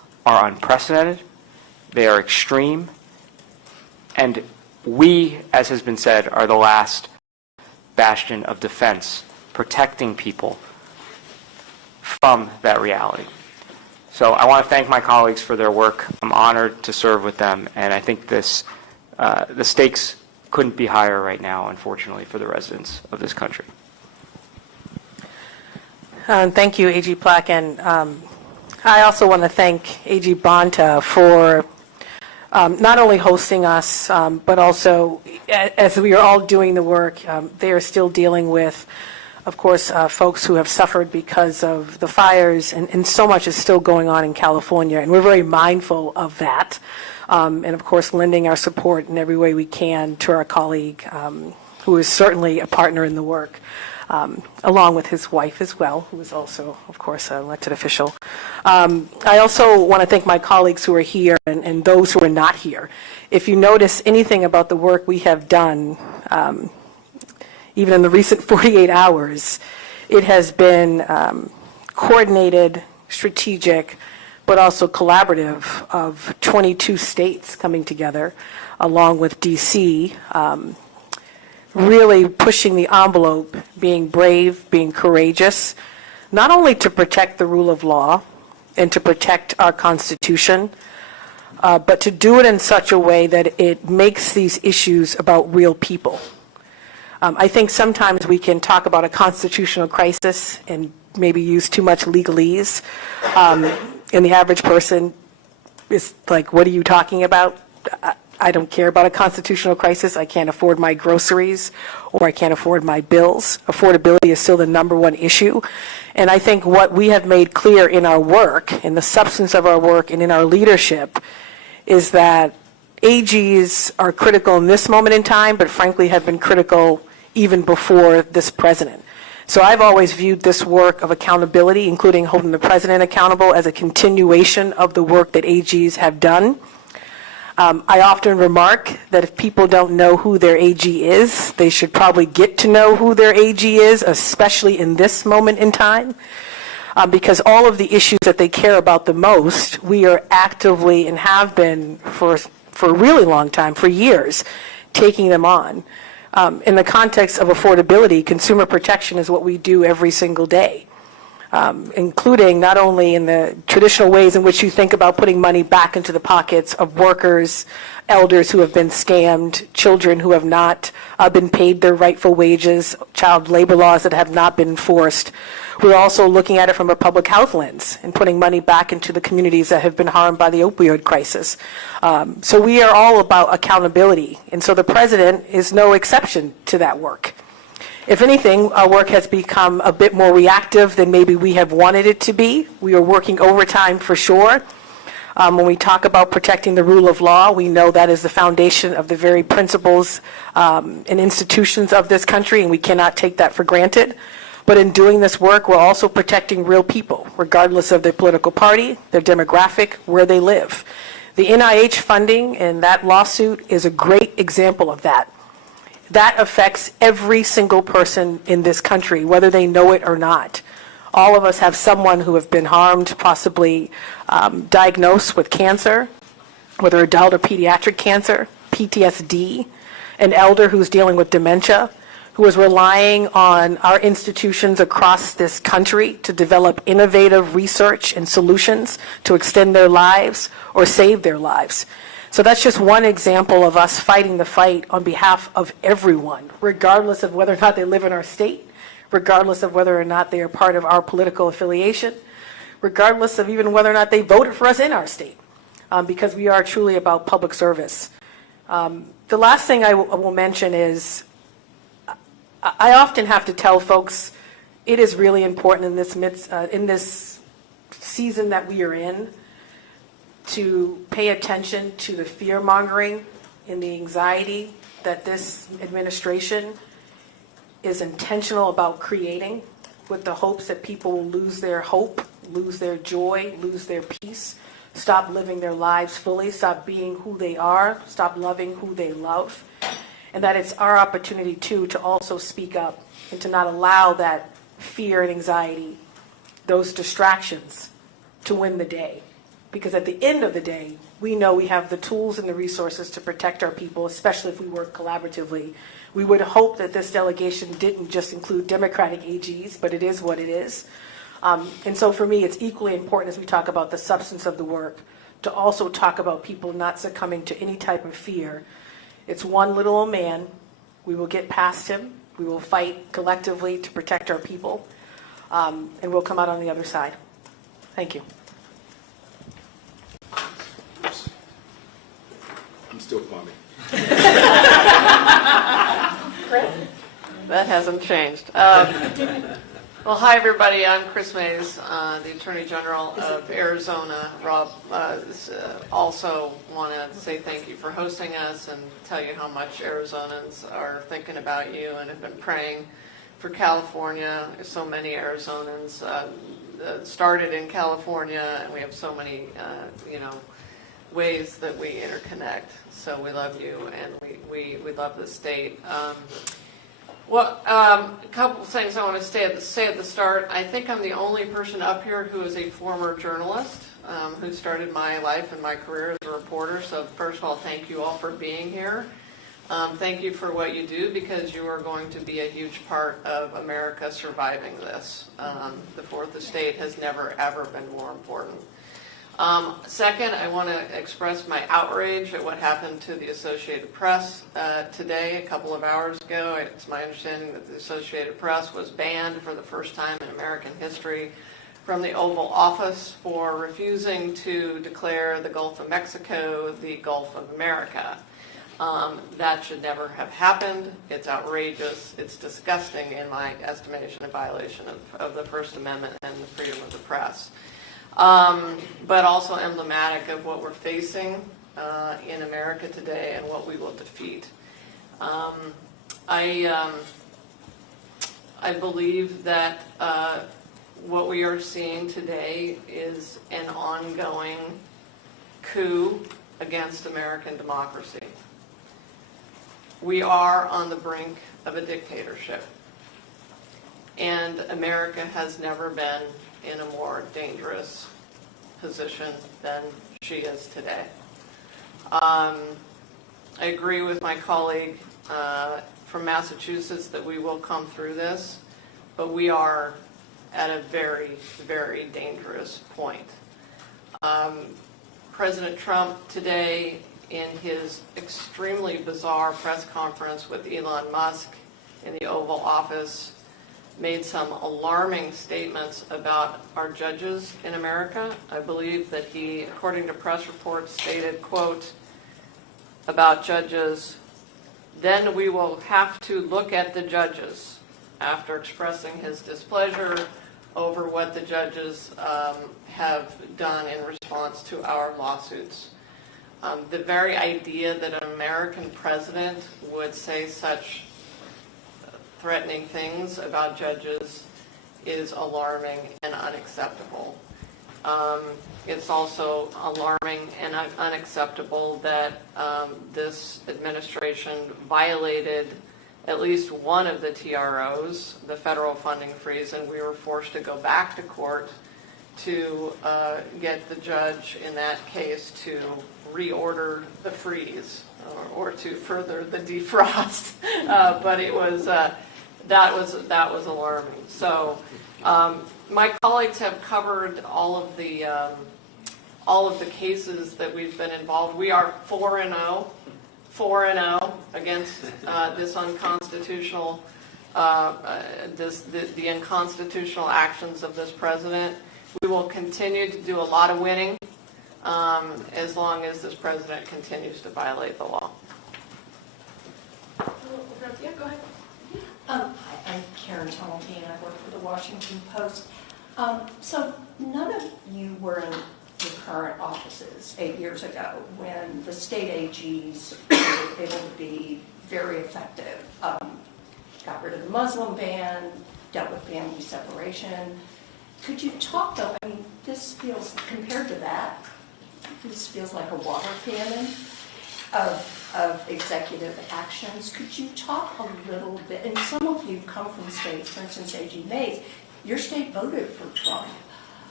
are unprecedented, they are extreme, and we, as has been said, are the last bastion of defense, protecting people from that reality. So I want to thank my colleagues for their work. I'm honored to serve with them, and I think the stakes couldn't be higher right now, unfortunately, for the residents of this country. Thank you, AG Plack, and I also want to thank AG Bonta for not only hosting us, but also, as we are all doing the work, they are still dealing with, of course, folks who have suffered because of the fires, and so much is still going on in California, and we're very mindful of that, and of course, lending our support in every way we can to our colleague, who is certainly a partner in the work. Along with his wife as well, who is also, of course, an elected official. I also want to thank my colleagues who are here and those who are not here. If you notice anything about the work we have done, even in the recent 48 hours, it has been coordinated, strategic, but also collaborative of 22 states coming together, along with DC, really pushing the envelope, being brave, being courageous, not only to protect the rule of law and to protect our Constitution, but to do it in such a way that it makes these issues about real people. I think sometimes we can talk about a constitutional crisis and maybe use too much legalese, and the average person is like, what are you talking about? I don't care about a constitutional crisis. I can't afford my groceries, or I can't afford my bills. Affordability is still the #1 issue. And I think what we have made clear in our work, in the substance of our work, and in our leadership, is that AGs are critical in this moment in time, but frankly have been critical even before this president. So I've always viewed this work of accountability, including holding the president accountable, as a continuation of the work that AGs have done. I often remark that if people don't know who their AG is, they should probably get to know who their AG is, especially in this moment in time, because all of the issues that they care about the most, we are actively and have been for a really long time, for years, taking them on. In the context of affordability, consumer protection is what we do every single day. Including not only in the traditional ways in which you think about putting money back into the pockets of workers, elders who have been scammed, children who have not been paid their rightful wages, child labor laws that have not been enforced. We're also looking at it from a public health lens and putting money back into the communities that have been harmed by the opioid crisis. So we are all about accountability, and so the president is no exception to that work. If anything, our work has become a bit more reactive than maybe we have wanted it to be. We are working overtime for sure. When we talk about protecting the rule of law, we know that is the foundation of the very principles and institutions of this country, and we cannot take that for granted. But in doing this work, we're also protecting real people, regardless of their political party, their demographic, where they live. The NIH funding and that lawsuit is a great example of that. That affects every single person in this country, whether they know it or not. All of us have someone who have been harmed, possibly diagnosed with cancer, whether adult or pediatric cancer, PTSD, an elder who's dealing with dementia, who is relying on our institutions across this country to develop innovative research and solutions to extend their lives or save their lives. So that's just one example of us fighting the fight on behalf of everyone, regardless of whether or not they live in our state, regardless of whether or not they are part of our political affiliation, regardless of even whether or not they voted for us in our state, because we are truly about public service. The last thing I will mention is I often have to tell folks it is really important in this season that we are in to pay attention to the fear-mongering and the anxiety that this administration is intentional about creating, with the hopes that people will lose their hope, lose their joy, lose their peace, stop living their lives fully, stop being who they are, stop loving who they love. And that it's our opportunity, too, to also speak up and to not allow that fear and anxiety, those distractions, to win the day. Because at the end of the day, we know we have the tools and the resources to protect our people, especially if we work collaboratively. We would hope that this delegation didn't just include Democratic AGs, but it is what it is. And so for me, it's equally important as we talk about the substance of the work to also talk about people not succumbing to any type of fear. It's one little old man. We will get past him. We will fight collectively to protect our people. And we'll come out on the other side. Thank you. I'm still plumbing. That hasn't changed. Well, hi, everybody. I'm Chris Mays, the Attorney General of Arizona. Rob, also want to say thank you for hosting us and tell you how much Arizonans are thinking about you and have been praying for California. So many Arizonans started in California, and we have so many, ways that we interconnect. So we love you, and we love the state. A couple of things I want to say at the start. I think I'm the only person up here who is a former journalist who started my life and my career as a reporter. So first of all, thank you all for being here. Thank you for what you do, because you are going to be a huge part of America surviving this. The fourth estate has never, ever been more important. Second, I want to express my outrage at what happened to the Associated Press today, a couple of hours ago. It's my understanding that the Associated Press was banned for the first time in American history from the Oval Office for refusing to declare the Gulf of Mexico the Gulf of America. That should never have happened. It's outrageous. It's disgusting, in my estimation, a violation of the First Amendment and the freedom of the press. But also emblematic of what we're facing in America today and what we will defeat. I believe that what we are seeing today is an ongoing coup against American democracy. We are on the brink of a dictatorship, and America has never been in a more dangerous position than she is today. I agree with my colleague from Massachusetts that we will come through this, but we are at a very, very dangerous point. President Trump today, in his extremely bizarre press conference with Elon Musk in the Oval Office, made some alarming statements about our judges in America. I believe that he, according to press reports, stated, quote, about judges, "Then we will have to look at the judges," after expressing his displeasure over what the judges have done in response to our lawsuits. The very idea that an American president would say such threatening things about judges is alarming and unacceptable. It's also alarming and unacceptable that this administration violated at least one of the TROs, the federal funding freeze, and we were forced to go back to court to get the judge in that case to reorder the freeze or to further the defrost. But it was that was alarming. So my colleagues have covered all of the cases that we've been involved. We are 4-0 against this unconstitutional the unconstitutional actions of this president. We will continue to do a lot of winning as long as this president continues to violate the law. Yeah, go ahead. I'm Karen Tonelty, and I work for the Washington Post. So none of you were in your current offices 8 years ago when the state AGs were able to be very effective. Got rid of the Muslim ban, dealt with family separation. Could you talk, though, I mean, this feels, compared to that, this feels like a water cannon of executive actions. Could you talk a little bit, and some of you come from states, for instance, A.G. Mays, your state voted for Trump.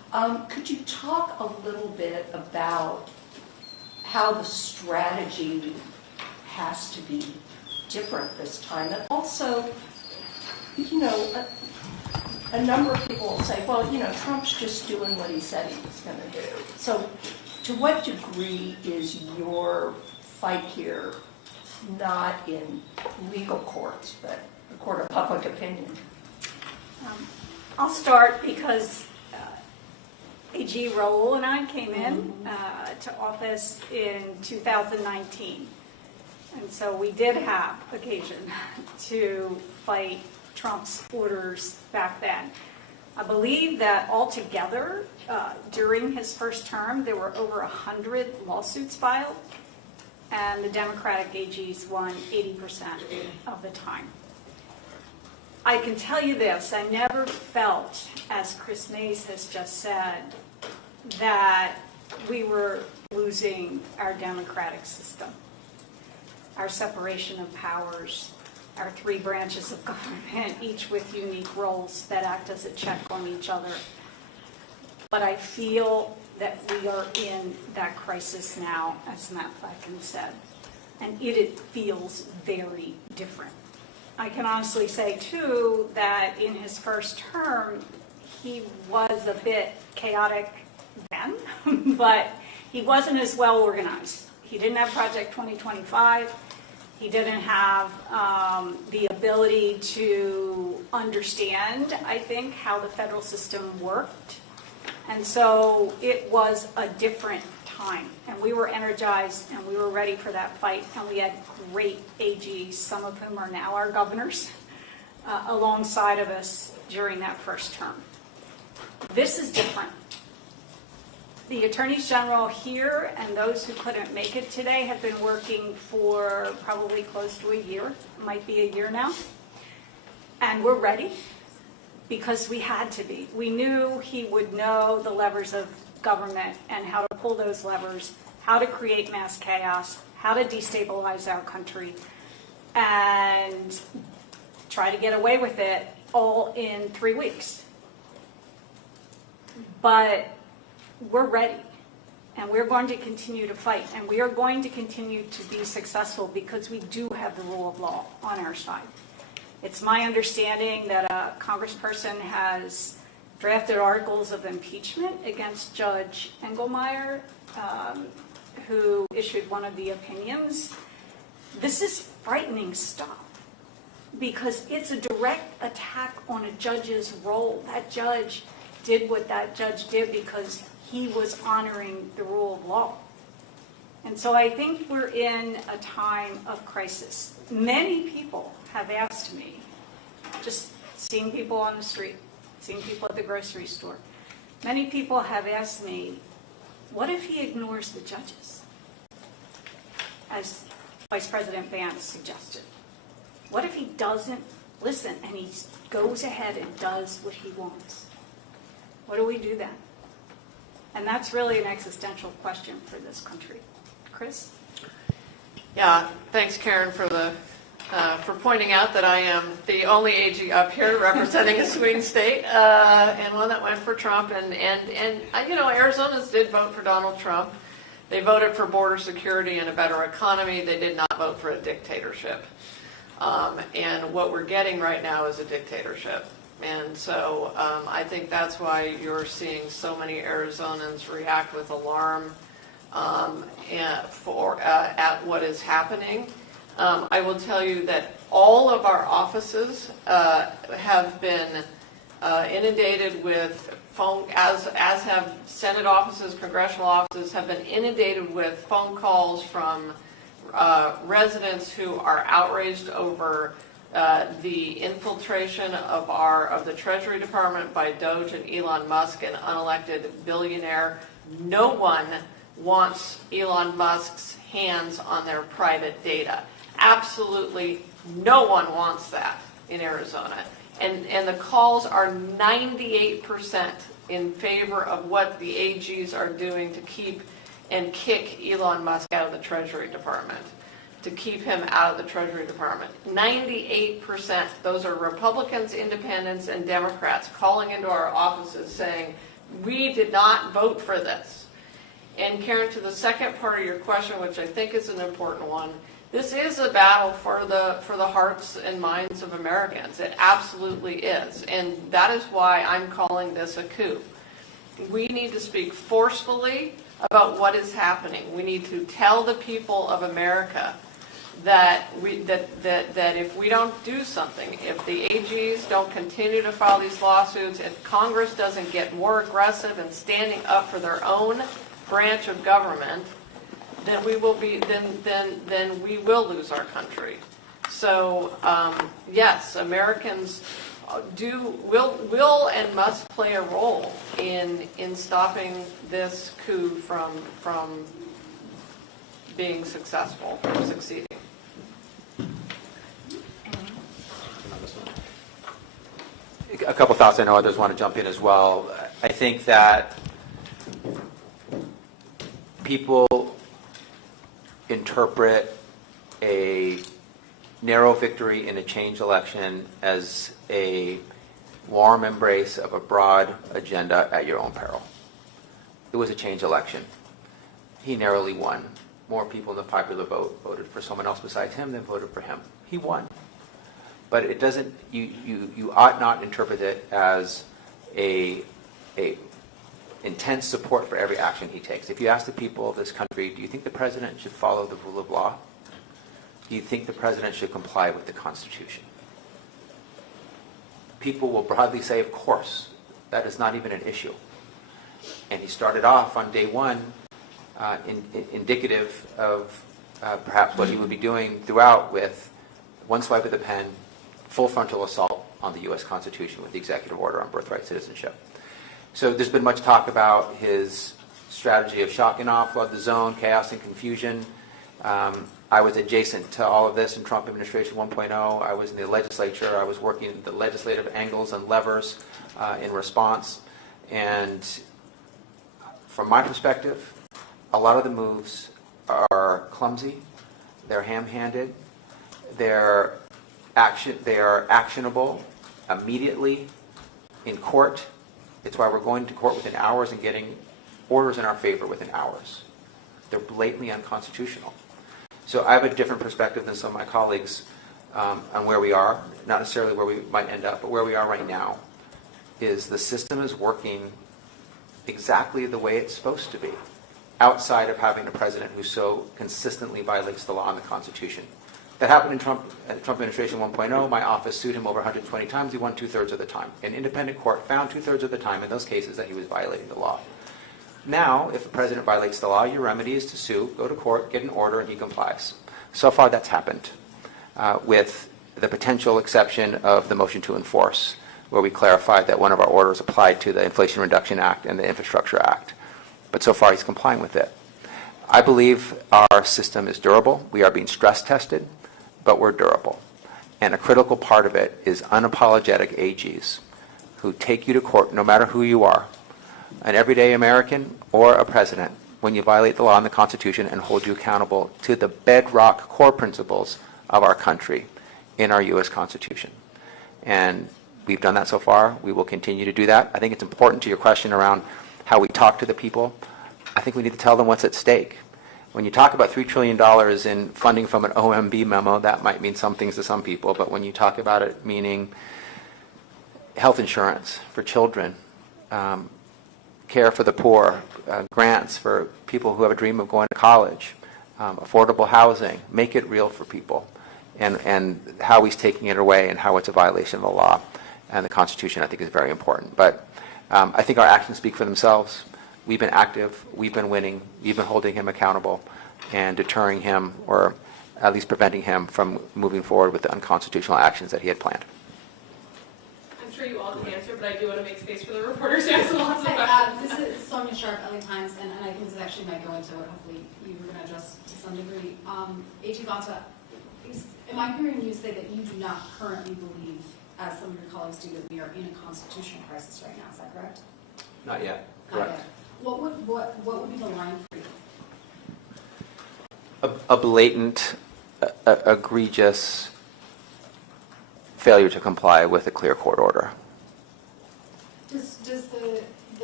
Could you talk a little bit about how the strategy has to be different this time? And also, you know, a number of people will say, well, you know, Trump's just doing what he said he was going to do. So to what degree is your fight here not in legal courts, but a court of public opinion? I'll start because AG Raoul and I came in to office in 2019. And so we did have occasion to fight Trump's orders back then. I believe that altogether, during his first term, there were over 100 lawsuits filed, and the Democratic AGs won 80% of the time. I can tell you this, I never felt, as Chris Mays has just said, that we were losing our democratic system, our separation of powers, our three branches of government, each with unique roles that act as a check on each other. But I feel that we are in that crisis now, as Matt Platkin said, and it feels very different. I can honestly say, too, that in his first term, he was a bit chaotic then, but he wasn't as well organized. He didn't have Project 2025. He didn't have the ability to understand, I think, how the federal system worked. And so it was a different time. And we were energized and we were ready for that fight. And we had great AGs, some of whom are now our governors, alongside of us during that first term. This is different. The attorneys general here and those who couldn't make it today have been working for probably close to a year, it might be a year now. And we're ready because we had to be. We knew he would know the levers of government and how to pull those levers, how to create mass chaos, how to destabilize our country, and try to get away with it all in 3 weeks. But we're ready, and we're going to continue to fight, and we are going to continue to be successful because we do have the rule of law on our side. It's my understanding that a congressperson has drafted articles of impeachment against Judge Engelmeyer, who issued one of the opinions. This is frightening stuff because it's a direct attack on a judge's role. That judge did what that judge did because he was honoring the rule of law. And so I think we're in a time of crisis. Many people have asked me, just seeing people on the street, seeing people at the grocery store, many people have asked me, what if he ignores the judges? As Vice President Vance suggested. What if he doesn't listen and he goes ahead and does what he wants? What do we do then? And that's really an existential question for this country. Chris? Yeah, thanks, Karen, for pointing out that I am the only AG up here representing a swing state and one that went for Trump. And you know, Arizonans did vote for Donald Trump. They voted for border security and a better economy. They did not vote for a dictatorship. And what we're getting right now is a dictatorship. And so I think that's why you're seeing so many Arizonans react with alarm at what is happening. I will tell you that all of our offices have been inundated with phone, as have Senate offices, congressional offices, have been inundated with phone calls from residents who are outraged over the infiltration of the Treasury Department by DOGE and Elon Musk, an unelected billionaire. No one wants Elon Musk's hands on their private data. Absolutely no one wants that in Arizona. And the calls are 98% in favor of what the AGs are doing to keep and kick Elon Musk out of the Treasury Department, to keep him out of the Treasury Department. 98%, those are Republicans, Independents, and Democrats calling into our offices saying, We did not vote for this. And Karen, to the second part of your question, which I think is an important one, this is a battle for the hearts and minds of Americans. It absolutely is. And that is why I'm calling this a coup. We need to speak forcefully about what is happening. We need to tell the people of America that if we don't do something, if the AGs don't continue to file these lawsuits, if Congress doesn't get more aggressive in standing up for their own branch of government, then we will lose our country. So yes, Americans will and must play a role in stopping this coup from being successful, from succeeding. A couple thoughts. I know others want to jump in as well. I think that people interpret a narrow victory in a change election as a warm embrace of a broad agenda at your own peril. It was a change election. He narrowly won. More people in the popular vote voted for someone else besides him than voted for him. He won. But it doesn't, you ought not interpret it as a intense support for every action he takes. If you ask the people of this country, do you think the president should follow the rule of law? Do you think the president should comply with the Constitution? People will broadly say, of course. That is not even an issue. And he started off on day one indicative of perhaps what he would be doing throughout with one swipe of the pen, full frontal assault on the U.S. Constitution with the executive order on birthright citizenship. So there's been much talk about his strategy of shock and awe, flood the zone, chaos and confusion. I was adjacent to all of this in Trump administration 1.0. I was in the legislature. I was working the legislative angles and levers in response. And from my perspective, a lot of the moves are clumsy. They're ham-handed. They are actionable immediately in court. It's why we're going to court within hours and getting orders in our favor within hours. They're blatantly unconstitutional. So I have a different perspective than some of my colleagues on where we are, not necessarily where we might end up, but where we are right now is the system is working exactly the way it's supposed to be, outside of having a president who so consistently violates the law and the Constitution. That happened in Trump administration 1.0. My office sued him over 120 times. He won 2/3 of the time. An independent court found 2/3 of the time in those cases that he was violating the law. Now, if a president violates the law, your remedy is to sue, go to court, get an order, and he complies. So far, that's happened, with the potential exception of the motion to enforce, where we clarified that one of our orders applied to the Inflation Reduction Act and the Infrastructure Act. But so far, he's complying with it. I believe our system is durable. We are being stress tested, but we're durable. And a critical part of it is unapologetic AGs who take you to court, no matter who you are, an everyday American or a president, when you violate the law and the Constitution, and hold you accountable to the bedrock core principles of our country in our U.S. Constitution. And we've done that so far. We will continue to do that. I think it's important to your question around how we talk to the people. I think we need to tell them what's at stake. When you talk about $3 trillion in funding from an OMB memo, that might mean some things to some people, but when you talk about it meaning health insurance for children, care for the poor, grants for people who have a dream of going to college, affordable housing, make it real for people, and how he's taking it away and how it's a violation of the law and the Constitution, I think, is very important. But I think our actions speak for themselves. We've been active, we've been winning, we've been holding him accountable and deterring him, or at least preventing him from moving forward with the unconstitutional actions that he had planned. I'm sure you all can answer, but I do want to make space for the reporters to ask lots of questions. Hi, this is Sonia Sharp, LA Times, and I think this actually might go into what hopefully you were going to address to some degree. AG Bonta, am I hearing you say that you do not currently believe, as some of your colleagues do, that we are in a constitutional crisis right now? Is that correct? Not yet. Not Correct. yet. What would be the line for you? A blatant, egregious failure to comply with a clear court order. Does the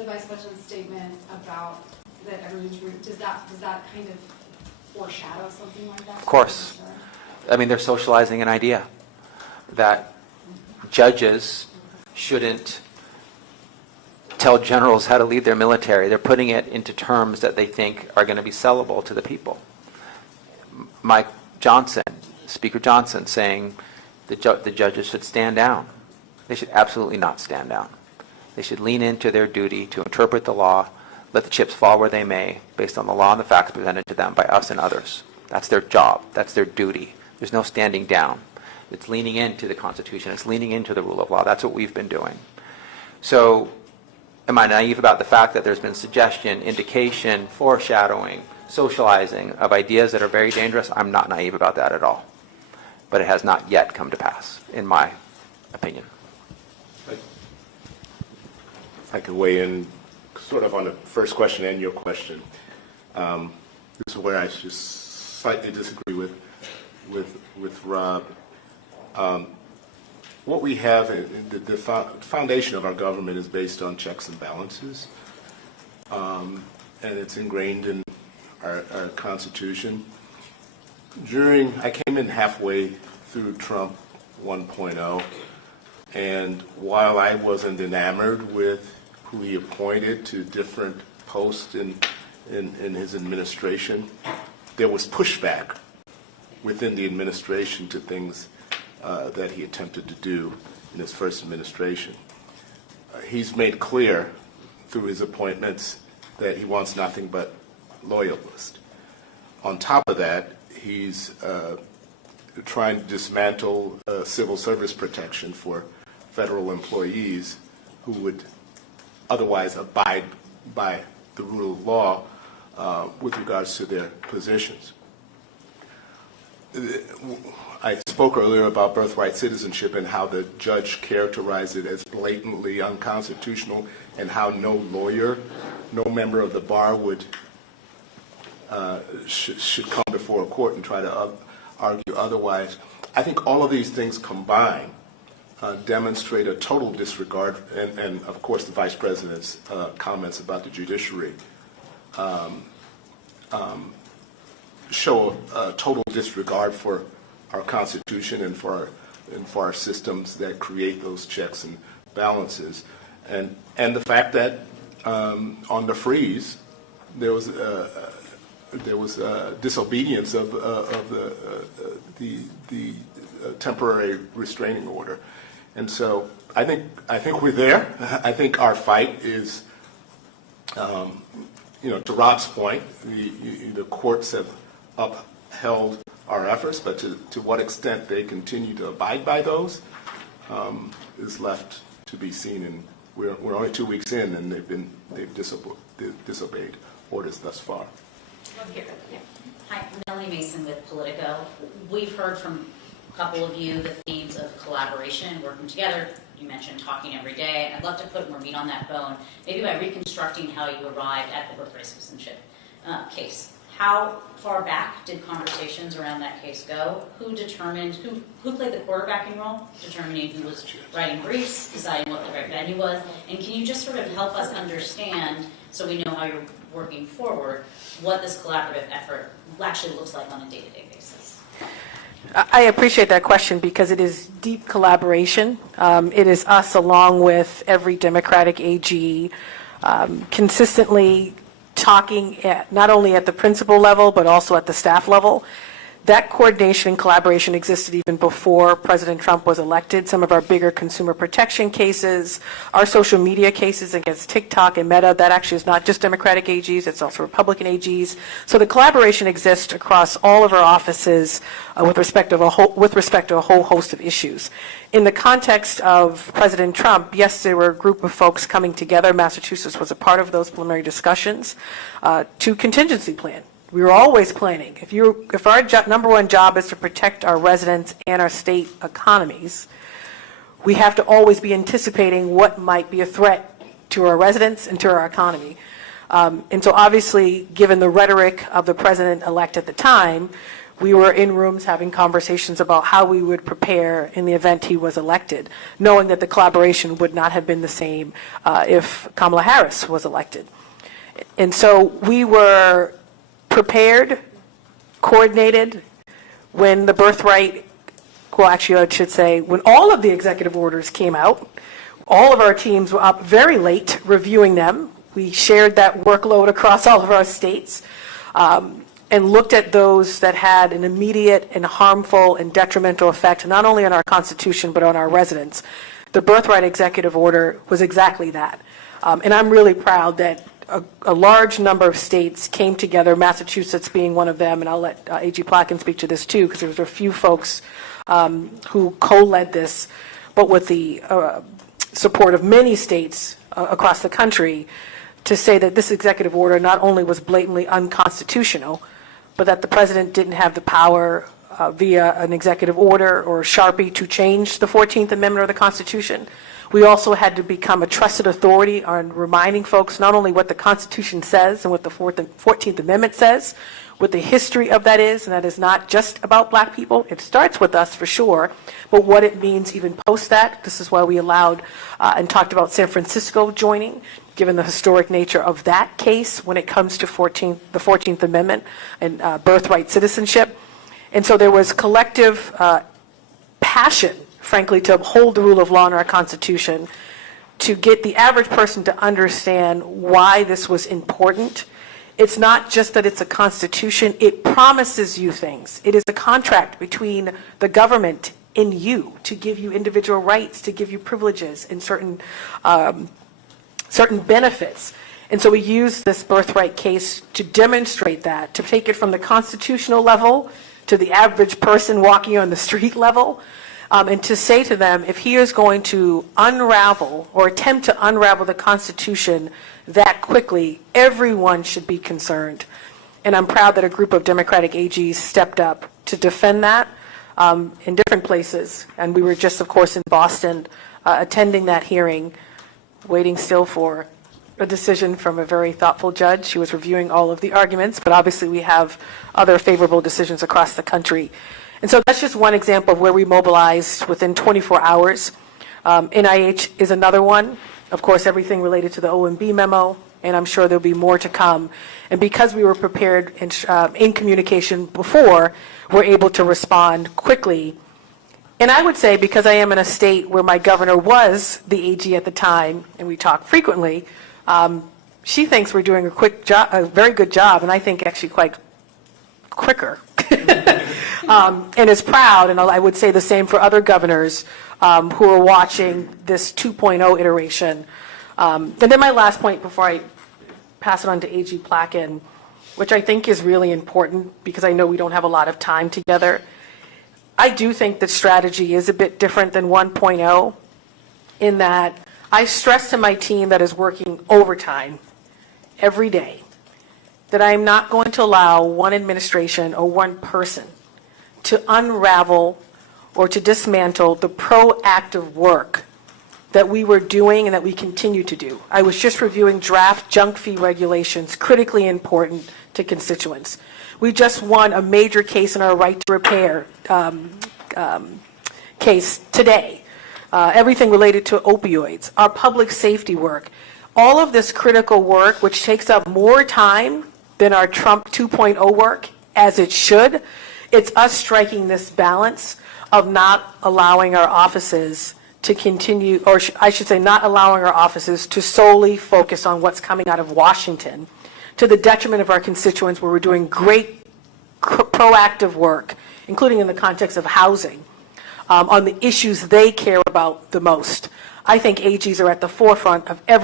the Vice President's statement about that everyone's, does that kind of foreshadow something like that? Of course. I mean, they're socializing an idea that judges shouldn't tell generals how to lead their military. They're putting it into terms that they think are going to be sellable to the people. Mike Johnson, Speaker Johnson, saying the judges should stand down. They should absolutely not stand down. They should lean into their duty to interpret the law, let the chips fall where they may, based on the law and the facts presented to them by us and others. That's their job. That's their duty. There's no standing down. It's leaning into the Constitution. It's leaning into the rule of law. That's what we've been doing. So am I naive about the fact that there's been suggestion, indication, foreshadowing, socializing of ideas that are very dangerous? I'm not naive about that at all. But it has not yet come to pass, in my opinion. I can weigh in sort of on the first question and your question. This is where I just slightly disagree with Rob. What we have, the foundation of our government is based on checks and balances, and it's ingrained in our Constitution. I came in halfway through Trump 1.0, and while I wasn't enamored with who he appointed to different posts in his administration, there was pushback within the administration to things that he attempted to do in his first administration. He's made clear through his appointments that he wants nothing but loyalists. On top of that, he's trying to dismantle civil service protection for federal employees who would otherwise abide by the rule of law with regards to their positions. I spoke earlier about birthright citizenship and how the judge characterized it as blatantly unconstitutional, and how no lawyer, no member of the bar would should come before a court and try to argue otherwise. I think all of these things combined demonstrate a total disregard, and of course the Vice President's comments about the judiciary show a total disregard for our Constitution and for our systems that create those checks and balances, and the fact that on the freeze there was disobedience of the temporary restraining order, and so I think we're there. I think our fight is, to Rob's point, the courts have upheld our efforts, but to what extent they continue to abide by those is left to be seen. And we're only 2 weeks in, and they've disobeyed orders thus far. Hi, Melanie Mason with Politico. We've heard from a couple of you the themes of collaboration, working together. You mentioned talking every day. I'd love to put more meat on that bone, maybe by reconstructing how you arrived at the birthright citizenship case. How far back did conversations around that case go? Who played the quarterbacking role, determining who was writing briefs, deciding what the right venue was? And can you just sort of help us understand, so we know how you're working forward, what this collaborative effort actually looks like on a day-to-day basis? I appreciate that question because it is deep collaboration. It is us along with every Democratic AG consistently talking not only at the principal level, but also at the staff level. That coordination and collaboration existed even before President Trump was elected. Some of our bigger consumer protection cases, our social media cases against TikTok and Meta, that actually is not just Democratic AGs, it's also Republican AGs. So the collaboration exists across all of our offices with respect to a whole host of issues. In the context of President Trump, yes, there were a group of folks coming together. Massachusetts was a part of those preliminary discussions to contingency plan. We were always planning. If our number one job is to protect our residents and our state economies, we have to always be anticipating what might be a threat to our residents and to our economy. And so obviously, given the rhetoric of the president-elect at the time, we were in rooms having conversations about how we would prepare in the event he was elected, knowing that the collaboration would not have been the same if Kamala Harris was elected. And so we were prepared, coordinated. When the birthright, well, actually I should say, when all of the executive orders came out, all of our teams were up very late reviewing them. We shared that workload across all of our states and looked at those that had an immediate and harmful and detrimental effect, not only on our Constitution, but on our residents. The birthright executive order was exactly that. And I'm really proud that a large number of states came together, Massachusetts being one of them, and I'll let A.G. Plotkin speak to this too, because there was a few folks who co-led this, but with the support of many states across the country, to say that this executive order not only was blatantly unconstitutional, but that the president didn't have the power via an executive order or a Sharpie to change the 14th Amendment of the Constitution. We also had to become a trusted authority on reminding folks not only what the Constitution says and what the 14th Amendment says, what the history of that is, and that is not just about black people. It starts with us for sure, but what it means even post that. This is why we allowed and talked about San Francisco joining, given the historic nature of that case when it comes to the 14th Amendment and birthright citizenship. And so there was collective passion, frankly, to uphold the rule of law in our Constitution, to get the average person to understand why this was important. It's not just that it's a constitution, it promises you things. It is a contract between the government and you to give you individual rights, to give you privileges and certain benefits. And so we use this birthright case to demonstrate that, to take it from the constitutional level to the average person walking on the street level, and to say to them, if he is going to unravel or attempt to unravel the Constitution that quickly, everyone should be concerned. And I'm proud that a group of Democratic AGs stepped up to defend that in different places. And we were just, of course, in Boston attending that hearing, waiting still for a decision from a very thoughtful judge. She was reviewing all of the arguments, but obviously we have other favorable decisions across the country. And so that's just one example of where we mobilized within 24 hours. NIH is another one. Of course, everything related to the OMB memo, and I'm sure there'll be more to come. And because we were prepared in communication before, we're able to respond quickly. And I would say, because I am in a state where my governor was the AG at the time, and we talk frequently, she thinks we're doing a very good job, and I think actually quite quicker. And is proud, and I would say the same for other governors who are watching this 2.0 iteration. And then my last point before I pass it on to A.G. Plotkin, which I think is really important because I know we don't have a lot of time together. I do think that strategy is a bit different than 1.0 in that I stress to my team that is working overtime every day that I am not going to allow one administration or one person to unravel or to dismantle the proactive work that we were doing and that we continue to do. I was just reviewing draft junk fee regulations, critically important to constituents. We just won a major case in our right to repair case today. Everything related to opioids, our public safety work, all of this critical work, which takes up more time than our Trump 2.0 work, as it should. It's us striking this balance of not allowing our offices to continue, or I should say not allowing our offices to solely focus on what's coming out of Washington to the detriment of our constituents, where we're doing great proactive work, including in the context of housing, on the issues they care about the most. I think AGs are at the forefront of every